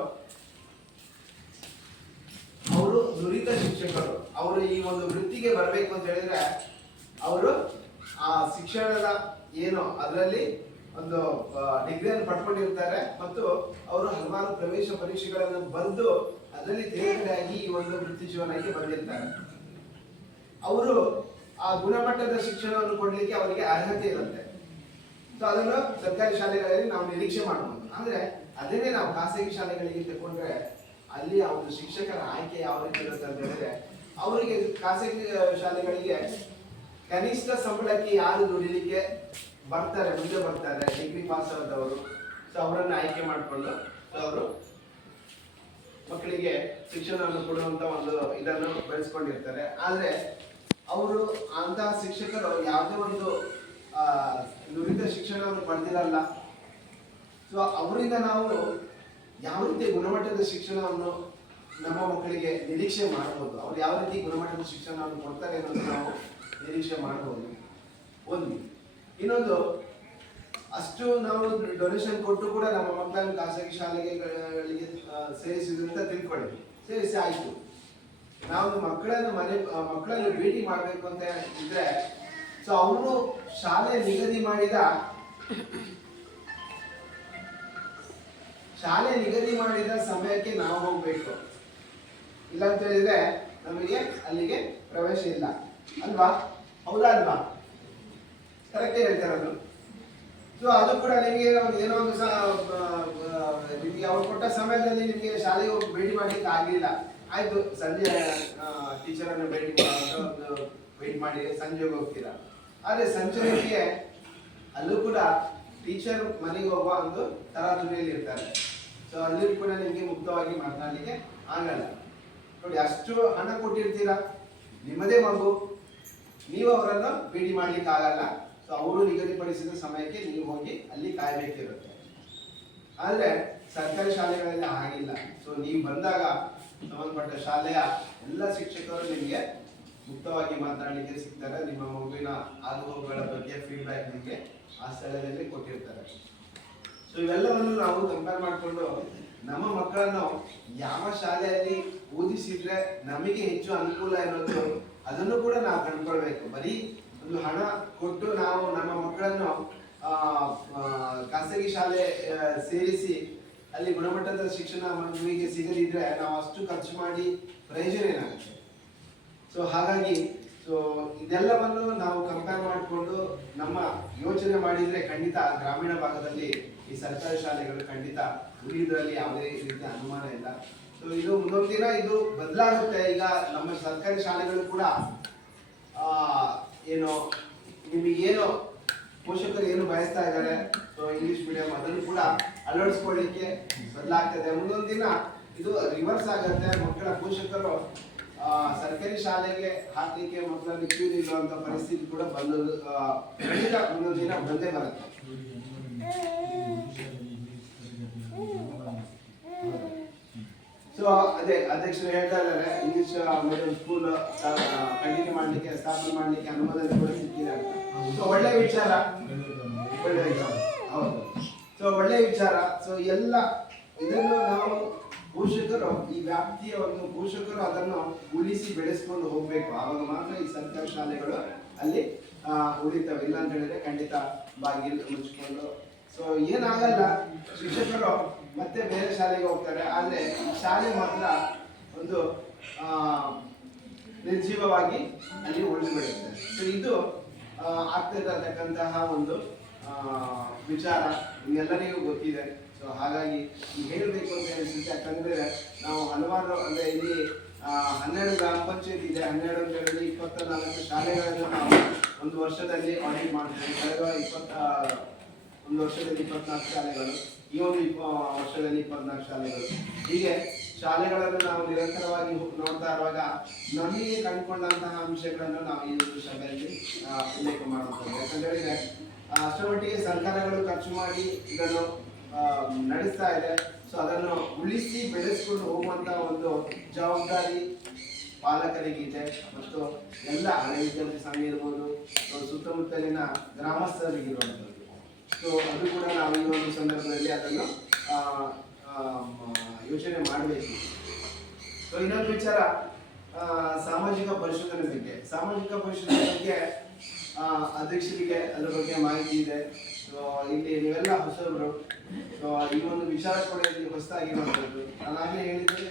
ಅವರು ನುರಿತ ಶಿಕ್ಷಕರು. ಅವರು ಈ ಒಂದು ವೃತ್ತಿಗೆ ಬರಬೇಕು ಅಂತ ಹೇಳಿದ್ರೆ ಅವರು ಆ ಶಿಕ್ಷಣದ ಏನು ಅದರಲ್ಲಿ ಒಂದು ಡಿಗ್ರಿಯನ್ನು ಪಡ್ಕೊಂಡಿರ್ತಾರೆ ಮತ್ತು ಅವರು ಹಲವಾರು ಪ್ರವೇಶ ಪರೀಕ್ಷೆಗಳನ್ನು ಬರೆದು ಅದರಲ್ಲಿ ತೇರ್ಗಡೆಯಾಗಿ ಈ ಒಂದು ವೃತ್ತಿ ಜೀವನಕ್ಕೆ ಬಂದಿರ್ತಾರೆ. ಅವರು ಆ ಗುಣಮಟ್ಟದ ಶಿಕ್ಷಣವನ್ನು ಕೊಡ್ಲಿಕ್ಕೆ ಅವರಿಗೆ ಅರ್ಹತೆ ಇರುತ್ತೆ. ಸೊ ಅದನ್ನು ಸರ್ಕಾರಿ ಶಾಲೆಗಳಲ್ಲಿ ನಾವು ನಿರೀಕ್ಷೆ ಮಾಡಬಹುದು. ಆದ್ರೆ ಅದನ್ನೇ ನಾವು ಖಾಸಗಿ ಶಾಲೆಗಳಿಗೆ ತಗೊಂಡ್ರೆ ಅಲ್ಲಿ ಆ ಒಂದು ಶಿಕ್ಷಕರ ಆಯ್ಕೆ ಯಾವ ರೀತಿ ಇರುತ್ತೆ ಅಂತ ಹೇಳಿದ್ರೆ, ಅವರಿಗೆ ಖಾಸಗಿ ಶಾಲೆಗಳಿಗೆ ಕನಿಷ್ಠ ಸಂಬಳಕ್ಕೆ ಯಾರು ದುಡಿಲಿಕ್ಕೆ ಬರ್ತಾರೆ, ಮುಂದೆ ಬರ್ತಾರೆ, ಡಿಗ್ರಿ ಪಾಸ್ ಆದವರು, ಸೊ ಅವರನ್ನು ಆಯ್ಕೆ ಮಾಡಿಕೊಂಡು ಅವರು ಮಕ್ಕಳಿಗೆ ಶಿಕ್ಷಣವನ್ನು ಕೊಡುವಂತ ಒಂದು ಇದನ್ನು ಬೆಳೆಸ್ಕೊಂಡಿರ್ತಾರೆ. ಆದ್ರೆ ಅವರು ಅಂತಹ ಶಿಕ್ಷಕರು ಯಾವುದೇ ಒಂದು ನುರಿತ ಶಿಕ್ಷಣವನ್ನು ಪಡೆದಿರಲ್ಲ. ಸೊ ಅವರಿಂದ ನಾವು ಯಾವ ರೀತಿ ಗುಣಮಟ್ಟದ ಶಿಕ್ಷಣವನ್ನು ನಮ್ಮ ಮಕ್ಕಳಿಗೆ ನಿರೀಕ್ಷೆ ಮಾಡಬಹುದು, ಅವ್ರು ಯಾವ ರೀತಿ ಗುಣಮಟ್ಟದ ಶಿಕ್ಷಣವನ್ನು ಕೊಡ್ತಾರೆ ಅನ್ನೋದು ನಾವು ನಿರೀಕ್ಷೆ ಮಾಡಬಹುದು. ಒಂದು ಇನ್ನೊಂದು, ಅಷ್ಟು ನಾವು ಡೊನೇಷನ್ ಕೊಟ್ಟು ಕೂಡ ನಮ್ಮ ಮಕ್ಕಳನ್ನು ಖಾಸಗಿ ಶಾಲೆಗಳಿಗೆ ಸೇರಿಸಿದ್ರು ಅಂತ ತಿಳ್ಕೊಳ್ಳಿ, ಸೇರಿಸಿ ಆಯ್ತು. ನಾವು ಮಕ್ಕಳನ್ನು ಭೇಟಿ ಮಾಡಬೇಕು ಅಂತ ಇದ್ರೆ, ಸೊ ಅವರು ಶಾಲೆ ನಿಗದಿ ಮಾಡಿದ ಸಮಯಕ್ಕೆ ನಾವು ಹೋಗ್ಬೇಕು. ಇಲ್ಲ ಅಂತ ಹೇಳಿದ್ರೆ ನಮಗೆ ಅಲ್ಲಿಗೆ ಪ್ರವೇಶ ಇಲ್ಲ ಅಲ್ವಾ? ಹೌದಾ ಅಲ್ವಾ? ಕರೆಕ್ಟ್ ಹೇಳ್ತಾರದು. ಸೊ ಅದು ಕೂಡ ನಿಮಗೆ ಏನೋ ಒಂದು ನಿಮಗೆ ಅವ್ರು ಕೊಟ್ಟ ಸಮಯದಲ್ಲಿ ನಿಮಗೆ ಶಾಲೆಗೆ ಹೋಗಿ ಭೇಟಿ ಮಾಡ್ಲಿಕ್ಕೆ ಆಗಲಿಲ್ಲ, ಆಯ್ತು ಸಂಜೆ ಟೀಚರನ್ನು ಭೇಟಿ ಮಾಡಿ ಸಂಜೆ ಹೋಗ್ತೀರಾ. ಆದ್ರೆ ಸಂಜೆಗೆ ಅಲ್ಲೂ ಕೂಡ ಟೀಚರ್ ಮನೆಗೆ ಹೋಗುವ ಒಂದು ತರಾತುರಿಯಲ್ಲಿ ಇರ್ತಾರೆ. ಸೊ ಅಲ್ಲಿ ಕೂಡ ನಿಮಗೆ ಮುಕ್ತವಾಗಿ ಮಾತನಾಡಲಿಕ್ಕೆ ಆಗಲ್ಲ. ನೋಡಿ, ಅಷ್ಟು ಹಣ ಕೊಟ್ಟಿರ್ತೀರಾ, ನಿಮ್ಮದೇ ಮಗು, ನೀವು ಅವರನ್ನು ಭೇಟಿ ಮಾಡ್ಲಿಕ್ಕೆ ಆಗಲ್ಲ. ಸೊ ಅವರು ನಿಗದಿಪಡಿಸಿದ ಸಮಯಕ್ಕೆ ನೀವು ಹೋಗಿ ಅಲ್ಲಿ ಕಾಯಬೇಕಿರುತ್ತೆ. ಆದ್ರೆ ಸರ್ಕಾರಿ ಶಾಲೆಗಳಲ್ಲಿ ಹಾಗಿಲ್ಲ. ಸೊ ನೀವು ಬಂದಾಗ ಸಂಬಂಧಪಟ್ಟ ಶಾಲೆಯ ಎಲ್ಲ ಶಿಕ್ಷಕರು ನಿಮಗೆ ಮುಕ್ತವಾಗಿ ಮಾತನಾಡಲಿಕ್ಕೆ ಸಿಗ್ತಾರೆ. ನಿಮ್ಮ ಮಗುವಿನ ಆಗುಹೋಗುಗಳ ಬಗ್ಗೆ ಫೀಡ್ಬ್ಯಾಕ್ ನಿಮಗೆ ಆ ಸ್ಥಳದಲ್ಲಿ ಕೊಟ್ಟಿರ್ತಾರೆ. ಸೊ ಇವೆಲ್ಲವನ್ನು ನಾವು ಕಂಪೇರ್ ಮಾಡಿಕೊಂಡು ನಮ್ಮ ಮಕ್ಕಳನ್ನು ಯಾವ ಶಾಲೆಯಲ್ಲಿ ಓದಿಸಿದ್ರೆ ನಮಗೆ ಹೆಚ್ಚು ಅನುಕೂಲ ಇರೋದು ಅದನ್ನು ಕೂಡ ನಾವು ಕಂಡುಕೊಳ್ಬೇಕು. ಬರೀ ಒಂದು ಹಣ ಕೊಟ್ಟು ನಾವು ನಮ್ಮ ಮಕ್ಕಳನ್ನು ಖಾಸಗಿ ಶಾಲೆ ಸೇರಿಸಿ ಅಲ್ಲಿ ಗುಣಮಟ್ಟದ ಶಿಕ್ಷಣ ಮಗುವಿಗೆ ಸಿಗದಿದ್ರೆ ನಾವು ಅಷ್ಟು ಖರ್ಚು ಮಾಡಿ ಪ್ರಯೋಜನ ಏನಾಗುತ್ತೆ? ಸೊ ಹಾಗಾಗಿ ಇದೆಲ್ಲವನ್ನು ನಾವು ಕಂಪೇರ್ ಮಾಡಿಕೊಂಡು ನಮ್ಮ ಯೋಚನೆ ಮಾಡಿದ್ರೆ ಖಂಡಿತ ಗ್ರಾಮೀಣ ಭಾಗದಲ್ಲಿ ಈ ಸರ್ಕಾರಿ ಶಾಲೆಗಳು ಖಂಡಿತ ಉಳಿಯುವುದರಲ್ಲಿ ಯಾವುದೇ ರೀತಿಯ ಅನುಮಾನ ಇಲ್ಲ. ಸೊ ಇದು ಮುಂದೊಂದು ದಿನ ಇದು ಬದಲಾಗುತ್ತೆ. ಈಗ ನಮ್ಮ ಸರ್ಕಾರಿ ಶಾಲೆಗಳು ಕೂಡ ಏನು ನಿಮಗೇನು ಪೋಷಕರು ಏನು ಬಯಸ್ತಾ ಇದ್ದಾರೆ, ಸೊ ಇಂಗ್ಲಿಷ್ ಮೀಡಿಯಂ ಅದನ್ನು ಕೂಡ ಅಳವಡಿಸ್ಕೊಳ್ಳಿಕ್ಕೆ ಬದಲಾಗ್ತದೆ. ಮುಂದೊಂದು ದಿನ ಇದು ರಿವರ್ಸ್ ಆಗುತ್ತೆ. ಮಕ್ಕಳ ಪೋಷಕರು ಸರ್ಕಾರಿ ಶಾಲೆಗೆ ಹಾಕಲಿಕ್ಕೆ ಮಕ್ಕಳನ್ನು ಕ್ಯೂ ನಿಲ್ಲುವಂತ ಪರಿಸ್ಥಿತಿ ಕೂಡ ಖಂಡಿತ ಮುಂದೊಂದು ದಿನ ಬಂದೇ ಬರುತ್ತೆ. ಸೊ ಅದೇ ಅಧ್ಯಕ್ಷರು ಹೇಳ್ತಾ ಇದ್ದಾರೆ, ಇಂಗ್ಲಿಷ್ ಮೀಡಿಯಂ ಸ್ಕೂಲ್ ಕಂಟಿನ್ಯೂ ಮಾಡ್ಲಿಕ್ಕೆ, ಸ್ಥಾಪನೆ ಮಾಡ್ಲಿಕ್ಕೆ ಅನುಮೋದನೆ ಕೂಡ ಸಿಕ್ಕಿದೆ. ಸೊ ಒಳ್ಳೆ ವಿಚಾರ, ಹೌದು. ಸೊ ಒಳ್ಳೆ ವಿಚಾರ. ಸೊ ಎಲ್ಲ ಇದನ್ನು ನಾವು ಪೋಷಕರು, ಈ ವ್ಯಾಪ್ತಿಯ ಒಂದು ಪೋಷಕರು ಅದನ್ನು ಉಳಿಸಿ ಬೆಳೆಸ್ಕೊಂಡು ಹೋಗ್ಬೇಕು. ಆವಾಗ ಮಾತ್ರ ಈ ಸರ್ಕಾರಿ ಶಾಲೆಗಳು ಅಲ್ಲಿ ಉಳಿತವೆ. ಇಲ್ಲ ಅಂತ ಹೇಳಿದ್ರೆ ಖಂಡಿತ ಬಾಗಿಲು ಮುಚ್ಕೊಂಡು ಸೊ ಏನಾಗಲ್ಲ, ಶಿಕ್ಷಕರು ಮತ್ತೆ ಬೇರೆ ಶಾಲೆಗೆ ಹೋಗ್ತಾರೆ. ಆದ್ರೆ ಶಾಲೆ ಮಾತ್ರ ಒಂದು ನಿರ್ಜೀವವಾಗಿ ಅಲ್ಲಿ ಉಳಿದು ಬಿಡುತ್ತೆ. ಸೊ ಇದು ಆಗ್ತಿರತಕ್ಕಂತಹ ಒಂದು ವಿಚಾರ ನಿಮ್ಗೆಲ್ಲರಿಗೂ ಗೊತ್ತಿದೆ. ಸೊ ಹಾಗಾಗಿ ಹೇಳಬೇಕು ಅಂತ ಅನಿಸುತ್ತೆ. ಯಾಕಂದ್ರೆ ನಾವು ಹಲವಾರು ಅಂದ್ರೆ ಇಲ್ಲಿ 12 ಗ್ರಾಮ ಪಂಚಾಯತ್ ಇದೆ. 12 ಅಂತ ಹೇಳಿದ್ರೆ 24 ಶಾಲೆಗಳನ್ನು ನಾವು ಒಂದು ವರ್ಷದಲ್ಲಿ ಆಡಿಟ್ ಮಾಡ್ತೀವಿ. ಕಳೆದ 1 ವರ್ಷದಲ್ಲಿ 24 ಶಾಲೆಗಳು, ಈ ಒಂದು ವರ್ಷದಲ್ಲಿ 24 ಶಾಲೆಗಳು. ಹೀಗೆ ಶಾಲೆಗಳನ್ನು ನಾವು ನಿರಂತರವಾಗಿ ನೋಡ್ತಾ ಇರುವಾಗ ನಮಗೆ ಕಂಡುಕೊಂಡಂತಹ ಅಂಶಗಳನ್ನು ನಾವು ಈ ಒಂದು ಸಭೆಯಲ್ಲಿ ಉಲ್ಲೇಖ ಮಾಡುತ್ತೇವೆ. ಯಾಕಂದ್ರೆ ಅಷ್ಟರ ಮಟ್ಟಿಗೆ ಸರ್ಕಾರಗಳು ಖರ್ಚು ಮಾಡಿ ಇದನ್ನು ನಡೆಸ್ತಾ ಇದೆ. ಸೊ ಅದನ್ನು ಉಳಿಸಿ ಬೆಳೆಸ್ಕೊಂಡು ಹೋಗುವಂತ ಒಂದು ಜವಾಬ್ದಾರಿ ಪಾಲಕರಿಗಿದೆ ಮತ್ತು ಎಲ್ಲ ಹಳೆ ವಿದ್ಯಾರ್ಥಿ ಸಂಘ ಇರ್ಬೋದು, ಸುತ್ತಮುತ್ತಲಿನ ಗ್ರಾಮಸ್ಥರಿಗಿರುವಂಥದ್ದು. ಸೊ ಅದು ಕೂಡ ನಾವು ಈ ಒಂದು ಸಂದರ್ಭದಲ್ಲಿ ಅದನ್ನು ಯೋಚನೆ ಮಾಡಬೇಕು. ಸೊ ಇನ್ನೊಂದು ವಿಚಾರ, ಸಾಮಾಜಿಕ ಪರಿಶೋಧನೆ ಬಗ್ಗೆ. ಸಾಮಾಜಿಕ ಪರಿಶೋಧನೆ ಬಗ್ಗೆ ಅಧ್ಯಕ್ಷರಿಗೆ ಅದ್ರ ಬಗ್ಗೆ ಮಾಹಿತಿ ಇದೆ. ಸೊ ಇಲ್ಲಿ ನೀವೆಲ್ಲ ಹೊಸಬರು. ಸೊ ಈ ಒಂದು ವಿಚಾರ ಕೂಡ ಇಲ್ಲಿ ಹೊಸದಾಗಿರುವಂಥದ್ದು. ನಾನಾಗಲೇ ಹೇಳಿದ್ದೆ,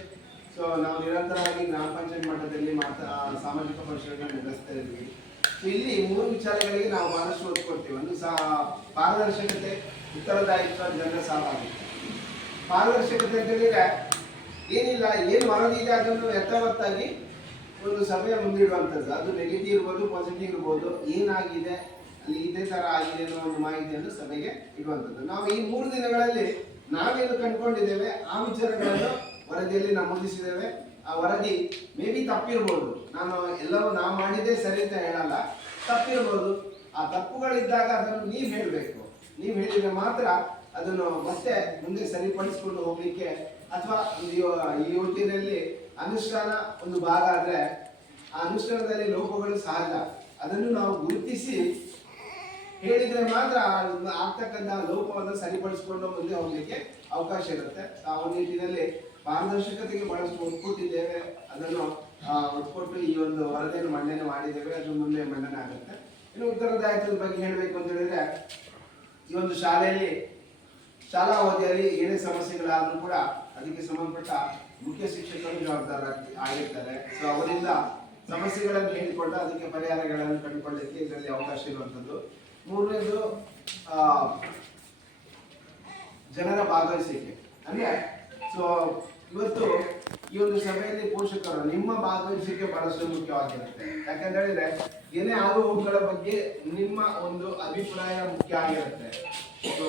ಸೊ ನಾವು ನಿರಂತರವಾಗಿ ಗ್ರಾಮ ಪಂಚಾಯತ್ ಮಟ್ಟದಲ್ಲಿ ಸಾಮಾಜಿಕ ಪರಿಶೋಧನೆ ನಡೆಸ್ತಾ ಇದ್ವಿ. ಸೊ ಇಲ್ಲಿ 3 ವಿಚಾರಗಳಿಗೆ ನಾವು ಬಹಳಷ್ಟು ಒತ್ತು ಕೊಡ್ತೀವಿ. ಒಂದು ಪಾರದರ್ಶಕತೆ, ಉತ್ತರದಾಯಿತ್ವ, ಜನರ ಸಹಭಾಗಿತ್ವ. ಪಾರದರ್ಶಕತೆ ಅಂತ ಹೇಳಿದ್ರೆ ಏನಿಲ್ಲ, ಏನು ವರದಿ ಇದೆ ಅದನ್ನು ಯಥಾವತ್ತಾಗಿ ಒಂದು ಸಭೆಯ ಮುಂದಿಡುವಂಥದ್ದು. ಅದು ನೆಗೆಟಿವ್ ಇರ್ಬೋದು, ಪಾಸಿಟಿವ್ ಇರ್ಬೋದು, ಏನಾಗಿದೆ ಅಲ್ಲಿ ಇದೇ ತರ ಆಗಿದೆ ಅನ್ನೋ ಒಂದು ಮಾಹಿತಿಯನ್ನು ಸಭೆಗೆ ಇಡುವಂಥದ್ದು. ನಾವು ಈ 3 ದಿನಗಳಲ್ಲಿ ನಾವೇನು ಕಂಡುಕೊಂಡಿದ್ದೇವೆ ಆ ವಿಚಾರಗಳನ್ನು ವರದಿಯಲ್ಲಿ ನಮೂದಿಸಿದ್ದೇವೆ. ಆ ವರದಿ ಮೇ ಬಿ ತಪ್ಪಿರ್ಬೋದು, ನಾನು ಎಲ್ಲವೂ ನಾವು ಮಾಡಿದ್ದೇ ಸರಿ ಅಂತ ಹೇಳಲ್ಲ, ತಪ್ಪಿರ್ಬೋದು. ಆ ತಪ್ಪುಗಳಿದ್ದಾಗ ಅದನ್ನು ನೀವು ಹೇಳಬೇಕು. ನೀವು ಹೇಳಿದ್ರೆ ಮಾತ್ರ ಅದನ್ನು ಮತ್ತೆ ಮುಂದೆ ಸರಿಪಡಿಸಿಕೊಂಡು ಹೋಗ್ಲಿಕ್ಕೆ, ಅಥವಾ ಈ ಯೋಜನೆಯಲ್ಲಿ ಅನುಷ್ಠಾನ ಒಂದು ಭಾಗ ಆದ್ರೆ ಆ ಅನುಷ್ಠಾನದಲ್ಲಿ ಲೋಪಗಳು ಸಹಜ. ಅದನ್ನು ನಾವು ಗುರುತಿಸಿ ಹೇಳಿದ್ರೆ ಮಾತ್ರ ಆಗ್ತಕ್ಕಂಥ ಲೋಪವನ್ನು ಸರಿಪಡಿಸಿಕೊಂಡು ಮುಂದೆ ಹೋಗ್ಲಿಕ್ಕೆ ಅವಕಾಶ ಇರುತ್ತೆ. ಆ ಒಂದು ನಿಟ್ಟಿನಲ್ಲಿ ಪಾರದರ್ಶಕತೆಗೆ ಬಹಳಷ್ಟು ಒತ್ತು ಕೊಟ್ಟಿದ್ದೇವೆ. ಅದನ್ನು ಒತ್ತು ಕೊಟ್ಟು ಈ ಒಂದು ವರದಿಯನ್ನು ಮಂಡನೆ ಮಾಡಿದ್ದೇವೆ. ಅದು ಮುಂದೆ ಮಂಡನೆ ಆಗುತ್ತೆ. ಇನ್ನು ಉತ್ತರದಾಯಿತ್ವದ ಬಗ್ಗೆ ಹೇಳಬೇಕು ಅಂತ ಹೇಳಿದ್ರೆ, ಈ ಒಂದು ಶಾಲಾ ಅವಧಿಯಲ್ಲಿ ಏನೇ ಸಮಸ್ಯೆಗಳಾದ್ರೂ ಕೂಡ ಅದಕ್ಕೆ ಸಂಬಂಧಪಟ್ಟ ಮುಖ್ಯ ಶಿಕ್ಷಕರು ಜವಾಬ್ದಾರ ಆಗಿರ್ತಾರೆ. ಸೊ ಅವರಿಂದ ಸಮಸ್ಯೆಗಳನ್ನು ಹೇಳಿಕೊಂಡು ಅದಕ್ಕೆ ಪರಿಹಾರಗಳನ್ನು ಕಂಡುಕೊಳ್ಳಲಿಕ್ಕೆ ಇದರಲ್ಲಿ ಅವಕಾಶ ಇರುವಂಥದ್ದು. 3ನೇದು ಜನರ ಭಾಗವಹಿಸಿಕೆ. ಅಂದ್ರೆ ಸೊ ಇವತ್ತು ಈ ಒಂದು ಸಭೆಯಲ್ಲಿ ಪೋಷಕರು ನಿಮ್ಮ ಭಾಗವಹಿಸಿಕೆ ಬಹಳಷ್ಟು ಮುಖ್ಯವಾಗಿರುತ್ತೆ. ಯಾಕಂತ ಹೇಳಿದ್ರೆ ಏನೇ ಆಗುವುಗಳ ಬಗ್ಗೆ ನಿಮ್ಮ ಒಂದು ಅಭಿಪ್ರಾಯ ಮುಖ್ಯ ಆಗಿರುತ್ತೆ. ಸೊ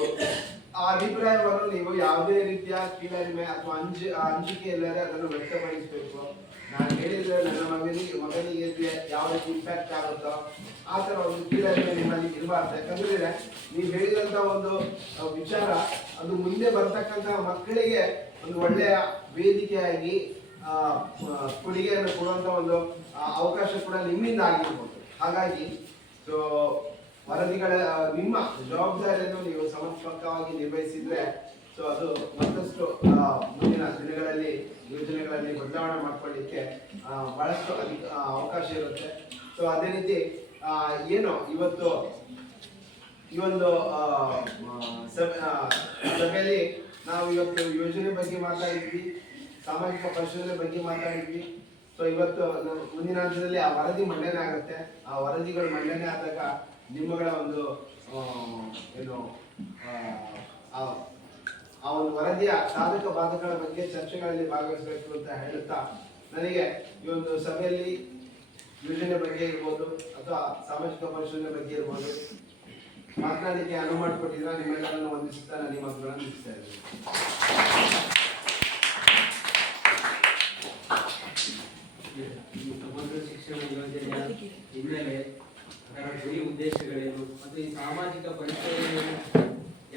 ಆ ಅಭಿಪ್ರಾಯವನ್ನು ನೀವು ಯಾವುದೇ ರೀತಿಯ ಕೀಳರಿಮೆ ಅಥವಾ ಅಂಜಿಕೆ ಇಲ್ಲದೆ ಅದನ್ನು ವ್ಯಕ್ತಪಡಿಸಬೇಕು. ನಾನು ಹೇಳಿದ್ರೆ ನನ್ನ ಮಗನಿಗೆ ಯಾವ ರೀತಿ ಇಂಪ್ಯಾಕ್ಟ್ ಆಗುತ್ತೋ ಆ ತರ ಒಂದು ಕೀಳರಿಮೆ ನಿಮ್ಮಲ್ಲಿ ಇರಬಾರ್ದು. ಯಾಕಂದ್ರೆ ನೀವು ಹೇಳಿದಂತ ಒಂದು ವಿಚಾರ ಅದು ಮುಂದೆ ಬರ್ತಕ್ಕಂಥ ಮಕ್ಕಳಿಗೆ ಒಂದು ಒಳ್ಳೆಯ ವೇದಿಕೆಯಾಗಿ ಕೊಡುಗೆಯನ್ನು ಕೊಡುವಂತ ಒಂದು ಅವಕಾಶ ಕೂಡ ನಿಮ್ಮಿಂದ ಆಗಿರ್ಬೋದು. ಹಾಗಾಗಿ ಸೊ ವರದಿಗಳ ನಿಮ್ಮ ಜವಾಬ್ದಾರಿಯನ್ನು ನೀವು ಸಮರ್ಪಕವಾಗಿ ನಿರ್ವಹಿಸಿದ್ರೆ ಸೊ ಅದು ಮತ್ತಷ್ಟು ಮುಂದಿನ ದಿನಗಳಲ್ಲಿ ಯೋಜನೆಗಳಲ್ಲಿ ಬದಲಾವಣೆ ಮಾಡ್ಕೊಳ್ಳಿಕ್ಕೆ ಬಹಳಷ್ಟು ಅವಕಾಶ ಇರುತ್ತೆ. ಸೊ ಅದೇ ರೀತಿ ಏನು ಇವತ್ತು ಈ ಒಂದು ಸಭೆಯಲ್ಲಿ ನಾವು ಇವತ್ತು ಯೋಜನೆ ಬಗ್ಗೆ ಮಾತಾಡಿದ್ವಿ, ಸಾಮಾಜಿಕ ಪರಿಶೋಧನೆ ಬಗ್ಗೆ ಮಾತಾಡಿದ್ವಿ. ಸೊ ಇವತ್ತು ಮುಂದಿನ ಹಂತದಲ್ಲಿ ಆ ವರದಿ ಮಂಡನೆ ಆಗುತ್ತೆ. ಆ ವರದಿಗಳು ಮಂಡನೆ ಆದಾಗ ನಿಮ್ಮಗಳ ಒಂದು ಏನು ಆ ಒಂದು ವರದಿಯ ಸಾಧಕ ಬಾಧಕಗಳ ಬಗ್ಗೆ ಚರ್ಚೆಗಳಲ್ಲಿ ಭಾಗವಹಿಸಬೇಕು ಅಂತ ಹೇಳುತ್ತಾ, ನನಗೆ ಈ ಒಂದು ಸಭೆಯಲ್ಲಿ ಯೋಜನೆ ಬಗ್ಗೆ ಇರ್ಬೋದು ಅಥವಾ ಸಾಮಾಜಿಕ ಪರಿಶೋಧನೆ ಬಗ್ಗೆ ಇರ್ಬೋದು ಮಾತನಾಡಲಿಕ್ಕೆ ಅನುವು ಮಾಡಿಕೊಟ್ಟಿದ್ರೆ ನಿಮ್ಮೆಲ್ಲರನ್ನು ವಂದಿಸುತ್ತಾ ನಾನು ನಿಮ್ಮ ಮಾತುಗಳನ್ನು ಮುಗಿಸ್ತಾ ಇದ್ದೇನೆ. ಈ ಸಮಗ್ರ ಶಿಕ್ಷಣ ಯೋಜನೆಯ ಹಿನ್ನೆಲೆ, ಅದರ ಗುರಿ ಉದ್ದೇಶಗಳೇನು ಮತ್ತು ಈ ಸಾಮಾಜಿಕ ಪರಿಶೋಧನೆಯನ್ನು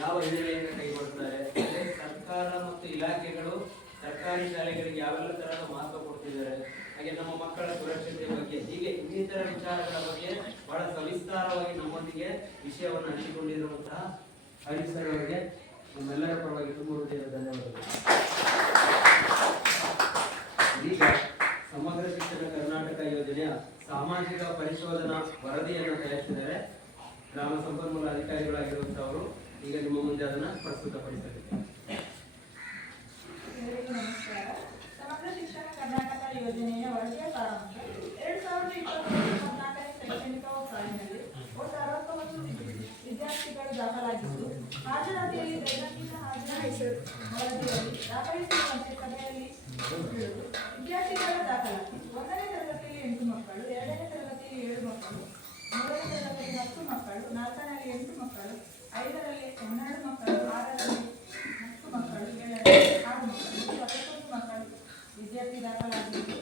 ಯಾವ ಹಿನ್ನೆಲೆಯಿಂದ ಕೈಗೊಳ್ಳುತ್ತಾರೆ, ಅದೇ ಸರ್ಕಾರ ಮತ್ತು ಇಲಾಖೆಗಳು ಸರ್ಕಾರಿ ಶಾಲೆಗಳಿಗೆ ಯಾವೆಲ್ಲ ತರಹದ ಮಹತ್ವ ಕೊಡ್ತಿದ್ದಾರೆ, ಹಾಗೆ ನಮ್ಮ ಮಕ್ಕಳ ಸುರಕ್ಷತೆ ಬಗ್ಗೆ, ಹೀಗೆ ಇನ್ನಿತರ ವಿಚಾರಗಳ ಬಗ್ಗೆ ಬಹಳ ಸವಿಸ್ತಾರವಾಗಿ ನಮ್ಮೊಂದಿಗೆ ವಿಷಯವನ್ನು ಹಂಚಿಕೊಂಡಿರುವಂತಹ ಹರೀಶ್ ಸರ್ ಅವರಿಗೆ ನಮ್ಮೆಲ್ಲರ ಪರವಾಗಿ ತುಂಬ ಹೃದಯದ ಧನ್ಯವಾದಗಳು. ಈಗ ಸಮಗ್ರ ಶಿಕ್ಷಣ ಕರ್ನಾಟಕ ಯೋಜನೆಯ ಸಾಮಾಜಿಕ ಪರಿಶೋಧನಾ ವರದಿಯನ್ನು ತಯಾರಿಸಿದ್ದಾರೆ ಗ್ರಾಮ ಸಂಪನ್ಮೂಲ ಅಧಿಕಾರಿಗಳಾಗಿರುವಂತವರು. ಈಗ ನಿಮ್ಮ ಮುಂದೆ ಅದನ್ನು ಪ್ರಸ್ತುತಪಡಿಸಲಿದ್ದಾರೆ. ನಮಸ್ಕಾರ. ಸಮಗ್ರ ಶಿಕ್ಷಣ ಕರ್ನಾಟಕ ಯೋಜನೆಯ ವರದಿಯ ಸಾರಾಂಶ. 2023-2024 ಶೈಕ್ಷಣಿಕ ಸಾಲಿನಲ್ಲಿ ಒಟ್ಟು 69 ವಿದ್ಯಾರ್ಥಿಗಳು ದಾಖಲಾಗಿದ್ದು, ಹಾಜರಾತಿಯಲ್ಲಿ ದೈನಂದಿನ ಹಾಜರಾತಿ ವರದಿಯಲ್ಲಿ ದಾಖಲಿಸಿರುವಂತೆ ಸಭೆಯಲ್ಲಿ ವಿದ್ಯಾರ್ಥಿಗಳ ದಾಖಲಾತಿ: 1ನೇ ತರಗತಿಯಲ್ಲಿ 8 ಮಕ್ಕಳು, 2ನೇ ತರಗತಿಯಲ್ಲಿ 7 ಮಕ್ಕಳು, 3ನೇ ತರಗತಿಯಲ್ಲಿ 10 ಮಕ್ಕಳು, 4ರಲ್ಲಿ 8 ಮಕ್ಕಳು, 5ರಲ್ಲಿ 12 ಮಕ್ಕಳು, 6ರಲ್ಲಿ 10 ಮಕ್ಕಳು, 7ರಲ್ಲಿ 6 ಮಕ್ಕಳು, 21 ಮಕ್ಕಳು ದಾಖಲಾಗಿದ್ದು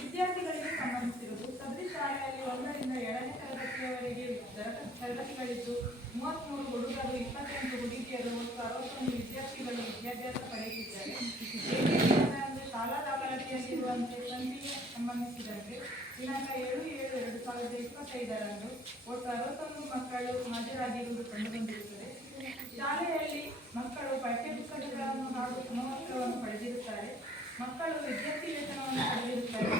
ವಿದ್ಯಾರ್ಥಿಗಳಿಗೆ ಸಂಬಂಧಿಸಿರುವುದು. ಸದರಿ ಶಾಲೆಯಲ್ಲಿ 1ರಿಂದ 7ನೇ ತರಗತಿಯವರೆಗೆ ತರಗತಿಗಳಿದ್ದು 33 ಹುಡುಗರು 28 ಹುಡುಗಿಯರು ಮತ್ತು 61 ವಿದ್ಯಾರ್ಥಿಗಳು ವಿದ್ಯಾಭ್ಯಾಸ ಪಡೆಯುತ್ತಿದ್ದಾರೆ. ಶಾಲಾ ದಾಖಲಾತಿಯಲ್ಲಿರುವಂತೆ ಸಂಧಿಗೆ ಸಂಬಂಧಿಸಿದಂತೆ ದಿನಾಂಕ 7/7/2025ರಂದು ಒಟ್ಟು 61 ಮಕ್ಕಳು ಹಾಜರಾಗಿರುವುದು ಕಂಡುಬಂದಿರುತ್ತದೆ. ಶಾಲೆಯಲ್ಲಿ ಮಕ್ಕಳು ಪಠ್ಯಪುಸ್ತಕಗಳನ್ನು ಹಾಗೂ ಸಮವಸ್ತ್ರವನ್ನು ಪಡೆದಿರುತ್ತಾರೆ. ಮಕ್ಕಳು ವಿದ್ಯಾರ್ಥಿ ವೇತನವನ್ನು ಪಡೆದಿರುತ್ತಾರೆ.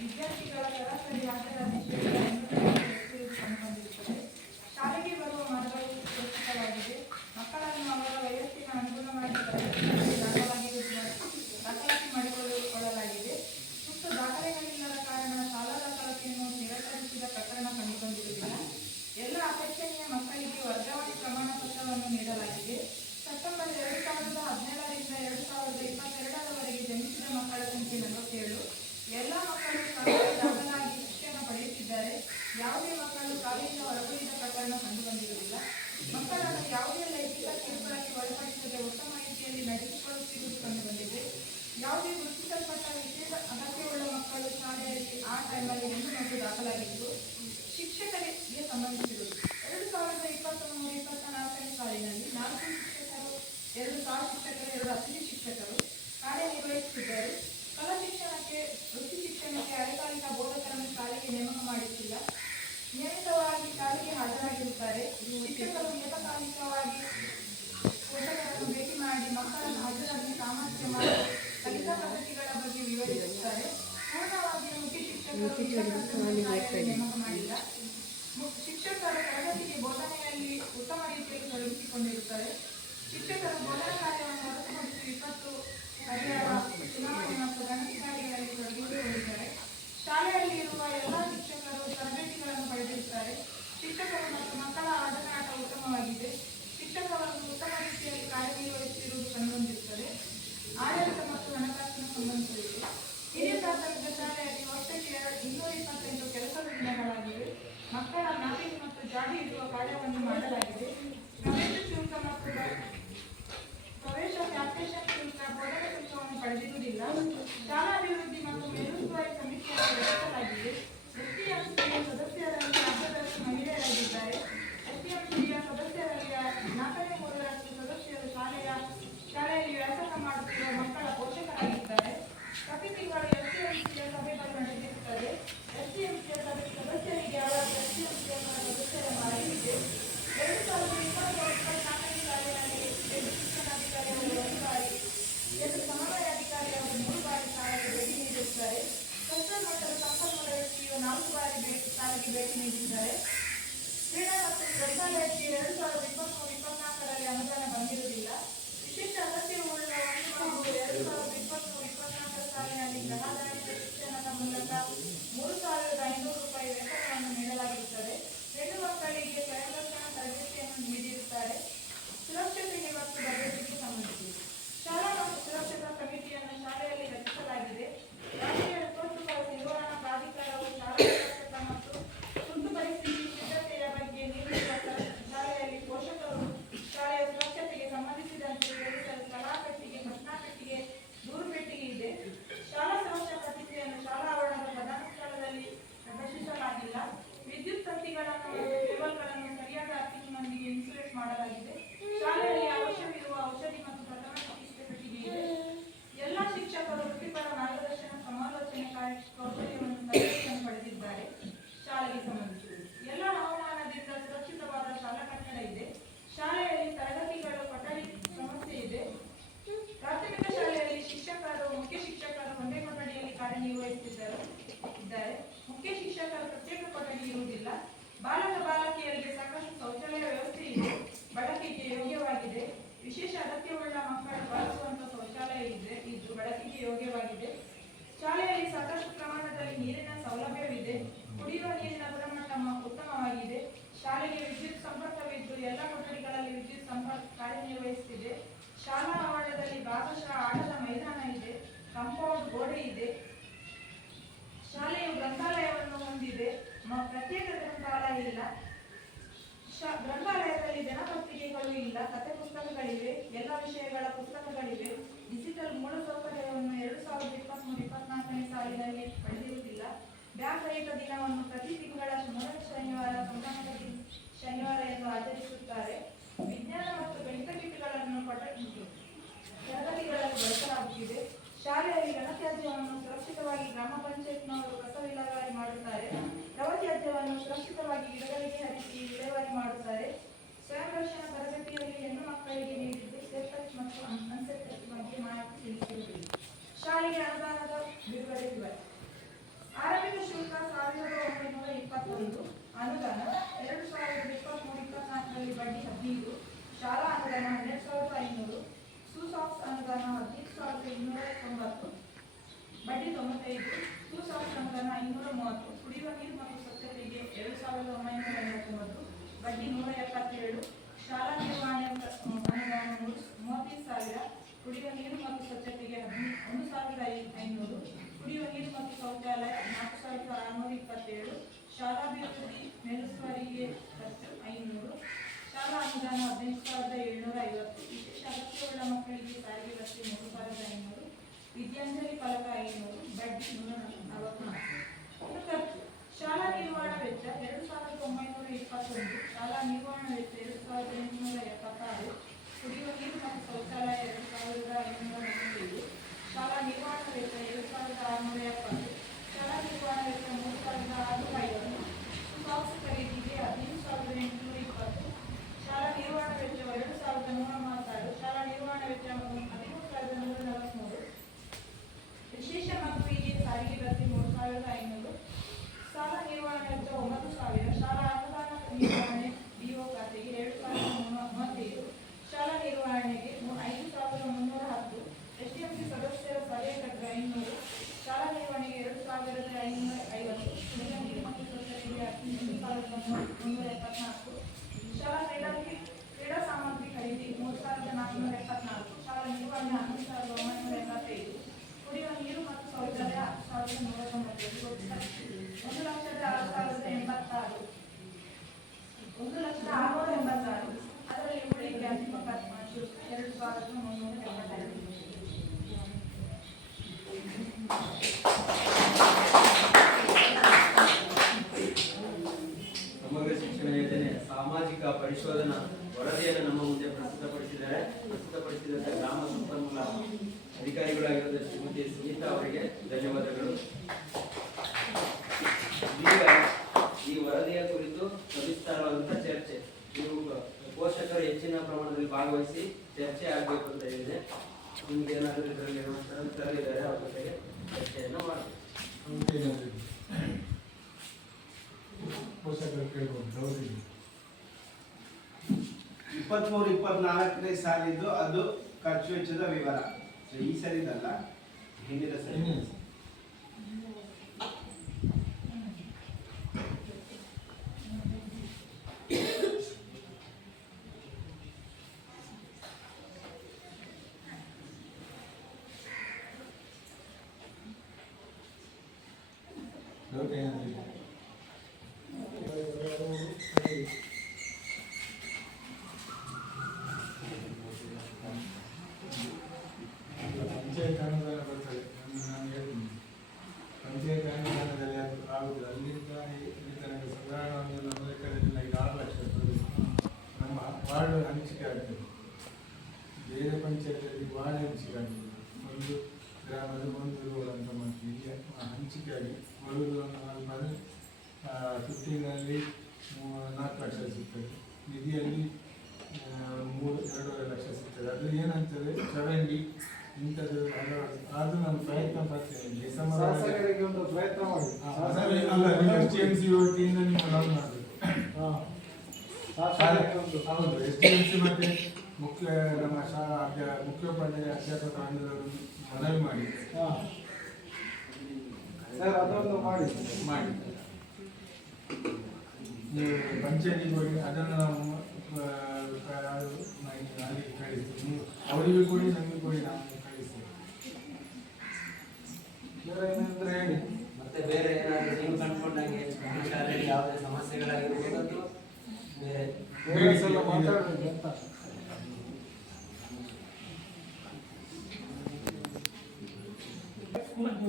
ವಿದ್ಯಾರ್ಥಿಗಳ ಸರಾಸರಿ ಹಾಜರಾತಿ ಕಂಡುಬಂದಿರುತ್ತದೆ. ಶಾಲೆಗೆ ಬರುವ ಮಾರ್ಗವು ಸುರಕ್ಷಿತವಾಗಿದೆ. ಮಕ್ಕಳನ್ನು ಅವರ ವಯಸ್ಸಿನ ಅನುಗುಣವಾಗಿ ದಾಖಲಾತಿ ಮಾಡಿಕೊಳ್ಳಲಾಗಿದೆ. ಸೂಕ್ತ ದಾಖಲೆಗಳಿಲ್ಲದ ಕಾರಣ ಶಾಲಾ ದಾಖಲಾತಿಯನ್ನು ನಿರಾಕರಿಸಿದ ಪ್ರಕರಣ ಕಂಡುಬಂದಿರುವುದಿಲ್ಲ. ಎಲ್ಲ ಅಪೇಕ್ಷಣೀಯ ಮಕ್ಕಳಿಗೆ ವರ್ಗಾವಣೆ ಪ್ರಮಾಣ ಪತ್ರವನ್ನು ನೀಡಲಾಗಿದೆ. ಸೆಪ್ಟೆಂಬರ್ 2017ರಿಂದ 2022ರವರೆಗೆ ಜನಿಸಿದ ಮಕ್ಕಳ ಸಂಖ್ಯೆ 47. ಎಲ್ಲ ಮಕ್ಕಳು ಶಾಲೆಗೆ ದಾಖಲಾಗಿ ಶಿಕ್ಷಣ ಪಡೆಯುತ್ತಿದ್ದಾರೆ. ಯಾವುದೇ ಮಕ್ಕಳು ಶಾಲೆಯಿಂದ ಹೊರಗುಳಿದ ಪ್ರಕರಣ ಕಂಡುಬಂದಿರುವುದಿಲ್ಲ. ಮಕ್ಕಳನ್ನು ಯಾವುದೇ ಲೈಂಗಿಕ ಕಿರುಕುಳಕ್ಕೆ ಒಳಪಡಿಸದೆ ಉತ್ತಮ ರೀತಿಯಲ್ಲಿ ನಡೆಸಿಕೊಳ್ಳುತ್ತಿರುವುದು ಕಂಡುಬಂದಿದೆ. ಯಾವುದೇ ಗುರುತಿಸಲ್ಪಟ್ಟ ವಿಶೇಷ ಅಗತ್ಯವುಳ್ಳ ಮಕ್ಕಳು ಶಾಲೆಯಲ್ಲಿ ಆ ಟೈಮಲ್ಲಿ ಹೆಣ್ಣು ಮಕ್ಕಳು ದಾಖಲಾಗಿದ್ದು ಶಿಕ್ಷಕರಿಗೆ ಸಂಬಂಧಿಸಿರುವುದು 2023-24ನೇ ಸಾಲಿನಲ್ಲಿ 4 ಶಿಕ್ಷಕರು, 2 ಸಹ ಶಿಕ್ಷಕರು, 2 ಅತಿಥಿ ಶಿಕ್ಷಕರು ಕಾರ್ಯನಿರ್ವಹಿಸುತ್ತಿದ್ದಾರೆ. ಕಲಾ ಶಿಕ್ಷಣಕ್ಕೆ, ವೃತ್ತಿ ಶಿಕ್ಷಣಕ್ಕೆ ಅರೆಕಾಲಿಕ ಬೋಧಕರನ್ನು ಶಾಲೆಗೆ ನೇಮಕ ಮಾಡುತ್ತಿಲ್ಲ. ನಿಯಮಿತವಾಗಿ ಶಾಲೆಗೆ ಹಾಜರಾಗಿರುತ್ತಾರೆ. ಶಿಕ್ಷಕರು ನಿಯತಕಾಲಿಕವಾಗಿ ಪೋಷಕರನ್ನು ಭೇಟಿ ಮಾಡಿ ಮಕ್ಕಳನ್ನು ಹಾಜರಾಗಿ ಸಾಮರ್ಥ್ಯ ಮಾಡಿ ಕಲಿಕಾ ಪದ್ಧತಿಗಳ ಬಗ್ಗೆ ವಿವರಿಸುತ್ತಾರೆ. ಪೂರ್ಣವಾಗಿ ಮುಖ್ಯ ಶಿಕ್ಷಕರು ನೇಮಕ ಮಾಡಿಲ್ಲ. ಶಿಕ್ಷಕರು ತರಗತಿಗೆ ಬೋಧನೆಯಲ್ಲಿ ಉತ್ತಮ ರೀತಿಯಲ್ಲಿ ತೊಡಗಿಸಿಕೊಂಡಿರುತ್ತಾರೆ. ಶಿಕ್ಷಕರು ಬೋಧನಾ ಕಾರ್ಯವನ್ನು ಹೊರತುಪಡಿಸಿ ವಿಪತ್ತು ಪರಿಹಾರ, ಚುನಾವಣೆ ಮತ್ತು ಗಣತಿ ಕಾರ್ಯಗಳಲ್ಲಿ ತೊಡಗಿಸಿಕೊಂಡಿದ್ದಾರೆ. ಶಾಲೆಯಲ್ಲಿ ಇರುವ ಎಲ್ಲ ಶಿಕ್ಷಕರು ತರಬೇತಿಗಳನ್ನು ಪಡೆದಿರುತ್ತಾರೆ. ಶಿಕ್ಷಕರು ಮತ್ತು ಮಕ್ಕಳ ಆಟಗಾಟ ಉತ್ತಮವಾಗಿದೆ. ಶಿಕ್ಷಕರನ್ನು ಉತ್ತಮ ರೀತಿಯಲ್ಲಿ ಕಾರ್ಯನಿರ್ವಹಿಸುತ್ತಿರುವುದು ಕಂಡುಬಂದಿರುತ್ತದೆ. ಆಡಳಿತ ಮತ್ತು ಹಣಕಾಸಿನ ಸಂಬಂಧಿಸಿದೆ. ಹಿರಿಯ ಪ್ರಾಥಮಿಕ ಶಾಲೆಯಲ್ಲಿ ಒಟ್ಟಿಗೆ 228 ಕೆಲಸದ ದಿನಗಳಾಗಿವೆ. ಮಕ್ಕಳ ಮ್ಯಾಪಿಂಗ್ ಮತ್ತು ಜಾಡಿ ಇಡುವ ಕಾರ್ಯವನ್ನು ಮಾಡಲಾಗಿದೆ. ಪ್ರವೇಶ ಶುಲ್ಕ ಮತ್ತು ಪ್ರವೇಶ ಪ್ಯಾಕೇಜನ್ ಶುಲ್ಕ ಬೋಧಕ ಶುಲ್ಕವನ್ನು ಪಡೆದಿರುವುದಿಲ್ಲ. ಶಾಲಾಭಿವೃದ್ಧಿ ಮತ್ತು ಮೇಲುಸ್ತುವಾರಿ ಸಮಿತಿಯನ್ನು ರಚಿಸಲಾಗಿದೆ. ಎಸ್ಟಿಎಂಸಿಯ ಸದಸ್ಯರಲ್ಲಿ ಅರ್ಧದಷ್ಟು ಮಹಿಳೆಯರಾಗಿದ್ದಾರೆ. ಎಸ್ಟಿಎಂಸಿಯ ಸದಸ್ಯರಲ್ಲಿ 4/3 ಸದಸ್ಯರು ಶಾಲೆಯಲ್ಲಿ ವ್ಯಾಸಂಗ ಮಾಡುತ್ತಿರುವ ಮಕ್ಕಳ ಪೋಷಕರಾಗಿದ್ದಾರೆ. ಪ್ರತಿ ತಿಂಗಳು ಎಸ್ಟಿಎಂಸಿಯ ಸಭೆಗಳು ನಡೆದಿರುತ್ತದೆ. ಎಸ್ಟಿಎಂಸಿಯ ಸದಸ್ಯರಿಗೆ ಅವರ ಎಸ್ಟಿಎಂಸಿಯ ಸದಸ್ಯರ ಮಾಹಿತಿ 2023-24ನೇ ಸಾಲಿನಲ್ಲಿ ಹೆಣ್ಣು ಶಿಕ್ಷಣಾಧಿಕಾರಿಗಳು 1 ಬಾರಿ, 2 ಸಮನ್ವಯ ಅಧಿಕಾರಿಗಳು 3 ಬಾರಿ ಶಾಲೆಗೆ ಭೇಟಿ ನೀಡಿರುತ್ತಾರೆ. ಸೆಕ್ಟರ್ ಮಟ್ಟದ ಸಂಪನ್ಮೂಲ ವ್ಯಕ್ತಿಯು 4 ಬಾರಿ ಶಾಲೆಗೆ ಭೇಟಿ ನೀಡಿದ್ದಾರೆ. ಕ್ರೀಡಾ ಮತ್ತು ಗ್ರಂಥಾಲಯಕ್ಕೆ 2023-24ರಲ್ಲಿ ಅನುದಾನ ಬಂದಿರುವುದಿಲ್ಲ. ವಿಶೇಷ ಅಗತ್ಯವುಳ್ಳ 2023-24 ಸಾಲಿನಲ್ಲಿ ಗೃಹಾಧಾರಿತ ಶಿಕ್ಷಣದ ಮೂಲಕ 3,500 ರೂಪಾಯಿ ವೇತನವನ್ನು ನೀಡಲಾಗಿರುತ್ತದೆ. ಹೆಣ್ಣು ಮಕ್ಕಳಿಗೆ ಸ್ವಯಂರಕ್ಷಣಾ ತರಬೇತಿಯನ್ನು ನೀಡಿರುತ್ತಾರೆ. ಸುರಕ್ಷತೆಗೆ ಮತ್ತು ಭದ್ರತೆಗೆ ಸಂಬಂಧಿಸಿದೆ. ಶಾಲಾ ಮತ್ತು ಸುರಕ್ಷತಾ ಸಮಿತಿಯನ್ನು ಶಾಲೆಯಲ್ಲಿ ರಚಿಸಲಾಗಿದೆ. ರಾಷ್ಟ್ರೀಯ ವಿಪತ್ತು ನಿರ್ವಹಣಾ ಪ್ರಾಧಿಕಾರವು ಶಾಲಾ ಸುರಕ್ಷತಾ ಮತ್ತು ತುರ್ತು ಪರಿಸ್ಥಿತಿ ಸಿದ್ಧತೆಯ ಬಗ್ಗೆ ನೀಡಿರುವ ಶಾಲೆಯಲ್ಲಿ ಪೋಷಕರು ಶಾಲೆಯ ಸುರಕ್ಷತೆಗೆ ಸಂಬಂಧಿಸಿದಂತೆ ಸೇರಿಸಲು ಸಲಹಾ ಪೆಟ್ಟಿಗೆ, ಪ್ರಶ್ನಾ ಪೆಟ್ಟಿಗೆ, ದೂರು ಪೆಟ್ಟಿಗೆ ಇದೆ. ಶಾಲಾ ಸುರಕ್ಷಾ ಪ್ರತಿಕ್ರಿಯೆಯನ್ನು ಶಾಲಾ ಆವರಣದ ಪ್ರಧಾನ ಸ್ಥಳದಲ್ಲಿ ಪ್ರದರ್ಶಿಸಲಾಗಿಲ್ಲ. ವಿದ್ಯುತ್ ತಂತಿಗಳನ್ನು ಮತ್ತು ಕೇಬಲ್ಗಳನ್ನು ಸರಿಯಾದ ಅರ್ಪಿಂಗ್ನೊಂದಿಗೆ ಇನ್ಸುಲೇಟ್ ಮಾಡಲಾಗಿದೆ. ಶಾಲೆಯಲ್ಲಿ ಅವಶ್ಯವಿರುವ ಔಷಧಿ ಮತ್ತು ಪ್ರಥಮ ಚಿಕಿತ್ಸೆ ಪೆಟ್ಟಿಗೆ ಇದೆ. ಎಲ್ಲ ಶಿಕ್ಷಕರು ವೃತ್ತಿಪರ ಮಾರ್ಗದರ್ಶನ, ಸಮಾಲೋಚನೆ ಕೌಶಲ್ಯವನ್ನು ತರಬೇತಿಯನ್ನು ಪಡೆದಿದ್ದಾರೆ. ಶಾಲೆಗೆ ಸಂಬಂಧಿಸಿದೆ. ಎಲ್ಲ ಹವಾಮಾನದಿಂದ ಸುರಕ್ಷಿತವಾದ ಶಾಲಾ ಕಟ್ಟಡ ಇದೆ. ಶಾಲೆಯಲ್ಲಿ ತರಗತಿಗಳು, ಕೊಠಡಿ ಸಮಸ್ಯೆ ಇದೆ. ಪ್ರಾಥಮಿಕ ಶಾಲೆಯಲ್ಲಿ ಶಿಕ್ಷಕರು, ಮುಖ್ಯ ಶಿಕ್ಷಕರು ಒಂದೇ ಕೊಠಡಿಯಲ್ಲಿ ಕಾರ್ಯನಿರ್ವಹಿಸುತ್ತಿದ್ದಾರೆ. ಮುಖ್ಯ ಶಿಕ್ಷಕರು ಪ್ರತ್ಯೇಕ ಕೊಠಡಿ ಇರುವುದಿಲ್ಲ. ಬಾಲಕ ಬಾಲಕಿಯರಿಗೆ ಸಾಕಷ್ಟು ಶೌಚಾಲಯ ವ್ಯವಸ್ಥೆ ಇದೆ. ಬಳಕೆಗೆ ಯೋಗ್ಯವಾಗಿದೆ. ವಿಶೇಷ ಅಗತ್ಯವುಳ್ಳ ಮಕ್ಕಳು ಬಳಸುವಂತಹ ಶೌಚಾಲಯ ಇದ್ದು ಬಳಕೆಗೆ ಯೋಗ್ಯವಾಗಿದೆ. ಶಾಲೆಯಲ್ಲಿ ಸಾಕಷ್ಟು ಪ್ರಮಾಣದಲ್ಲಿ ನೀರಿನ ಸೌಲಭ್ಯವಿದೆ. ಕುಡಿಯುವ ನೀರಿನ ಗುಣಮಟ್ಟ ಉತ್ತಮವಾಗಿದೆ. ಶಾಲೆಗೆ ವಿದ್ಯುತ್ ಸಂಪರ್ಕವಿದ್ದು ಎಲ್ಲ ಕೊಠಡಿಗಳಲ್ಲಿ ವಿದ್ಯುತ್ ಸಂಪರ್ಕ ಕಾರ್ಯನಿರ್ವಹಿಸುತ್ತಿದೆ. ಶಾಲಾ ಆವರಣದಲ್ಲಿ ಭಾಗಶಃ ಆಟದ ಮೈದಾನ ಇದೆ. ಕಾಂಪೌಂಡ್ ಗೋಡೆ ಇದೆ. ಶಾಲೆಯು ಗ್ರಂಥಾಲಯವನ್ನು ಹೊಂದಿದೆ. ಪ್ರತ್ಯೇಕ ಗ್ರಂಥಾಲಯ ಇಲ್ಲ. ಗ್ರಂಥಾಲಯದಲ್ಲಿ ದಿನಪತ್ರಿಕೆಗಳು ಇಲ್ಲ. ಕಥೆ ಪುಸ್ತಕಗಳಿವೆ. ಎಲ್ಲ ವಿಷಯಗಳ ಪುಸ್ತಕಗಳಿವೆ. ಡಿಜಿಟಲ್ ಮೂಲಸೌಕರ್ಯವನ್ನು 2023-24ನೇ ಸಾಲಿನಲ್ಲಿ ಪಡೆದಿರುವುದಿಲ್ಲ. ಬ್ಯಾಂಕ್ ರಹಿತ ದಿನವನ್ನು ಪ್ರತಿ ತಿಂಗಳ ಮೊದಲ ಶನಿವಾರ ಸಂಭ್ರಮದ ಶನಿವಾರ ಎಂದು ಆಚರಿಸುತ್ತಾರೆ. ವಿಜ್ಞಾನ ಮತ್ತು ಗಣಿತ ಕಿಟ್ಗಳನ್ನು ತರಗತಿಗಳಲ್ಲಿ ಬಳಸಲಾಗುತ್ತಿದೆ. ಶಾಲೆಯಲ್ಲಿ ಘನತ್ಯಾಜ್ಯವನ್ನು ಸುರಕ್ಷಿತವಾಗಿ ಗ್ರಾಮ ಪಂಚಾಯತ್ನವರು ಕಸ ವಿಲೇವಾರಿ ಮಾಡುತ್ತಾರೆ. ದ್ರವ ತ್ಯಾಜ್ಯವನ್ನು ಸುರಕ್ಷಿತವಾಗಿ ಗಿಡಗಳಿಗೆ ಹರಿಸಿ ವಿಲೇವಾರಿ ಮಾಡುತ್ತಾರೆ. ಸ್ವಯಂ ರಕ್ಷಣಾ ತರಗತಿಯಲ್ಲಿ ಹೆಣ್ಣು ಮಕ್ಕಳಿಗೆ ನೀಡಿದ್ದು ಸೇಫ್ ಟಚ್ ಮತ್ತು ಅನ್ಸೇಫ್ ಟಚ್ ಬಗ್ಗೆ ಮಾಹಿತಿ ತಿಳಿಸಿರುವುದು. ಶಾಲೆಗೆ ಅನುದಾನದ ಬಿಡುಗಡೆ ವಿವರ. ಆರಂಭಿಕ ಶುಲ್ಕ 1921, ಅನುದಾನ 2023-24ರಲ್ಲಿ ಬಡ್ಡಿ 15, ಶಾಲಾ ಅನುದಾನ 12,500, ಸೂಸಾಕ್ಸ್ ಅನುದಾನ 15,290, ಬಡ್ಡಿ 95, ಸೂಸಾಕ್ಸ್ ಅನುದಾನ 530, ಕುಡಿಯುವ ನೀರು ಮತ್ತು ಸ್ವಚ್ಛತೆಗೆ 2,989, ಬಡ್ಡಿ 172, ಶಾಲಾ ನಿರ್ವಹಣೆ ಅನುದಾನ 35,000, ಕುಡಿಯುವ ನೀರು ಮತ್ತು ಸ್ವಚ್ಛತೆಗೆ 1,500, ಕುಡಿಯುವ ನೀರು ಮತ್ತು ಶೌಚಾಲಯ 4,627, ಶಾಲಾಭಿವೃದ್ಧಿ ಮೇಲುಸ್ತುವಾರಿಗೆ ಖರ್ಚು 500, ಶಾಲಾ ಅನುದಾನ 18,750, ವಿಶೇಷ ಅಗತ್ಯವುಳ್ಳ ಮಕ್ಕಳಿಗೆ ಸಾರಿಗೆ ವ್ಯವಸ್ಥೆ 3,500, ವಿದ್ಯಾಂಜಲಿ ಫಲಕ 500, ಬಡ್ಡಿ 144. ಖರ್ಚು. ಶಾಲಾ ನಿರ್ವಹಣಾ ವೆಚ್ಚ 2,921, ಶಾಲಾ ನಿರ್ವಹಣಾ ವೆಚ್ಚ 2,876, ಕುಡಿಯುವ ನೀರು ಮತ್ತು ಶೌಚಾಲಯ 2,595, ಶಾಲಾ ನಿರ್ವಹಣಾ ವೆಚ್ಚ 2,670, ಶಾಲಾ ನಿರ್ವಹಣಾ ವೆಚ್ಚ 3,650, ಬಾಕ್ಸ್ ಖರೀದಿಗೆ 15,820, ಶಾಲಾ ನಿರ್ವಹಣಾ ವೆಚ್ಚ 2,136, ಶಾಲಾ ನಿರ್ವಹಣಾ ವೆಚ್ಚ 13,143, ವಿಶೇಷ ಮಗುವಿಗೆ ಸಾರಿಗೆ ಭತ್ಯೆ 3,500, ಶಾಲಾ ನಿರ್ವಹಣಾ ವೆಚ್ಚ 9,000, ಶಾಲಾ ಅನುದಾನ ನಿರ್ವಹಣೆ ಡಿಒ ಖಾತೆಗೆ 2,035, ಶಾಲಾ ನಿರ್ವಹಣೆಗೆ 5,310, ಎಸ್ಡಿಎಂಸಿ ಸದಸ್ಯರ ಸಭೆ ಕಟ್ಟಡ 500, ಶಾಲಾ ನಿರ್ವಹಣೆಗೆ 2,550, ಕುಡಿಯುವ ನೀರು ಮತ್ತು ಸ್ವಚ್ಛತೆಗೆ 13,374, ಶಾಲಾ ಕ್ರೀಡಾ ಸಾಮಗ್ರಿ ಖರೀದಿ 3,474, ಶಾಲಾ ನಿರ್ವಹಣೆ 11,975, ಕುಡಿಯುವ ನೀರು ಮತ್ತು ಶೌಚಾಲಯ 10,195, 1,06,086, 1,686, ಅದರಲ್ಲಿ ಉಳಿಕೆ ಅಂತಿಮ ಶುಲ್ಕ 2,375. ಸಮಗ್ರ ಶಿಕ್ಷಣ ಯೋಜನೆ ಸಾಮಾಜಿಕ ಪರಿಶೋಧನಾ ವರದಿಯನ್ನು ನಮ್ಮ ಮುಂದೆ ಪ್ರಸ್ತುತಪಡಿಸಿದಂತ ಗ್ರಾಮ ಸಂಪನ್ಮೂಲ ಅಧಿಕಾರಿಗಳಾಗಿರುವ ಶ್ರೀಮತಿ ಸುನೀತಾ ಅವರಿಗೆ ಧನ್ಯವಾದಗಳು. ಈಗ ಈ ವರದಿಯ ಕುರಿತು ಸವಿಸ್ತಾರವಾದಂತಹ ಚರ್ಚೆ, ನೀವು ಪೋಷಕರು ಹೆಚ್ಚಿನ ಪ್ರಮಾಣದಲ್ಲಿ ಭಾಗವಹಿಸಿ ಚರ್ಚೆ ಆಗಬೇಕು ಅಂತ ಹೇಳಿದೆ. ನಿಮ್ಗೆ ಏನಾದರೂ ಇದರಲ್ಲಿ ತರಲಿದ್ದಾರೆ, ಅವ್ರ ಜೊತೆಗೆ ಚರ್ಚೆಯನ್ನು ಮಾಡಬೇಕು. ಪೋಷಕರು ಕೇಳ್ಬೋದು. 23-24ನೇ ಸಾಲಿದ್ದು ಅದು ಖರ್ಚು ವೆಚ್ಚದ ವಿವರ. ಈ ಸರಿದಲ್ಲ, ಹಿಂದಿನ ಸರಿ. ಪಂಚಾಯತ್ ಅನುದಾನ ಬರ್ತದೆ, ನಾನು ಹೇಳ್ತೀನಿ. ಪಂಚಾಯತ್ ಅನುದಾನದಲ್ಲಿ ಅದು ಆಗುದು. ಅಲ್ಲಿಂದ ಇಲ್ಲಿ ತನಕ ಸಾಧಾರಣ ನಮ್ಮ ಲೆಕ್ಕದಲ್ಲಿ 6 ಲಕ್ಷ ನಮ್ಮ ವಾರ್ಡ್ ಹಂಚಿಕೆ ಆಗ್ತದೆ. ಬೇರೆ ಪಂಚಾಯತ್ನಲ್ಲಿ ವಾರ್ಡ್ ಹಂಚಿಕೆ ಆಗ್ತದೆ. ಒಂದು ಗ್ರಾಮದ ಒಂದು ರೋಡ್ ಅಂತ ಮಾಡ್ತೀವಿ. ಇಲ್ಲಿ ಹಂಚಿಕೆ ಆಗಿ ಒಂದು 15ನಲ್ಲಿ 4 ಲಕ್ಷ ಸಿಗ್ತದೆ. ನಿಧಿಯಲ್ಲಿ 2.5 ಲಕ್ಷ ಸಿಗ್ತದೆ. ಅದು ಏನಂತಂದರೆ ಚರಂಡಿ ಇಂಥದ್ದು ಅದು ನಮ್ಮ ಪ್ರಯತ್ನ ಪಡ್ತೇವೆ. ಡಿಸೆಂಬರ್ ಒಂದು ಪ್ರಯತ್ನ ಮಾಡಿ. STMC ವತಿಯಿಂದ ನೀವು ಲೋನ್ ಮಾಡಬೇಕು. ಹೌದು, STMC ಮತ್ತೆ ನಮ್ಮ ಮುಖ್ಯೋಪಾಧ್ಯಾಯ ಅಧ್ಯಾಪಕರು ಮನವಿ ಮಾಡಿ ಸರ್ ಅದನ್ನು ಮಾಡಿ ನೀವು ಪಂಚಾಯತಿಗೆ ಹೋಗಿ ಅದನ್ನು ನಾವು ಅಲ್ಲಿಗೆ ಕಳಿಸ್ತೀವಿ. ಅವರಿಗೂ ಕೊಡಿ, ನಮಗೆ ಕೊಡಿ, ನಾವು ಕಳಿಸ್ತೇವೆ. ಬೇರೆ ಏನಂದ್ರೆ ಹೇಳಿ. ಮತ್ತೆ ಬೇರೆ ಏನಾದರೂ ನೀವು ಕಂಡುಕೊಂಡಂಗೆ ಶಾಲೆಯಲ್ಲಿ ಯಾವುದೇ ಸಮಸ್ಯೆಗಳಾಗಿರ್ಬೋದು, ಬೇರೆ ಮಾತಾಡೋದು ಅಂತ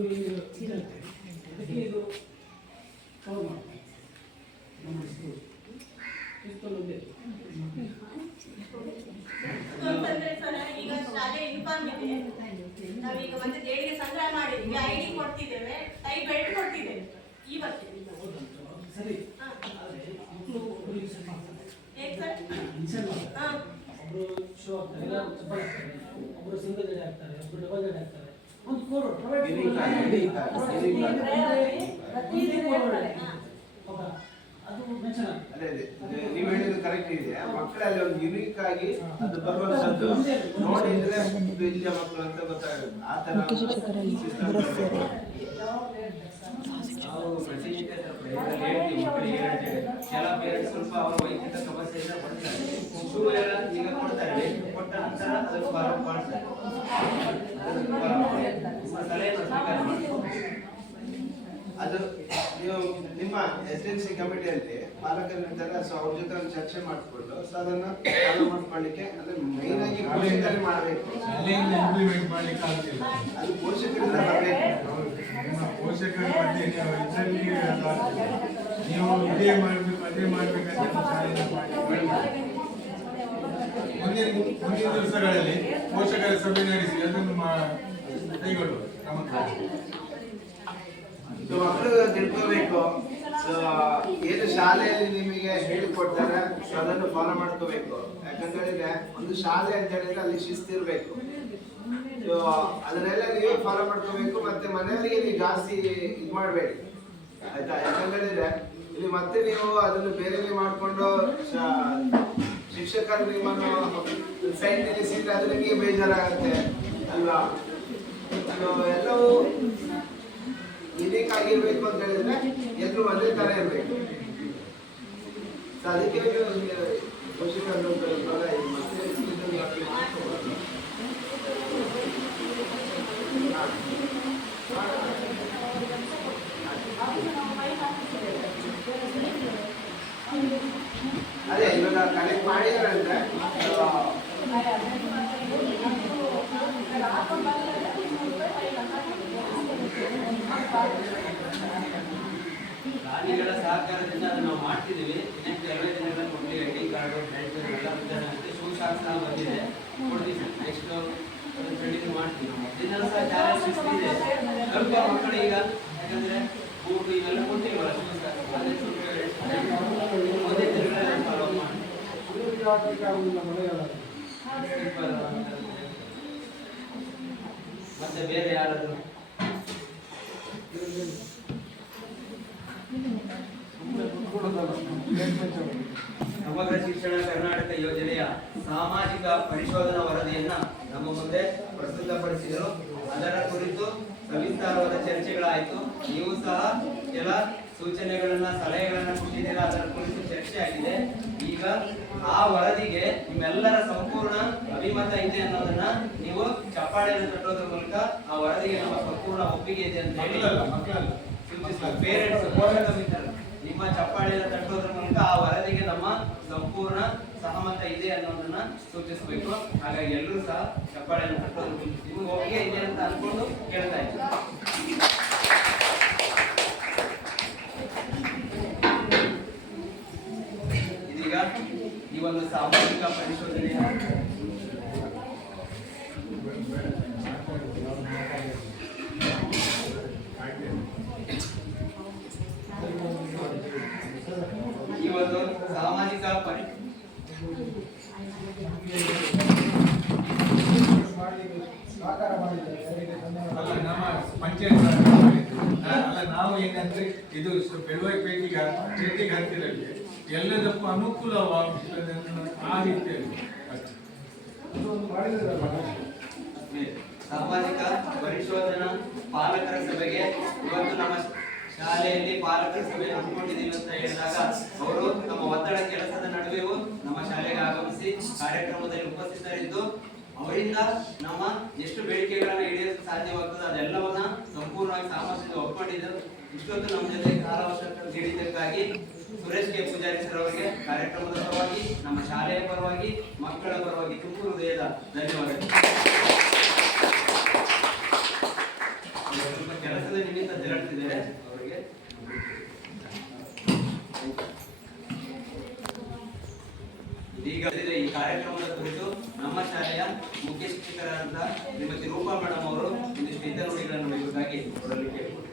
ಅದು ಇರುತ್ತೆ. ಅದಕ್ಕೆ ಇದು ಕವರ್ ಮಾಡ್ತಾರೆ ನಮ್ಮ ಸ್ಕೂಲ್ ಒಂದೇ. ಅಂತಂದ್ರೆ ಸರ್ ಈಗ ಶಾಲೆ ಯೂನಿಫಾರ್ಮ್ ಇದೆ, ನಾವೀಗ ಮತ್ತೆ ದೇಣಿಗೆ ಸಂಗ್ರಹ ಮಾಡಿದ್ವಿ, ಐಡಿ ಕೊಡ್ತಿದ್ದೇವೆ, ಟೈ ಬೆಲ್ಟ್ ಕೊಡ್ತಿದ್ದೇವೆ ಈ ವರ್ಷ. ಸರಿ, ಒಬ್ಬರು ಶೋ ಆಗ್ತಾರೆ, ಎಲ್ಲ ಚಪ್ಪಲ್ ಆಗ್ತಾರೆ, ಒಬ್ಬರು ಸಿಂಗಲ್ ಜಡೆ ಆಗ್ತಾರೆ, ಒಬ್ಬರು ಡಬಲ್ ಜಡೆ ಆಗ್ತಾರೆ. ಒಂದು ಕೋಡ್ ಅದು ಮೆನ್ಷನ್ ಅದೇ ನೀವು ಹೇಳಿದ್ದು ಕರೆಕ್ಟ್ ಇದೆ. ಮಕ್ಕಳಲ್ಲಿ ಒಂದು ಯುನೀಕ್ ಆಗಿ ಅದು ಬರುವಂತದ್ದು ನೋಡಿದ್ರೆ ಇದು ಇಲ್ಲಿಯ ಮಕ್ಕಳು ಅಂತ ಗೊತ್ತಾಗುತ್ತೆ. ಆ ತರ ನಾವು ಪ್ರತಿನಿತ್ಯ ಹೇಳ್ತೀವಿ ಮಕ್ಕಳಿಗೆ ಹೇಳ್ತೇವೆ. ಕೆಲ ಪೇರೆಂಟ್ಸ್ ಸ್ವಲ್ಪ ಅವರ ವೈಯಕ್ತಿಕ ಸಮಸ್ಯೆಯಿಂದ ಕೊಡ್ತಾರೆ, ಶೂ ಎಲ್ಲ ಈಗ ಕೊಡ್ತಾರೆ, ಕೊಟ್ಟ ನಂತರ ಅದನ್ನು ಫಾಲೋ ಮಾಡ್ತಾರೆ. ಸಲಹೆಯನ್ನು ಸ್ವೀಕಾರ ಮಾಡ್ತಾರೆ. ಅದು ನೀವು ನಿಮ್ಮ SLC ಕಮಿಟಿಯಲ್ಲಿ ಪಾಲಕರಿರ್ತಾರೆ, ಸೊ ಅವ್ರ ಜೊತೆ ಒಂದು ಚರ್ಚೆ ಮಾಡಿಕೊಂಡು ಸೊ ಅದನ್ನ ಫಾಲೋ ಮಾಡ್ಕೊಳ್ಳಿಕ್ಕೆ ಅಂದ್ರೆ ಮೈನ್ ಆಗಿ ಪೋಷಕರೇ ಮಾಡಬೇಕು. ಅಲ್ಲಿಂದ ಇಂಪ್ಲಿಮೆಂಟ್ ಮಾಡ್ಲಿಕ್ಕೆ ಆಗ್ತಿಲ್ಲ. ಅದು ಪೋಷಕರಿಂದ ಬರಬೇಕು. ನಿಮ್ಮ ಪೋಷಕರ ಬಗ್ಗೆ ನೀವು ಇದರಲ್ಲಿ ನೀವು ಇದೇ ಮಾಡಬೇಕು ಅದೇ ಮಾಡಬೇಕಂತ ಶಾಲೆಯಿಂದ ಮಾಡಿ ಮುಂದಿನ ದಿವಸಗಳಲ್ಲಿ ಪೋಷಕರ ಸಭೆ ನಡೆಸಿ ಅದನ್ನು ಕೈಗೊಳ್ಳುವ ಕ್ರಮ. ಸೊ ಮಕ್ಕಳು ತಿಳ್ಕೋಬೇಕು. ಸೊ ಏನು ಶಾಲೆಯಲ್ಲಿ ನಿಮಗೆ ಹೇಳಿಕೊಡ್ತಾರೆ ಸೊ ಅದನ್ನು ಫಾಲೋ ಮಾಡ್ಕೋಬೇಕು. ಯಾಕಂತ ಹೇಳಿದ್ರೆ ಒಂದು ಶಾಲೆ ಅಂತ ಹೇಳಿದ್ರೆ ಅಲ್ಲಿ ಶಿಸ್ತಿರ್ಬೇಕು. ಸೊ ಅದನ್ನೆಲ್ಲ ನೀವು ಫಾಲೋ ಮಾಡ್ಕೋಬೇಕು. ಮತ್ತೆ ಮನೆಯವರಿಗೆ ನೀವು ಜಾಸ್ತಿ ಇದು ಮಾಡಬೇಡಿ, ಆಯ್ತಾ? ಯಾಕಂತ ಹೇಳಿದ್ರೆ ಇಲ್ಲಿ ಮತ್ತೆ ನೀವು ಅದನ್ನು ಬೇರೆನೇ ಮಾಡಿಕೊಂಡು ಶಿಕ್ಷಕರು ನಿಮ್ಮನ್ನು ಸೈಡ್ ನಿಲ್ಲಿಸಿದ್ರೆ ಅದು ನಿಮಗೆ ಬೇಜಾರಾಗುತ್ತೆ ಅಲ್ವಾ? ಎಲ್ಲವೂ ಯುನೀಕ್ ಆಗಿರ್ಬೇಕು ಅಂತ ಹೇಳಿದ್ರೆ ಎಲ್ಲರೂ ಒಂದೇ ತರ ಇರಬೇಕು. ಅದಕ್ಕೆ ಪೋಷಕರು ಅದೇ ಇವಾಗ ಕನೆಕ್ಟ್ ಮಾಡಿದಾರಂದ್ರೆ ದಾನಿಗಳ ಸಹಕಾರದಿಂದ ಅದನ್ನ ನಾವು ಮಾಡ್ತಿದೀವಿ. ನೆಕ್ಸ್ಟ್ 2 ದಿನಗಳ ಮಕ್ಕಳಿಗೆ ಐಡಿ ಕಾರ್ಡು ಬೆಲ್ಟ್ ಎಲ್ಲ ವಿತರಣೆ ಆಗುತ್ತೆ. ಶೂ ಶಾಕ್ಸ್ ನಾವು ಬಂದಿದೆ ಕೊಡ್ತೀವಿ. ನೆಕ್ಸ್ಟ್ ಟ್ರೆಂಡಿಂಗ್ ಮಾಡ್ತೀವಿ. ದಿನ ಸಹ ಚಾಲೆಂಜ್ ಇದೆ ಸ್ವಲ್ಪ ಮಕ್ಕಳೀಗ, ಯಾಕಂದ್ರೆ ಬೂಟು ಇವೆಲ್ಲ ಕೊಟ್ಟಿಲ್ವಲ್ಲ ಶೂ ಶಾಕ್ಸ್, ಅದೇ ಒಂದೇ ತಿರುಗಳೆಲ್ಲ ಫಾಲೋ ಮಾಡಿ ಮತ್ತೆ ಬೇರೆ ಯಾರಾದ್ರು ಸಮಗ್ರ ಶಿಕ್ಷಣ ಕರ್ನಾಟಕ ಯೋಜನೆಯ ಸಾಮಾಜಿಕ ಪರಿಶೋಧನಾ ವರದಿಯನ್ನ ನಮ್ಮ ಮುಂದೆ ಪ್ರಸ್ತುತಪಡಿಸಿದರು. ಅದರ ಕುರಿತು ಸವಿಸ್ತಾರವಾದ ಚರ್ಚೆಗಳಾಯಿತು. ನೀವು ಸಹ ಕೆಲ ಸೂಚನೆಗಳನ್ನ ಸಲಹೆಗಳನ್ನ ಕೊಟ್ಟಿದ್ದೀರಾ, ಅದರ ಕುರಿತು ಚರ್ಚೆ ಆಗಿದೆ. ಈಗ ಆ ವರದಿಗೆ ನಿಮ್ಮೆಲ್ಲರ ಸಂಪೂರ್ಣ ಅಭಿಮತ ಇದೆ ಅನ್ನೋದನ್ನ ನೀವು ಚಪ್ಪಾಳೆಯನ್ನು ತಟ್ಟೋದ್ರ ಮೂಲಕ ಆ ವರದಿಗೆ ನಮ್ಮ ಸಂಪೂರ್ಣ ಒಪ್ಪಿಗೆ ಇದೆ ಅಂತ ಹೇಳಿ ಪೇರೆಂಟ್ಸ್ ಪೋಷಕ ಮಿತ್ರರು ನಿಮ್ಮ ಚಪ್ಪಾಳೆಯನ್ನು ತಟ್ಟೋದ್ರ ಮೂಲಕ ಆ ವರದಿಗೆ ನಮ್ಮ ಸಂಪೂರ್ಣ ಸಹಮತ ಇದೆ ಅನ್ನೋದನ್ನ ಸೂಚಿಸಬೇಕು. ಹಾಗಾಗಿ ಎಲ್ಲರೂ ಸಹ ಚಪ್ಪಾಳೆಯನ್ನು ತಟ್ಟೋದ್ರ ಮೂಲಕ ನಿಮ್ಗೆ ಒಪ್ಪಿಗೆ ಇದೆ ಅಂತ ಅನ್ಕೊಂಡು ಕೇಳ್ತಾ ಇದ್ದೀನಿ. ಇದೀಗ ಈ ಒಂದು ಸಾಮಾಜಿಕ ಪರಿಶೋಧನೆಯ ಈ ಒಂದು ಸಾಮಾಜಿಕ ಅಲ್ಲ ನಮ್ಮ ಪಂಚಾಯತ್ ಅಲ್ಲ ನಾವು ಏನಂದ್ರೆ ಇದು ಪೇಟೆಗೆ ಹತ್ತಿರಲ್ಲಿ ಎಲ್ಲದಕ್ಕೂ ಅನುಕೂಲವಾಗುತ್ತದೆ ಆ ರೀತಿಯಲ್ಲಿ ಸಾಮಾಜಿಕ ಪರಿಶೋಧನಾ ಪಾಲಕರ ಸಭೆಗೆ ಇವತ್ತು ನಮ್ಮ ಶಾಲೆಯಲ್ಲಿ ಪಾಲಕರ ಸಭೆ ಹಮ್ಮಿಕೊಂಡಿದ್ದೀವಿ ಅಂತ ಹೇಳಿದಾಗ ಅವರು ತಮ್ಮ ಒತ್ತಡ ಕೆಲಸದ ನಡುವೆಯೂ ನಮ್ಮ ಶಾಲೆಗೆ ಆಗಮಿಸಿ ಕಾರ್ಯಕ್ರಮದಲ್ಲಿ ಉಪಸ್ಥಿತರಿದ್ದು ಅವರಿಂದ ನಮ್ಮ ಎಷ್ಟು ಬೇಡಿಕೆಗಳನ್ನ ಈಡೇರಿಸಲು ಸಾಧ್ಯವಾಗ್ತದೆ ಅದೆಲ್ಲವನ್ನ ಸಂಪೂರ್ಣವಾಗಿ ಸಾಮರ್ಥ್ಯದಿಂದ ಒಪ್ಪಿಕೊಂಡಿದ್ದರು. ಇಷ್ಟೊತ್ತು ನಮ್ಮ ಜೊತೆ ಕಾಲಾವಕಾಶ ನೀಡಿದ್ದಕ್ಕಾಗಿ ಸುರೇಶ್ ಕೆ ಪೂಜಾರಿ ಸರ್ ಅವರಿಗೆ ಕಾರ್ಯಕ್ರಮದ ಪರವಾಗಿ, ನಮ್ಮ ಶಾಲೆಯ ಪರವಾಗಿ, ಮಕ್ಕಳ ಪರವಾಗಿ ತುಂಬು ಹೃದಯದ ಧನ್ಯವಾದಗಳು. ಹೇಳ್ತಿದ್ದಾರೆ ಅವರಿಗೆ. ಈಗ ಈ ಕಾರ್ಯಕ್ರಮದ ಕುರಿತು ನಮ್ಮ ಶಾಲೆಯ ಮುಖ್ಯ ಶಿಕ್ಷಕರಾದ ಶ್ರೀಮತಿ ರೂಪಾ ಮೇಡಮ್ ಅವರು ಒಂದಿಷ್ಟು ಹಿತನುಡಿಗಳನ್ನು ನುಡಿಯುವುದಾಗಿ ಅವರಲ್ಲಿ ಕೇಳಿಕೊಳ್ಳಿ.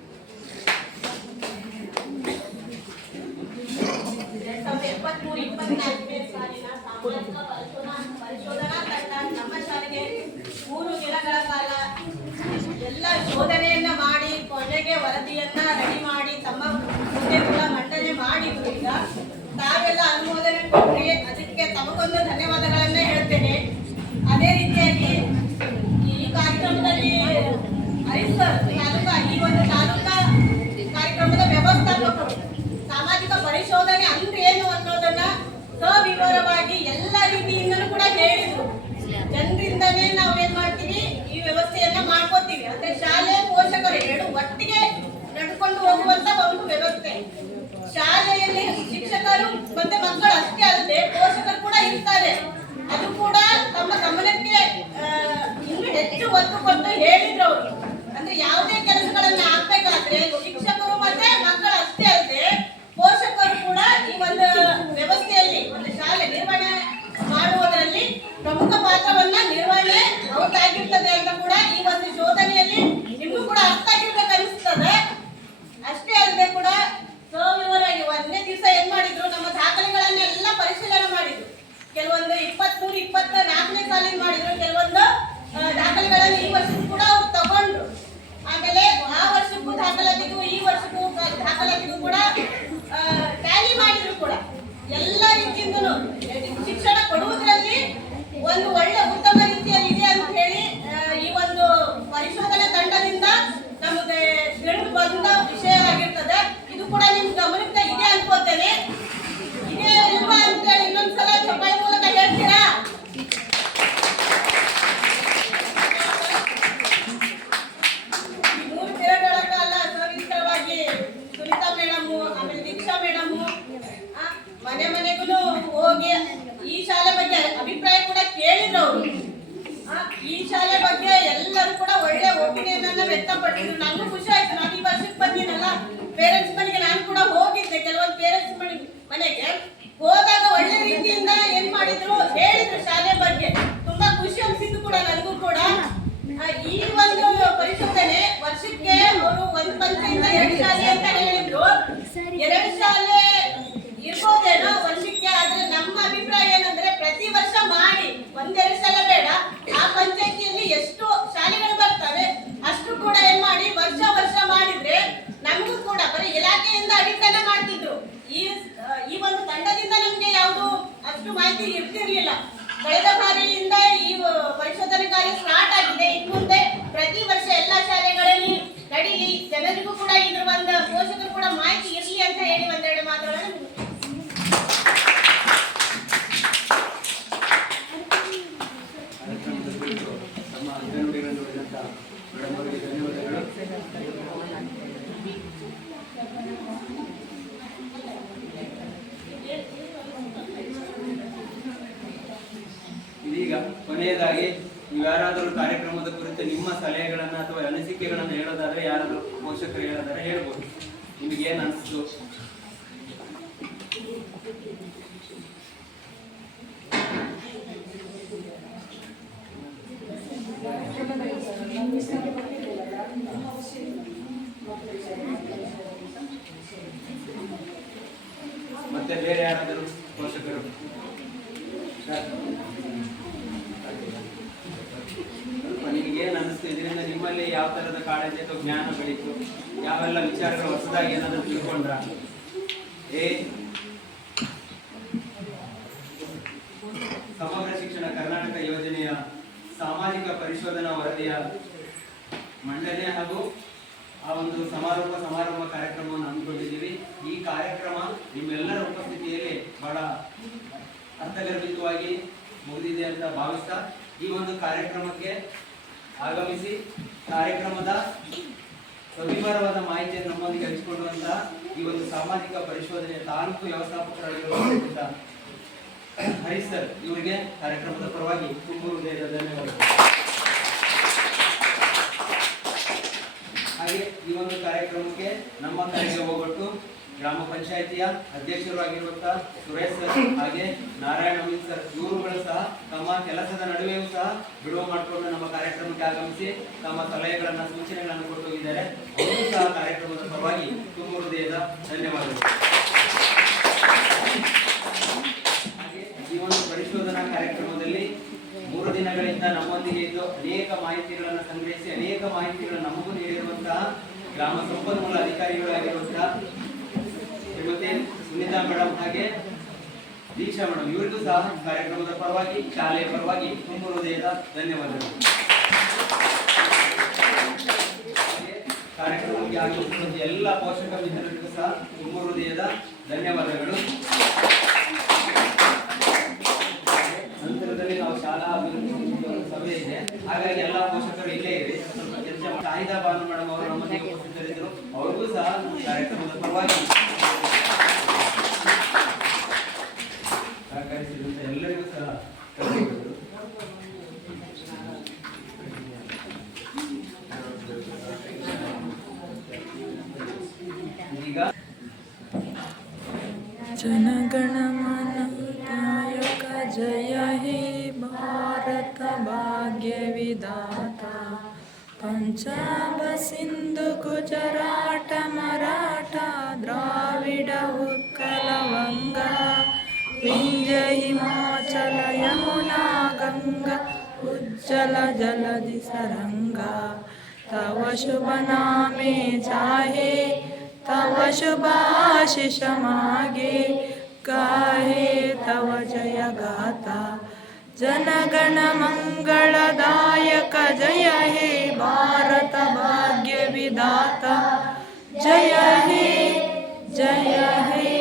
2023-24ನೇ ಸಾಲಿನ ಸಾಮಾಜಿಕ ಪರಿಶೋಧನಾ ತಂಡ ನಮ್ಮ ಶಾಲೆಗೆ 3 ದಿನಗಳ ಕಾಲ ಎಲ್ಲ ಶೋಧನೆಯನ್ನ ಮಾಡಿ ಕೊನೆಗೆ ವರದಿಯನ್ನ ರೆಡಿ ಮಾಡಿ ತಮ್ಮ ಮುಂದೆ ಕೂಡ ಮಂಡನೆ ಮಾಡಿದ್ರು. ಈಗ ತಾವೆಲ್ಲ ಅನುಮೋದನೆ ಕೊಟ್ಟರೆ ಅದಕ್ಕೆ ತಮಗೊಂದು ಧನ್ಯವಾದಗಳನ್ನೇ ಹೇಳ್ತೇನೆ. ಅದೇ ರೀತಿಯಾಗಿ ಈ ಕಾರ್ಯಕ್ರಮದಲ್ಲಿ ಈ ಒಂದು ತಾಲೂಕಾ ಕಾರ್ಯಕ್ರಮದ ವ್ಯವಸ್ಥಾಪಕರು ಸಾಮಾಜಿಕ ಪರಿಶೋಧನೆ ಅಂದ್ರೆ ಏನು ಅನ್ನೋದನ್ನ ಸವಿವರವಾಗಿ ಎಲ್ಲ ರೀತಿಯಿಂದಲೂ ಕೂಡ ಹೇಳಿದ್ರು. ಜನರಿಂದನೇ ನಾವು ಏನ್ ಮಾಡ್ತೀವಿ, ಈ ವ್ಯವಸ್ಥೆಯನ್ನ ಮಾಡ್ಕೋತೀವಿ. ಅಂದ್ರೆ ಶಾಲೆ ಪೋಷಕರು ಎರಡು ಒಟ್ಟಿಗೆ ನಡ್ಕೊಂಡು ಹೋಗುವಂತ ಒಂದು ವ್ಯವಸ್ಥೆ. ಶಾಲೆಯಲ್ಲಿ ಶಿಕ್ಷಕರು ಮತ್ತೆ ಮಕ್ಕಳು ಅಷ್ಟೇ ಅಲ್ಲದೆ ಪೋಷಕರು ಕೂಡ ಇರ್ತಾರೆ. ಅದು ಕೂಡ ತಮ್ಮ ಗಮನಕ್ಕೆ ಇನ್ನೂ ಹೆಚ್ಚು ಒತ್ತು ಕೊಟ್ಟು ಹೇಳಿದ್ರು ಅವರು. ಅಂದ್ರೆ ಯಾವುದೇ ಕೆಲಸಗಳನ್ನ ಆಗ್ಬೇಕಾದ್ರೆ ಶಿಕ್ಷಕರು ಮತ್ತೆ ಮಕ್ಕಳು ಅಷ್ಟೇ ಅಲ್ಲದೆ ಪೋಷಕರು ಕೂಡ ಈ ಒಂದು ವ್ಯವಸ್ಥೆಯಲ್ಲಿ ಒಂದು ಶಾಲೆ ನಿರ್ವಹಣೆ ಮಾಡುವುದರಲ್ಲಿ ಪ್ರಮುಖ ಪಾತ್ರವನ್ನ ನಿರ್ವಹಣೆ ಅವ್ರದ್ದಾಗಿರ್ತದೆ ಅಂತ ಕೂಡ ಈ ಒಂದು ಶೋಧನೆಯಲ್ಲಿ ನಿಮಗೂ ಕೂಡ ಅರ್ಥ ಆಗಿರ್ಬೇಕು ಅನಿಸ್ತದೆ. ಅಷ್ಟೇ ಅಲ್ಲದೆ ಕೂಡ ಸವಿವರಾಗಿ 1ನೇ ದಿವಸ ಏನ್ ಮಾಡಿದ್ರು, ನಮ್ಮ ದಾಖಲೆಗಳನ್ನೆಲ್ಲ ಪರಿಶೀಲನೆ ಮಾಡಿದ್ರು. ಕೆಲವೊಂದು 23-24ನೇ ಸಾಲಿನ ಮಾಡಿದ್ರು, ಕೆಲವೊಂದು ದಾಖಲೆಗಳನ್ನು ಈ ವರ್ಷಕ್ಕೂ ಕೂಡ ಅವ್ರು ತಗೊಂಡ್ರು. ಆಮೇಲೆ ಆ ವರ್ಷಕ್ಕೂ ದಾಖಲಾತಿಗೂ ಈ ವರ್ಷಕ್ಕೂ ದಾಖಲಾತಿಗೂ ಕೂಡ ಟ್ಯಾಲಿ ಮಾಡಿದ್ರು ಕೂಡ. ಎಲ್ಲ ರೀತಿಯಿಂದಲೂ ಶಿಕ್ಷಣ ಕೊಡುವುದರಲ್ಲಿ ಒಂದು ಒಳ್ಳೆ ಉತ್ತಮ ರೀತಿಯಲ್ಲಿ ಇದೆ ಅಂತ ಹೇಳಿ ಈ ಒಂದು ಪರಿಶೋಧನಾ ತಂಡದಿಂದ ನಮಗೆ ತಿಳಿದು ಬಂದ ವಿಷಯವಾಗಿರ್ತದೆ. ಇದು ಕೂಡ ನಿಮ್ ಗಮನಕ್ಕೆ ಇದೆ ಅನ್ಕೋತೇನೆ. ಇದೇ ಅಲ್ವಾ ಅಂತ ಹೇಳಿ ಇನ್ನೊಂದ್ಸಲ ಚಪ್ಪಾಳೆ ಮೂಲಕ ಹೇಳ್ತೀರಾ? ಈ 3 ದಿನಗಳ ಕಾಲ ಸವಿಸ್ತರವಾಗಿ ಸುನೀತಾ ಮೇಡಮ್ ಆಮೇಲೆ ದೀಕ್ಷಾ ಮೇಡಮ್ ಮನೆ ಮನೆಗೂ ಹೋಗಿ ಈ ಶಾಲೆ ಬಗ್ಗೆ ಅಭಿಪ್ರಾಯ ಕೂಡ ಕೇಳಿದ್ರು ಅವರು. ಈ ಶಾಲೆ ಬಗ್ಗೆ ಎಲ್ಲರೂ ಕೂಡ ಒಳ್ಳೆ ಒಪಿನಿಯನ್ ಅನ್ನ ವ್ಯಕ್ತಪಡಿಸಿದ್ರು. ನನಗೂ ಖುಷಿ ಆಯ್ತು. ನಾನು ಈ ವರ್ಷಕ್ಕೆ ಬಂದಿನಲ್ಲ, ಪೇರೆಂಟ್ಸ್ ಮನೆಗೆ ನಾನು ಕೂಡ ಹೋಗಿದ್ದೆ. ಕೆಲವೊಂದು ಪೇರೆಂಟ್ಸ್ ಮನೆಗೆ ಹೋದಾಗ ಒಳ್ಳೆ ರೀತಿಯಿಂದ ಏನ್ ಮಾಡಿದ್ರು, ಹೇಳಿದ್ರು ಶಾಲೆ ಬಗ್ಗೆ. ತುಂಬಾ ಖುಷಿ ಅನ್ಸಿದ್ದು ಕೂಡ ನನಗೂ ಕೂಡ. ಈ ಒಂದು ಪರಿಶೋಧನೆ ವರ್ಷಕ್ಕೆ ಅವರು 1 ಪಂಚಾಯತ್ 2 ಶಾಲೆ ಅಂತ ಹೇಳಿದ್ರು. 2 ಶಾಲೆ ಇರ್ಬೋದೇನೋ ವರ್ಷಕ್ಕೆ. ಆದ್ರೆ ನಮ್ಮ ಅಭಿಪ್ರಾಯ ಏನಂದ್ರೆ ಪ್ರತಿ ವರ್ಷ ಮಾಡಿ, 1-2 ಸಲ ಬೇಡ. ಆ ಪಂಚಾಯತಿಯಲ್ಲಿ ಎಷ್ಟು ಶಾಲೆಗಳು ಬರ್ತವೆ ಅಷ್ಟು ಕೂಡ ಏನ್ ಮಾಡಿ ವರ್ಷ ಮಾಡಿದ್ರೆ ನಮಗೂ ಕೂಡ ಬರೀ ಇಲಾಖೆಯಿಂದ ಅಡಿತನ ಮಾಡ್ತಿದ್ರು. ಈ ಒಂದು ತಂಡದಿಂದ ನಮ್ಗೆ ಯಾವುದು ಅಷ್ಟು ಮಾಹಿತಿ ಇರ್ತಿರ್ಲಿಲ್ಲ. ಕಳೆದ ಬಾರಿಯಿಂದ ಈ ಪರಿಶೋಧನೆ ಕಾರ್ಯ ಸ್ಟಾರ್ಟ್ ಆಗಿದೆ. ಇನ್ನು ಮುಂದೆ ಪ್ರತಿ ವರ್ಷ ಎಲ್ಲಾ ಶಾಲೆಗಳಲ್ಲಿ ನಡೀಲಿ, ಜನರಿಗೂ ಕೂಡ ಇದ್ರ ಒಂದು ಪೋಷಕರು ಕೂಡ ಮಾಹಿತಿ ಇರ್ಲಿ ಅಂತ ಹೇಳಿ 1-2 ಮಾತುಗಳನ್ನು ಕಾರ್ಯಕ್ರಮದ ಕುರಿತು ನಮ್ಮ ಹಿತನುಡಿಗಳನ್ನು ನುಡಿದಂತ ಮೇಡಮ್ ಅವರಿಗೆ ಧನ್ಯವಾದಗಳು. ಇದೀಗ ಕೊನೆಯದಾಗಿ ನೀವು ಯಾರಾದರೂ ಕಾರ್ಯಕ್ರಮದ ಕುರಿತು ನಿಮ್ಮ ಸಲಹೆಗಳನ್ನ ಅಥವಾ ಅನಿಸಿಕೆಗಳನ್ನು ಹೇಳೋದಾದ್ರೆ, ಯಾರಾದರೂ ಪೋಷಕರು ಹೇಳೋದಾದ್ರೆ ಹೇಳ್ಬೋದು. ನಿಮಗೆ ಏನು ಅನಿಸ್ತು? ಮತ್ತೆ ಬೇರೆ ಯಾರಾದರೂ ಪೋಷಕರು? ನಿಮಗೇನು ಅನಿಸ್ತು? ಇದರಿಂದ ನಿಮ್ಮಲ್ಲಿ ಯಾವ ತರದ ಕಾಳಜಿ ಅಥವಾ ಜ್ಞಾನ ಬೆಳೀತು? ಯಾವೆಲ್ಲ ವಿಚಾರಗಳು ಹೊಸದಾಗಿ ಏನಾದರೂ ತಿಳ್ಕೊಂಡ್ರ? ಸಮಗ್ರ ಶಿಕ್ಷಣ ಕರ್ನಾಟಕ ಯೋಜನೆಯ ಸಾಮಾಜಿಕ ಪರಿಶೋಧನಾ ವರದಿಯ ಮಂಡನೆ ಹಾಗೂ ಆ ಒಂದು ಸಮಾರಂಭ ಕಾರ್ಯಕ್ರಮವನ್ನು ಹಮ್ಮಿಕೊಂಡಿದ್ದೀವಿ. ಈ ಕಾರ್ಯಕ್ರಮ ನಿಮ್ಮೆಲ್ಲರ ಉಪಸ್ಥಿತಿಯಲ್ಲಿ ಬಹಳ ಅರ್ಥಗರ್ಭಿತವಾಗಿ ಮುಗಿದಿದೆ ಅಂತ ಭಾವಿಸ್ತಾ, ಈ ಒಂದು ಕಾರ್ಯಕ್ರಮಕ್ಕೆ ಆಗಮಿಸಿ ಕಾರ್ಯಕ್ರಮದ ಸವಿವರವಾದ ಮಾಹಿತಿಯನ್ನು ನಮ್ಮೊಂದಿಗೆ ಹಂಚಿಕೊಳ್ಳುವಂತಹ ಈ ಒಂದು ಸಾಮಾಜಿಕ ಪರಿಶೋಧನೆಯ ತಾಲೂಕು ವ್ಯವಸ್ಥಾಪಕರಾಗಿರುವಂತಹ ಹರೀಶ್ ಸರ್ ಇವರಿಗೆ ಕಾರ್ಯಕ್ರಮದ ಪರವಾಗಿ ತುಂಬ ಹೃದಯದ ಧನ್ಯವಾದಗಳು. ಹಾಗೆ ಈ ಒಂದು ಕಾರ್ಯಕ್ರಮಕ್ಕೆ ನಮ್ಮ ಕರೆಗೆ ಹೋಗೊಟ್ಟು ಗ್ರಾಮ ಪಂಚಾಯಿತಿಯ ಅಧ್ಯಕ್ಷರು ಆಗಿರುವಂತಹ ಸುರೇಶ್ ಸರ್ ಹಾಗೆ ನಾರಾಯಣ ಅಮೀನ್ ಸರ್ ಇವರುಗಳು ಸಹ ತಮ್ಮ ಕೆಲಸದ ನಡುವೆಯೂ ಸಹ ಬಿಡುವು ಮಾಡಿಕೊಂಡು ನಮ್ಮ ಕಾರ್ಯಕ್ರಮಕ್ಕೆ ಆಗಮಿಸಿ ತಮ್ಮ ಸಲಹೆಗಳನ್ನ ಸೂಚನೆಗಳನ್ನು ಕೊಟ್ಟು ಹೋಗಿದ್ದಾರೆ. ಅವರು ಸಹ ಕಾರ್ಯಕ್ರಮದ ಪರವಾಗಿ ತುಂಬ ಹೃದಯದ ಧನ್ಯವಾದಗಳು. ಹಾಗೆ ಈ ಒಂದು ಪರಿಶೋಧನಾ ಕಾರ್ಯಕ್ರಮದಲ್ಲಿ 3 ದಿನಗಳಿಂದ ನಮ್ಮೊಂದಿಗೆ ಇದ್ದು ಅನೇಕ ಮಾಹಿತಿಗಳನ್ನು ಸಂಗ್ರಹಿಸಿ ಅನೇಕ ಮಾಹಿತಿಗಳನ್ನು ನಮಗೂ ನೀಡಿರುವಂತಹ ಗ್ರಾಮ ಸಂಪನ್ಮೂಲ ಅಧಿಕಾರಿಗಳಾಗಿರುವಂತಹ ಶ್ರೀಮತಿ ಸುನೀತಾ ಮೇಡಮ್ ಹಾಗೆ ದೀಕ್ಷಾ ಮೇಡಮ್ ಇವರಿಗೂ ಸಹ ಕಾರ್ಯಕ್ರಮದ ಪರವಾಗಿ ಶಾಲೆಯ ಪರವಾಗಿ ತುಂಬ ಹೃದಯದ ಧನ್ಯವಾದಗಳು. ಕಾರ್ಯಕ್ರಮಕ್ಕೆ ಆಗಮಿಸಿದ ಎಲ್ಲ ಪೋಷಕ ಮಿತ್ರರಿಗೂ ಸಹ ತುಂಬ ಹೃದಯದ ಧನ್ಯವಾದಗಳು. ನಂತರದಲ್ಲಿ ನಾವು ಶಾಲಾ ಅಭಿವೃದ್ಧಿ ಸಭೆ ಇದೆ, ಹಾಗಾಗಿ ಎಲ್ಲ ಪೋಷಕರು ಇಲ್ಲೇ ಇರಿ. ಸ್ವಲ್ಪ ಕೆಲಸ ಶಾಹಿದಾ ಬಾನು ಮೇಡಮ್ ಅವರು ನಮ್ಮೊಂದಿಗೆ ಉಪಸ್ಥಿತರಿದ್ದರು, ಅವ್ರಿಗೂ ಸಹ ಕಾರ್ಯಕ್ರಮದ ಪರವಾಗಿ ಸಹಕರಿಸಿದಂತೆ ಎಲ್ಲರಿಗೂ ಸಹ ಧನ್ಯವಾದಗಳು. ಈಗ जनगणमन नायक जय हे भारत भाग्य विधाता पंजाब सिंधु गुजरात मराठा द्राविड उत्कल वंगा विंध्य हिमाचल यमुना गंगा उज्जल जलधि सरंगा तव शुभ नामे जाहे तव शुभाशिष मागे गाहे तव जय गाथा जनगण मंगलदायक जय हे भारत भाग्य विधाता जय हे जय हे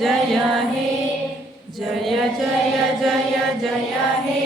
जय हे जय जय जय जय हे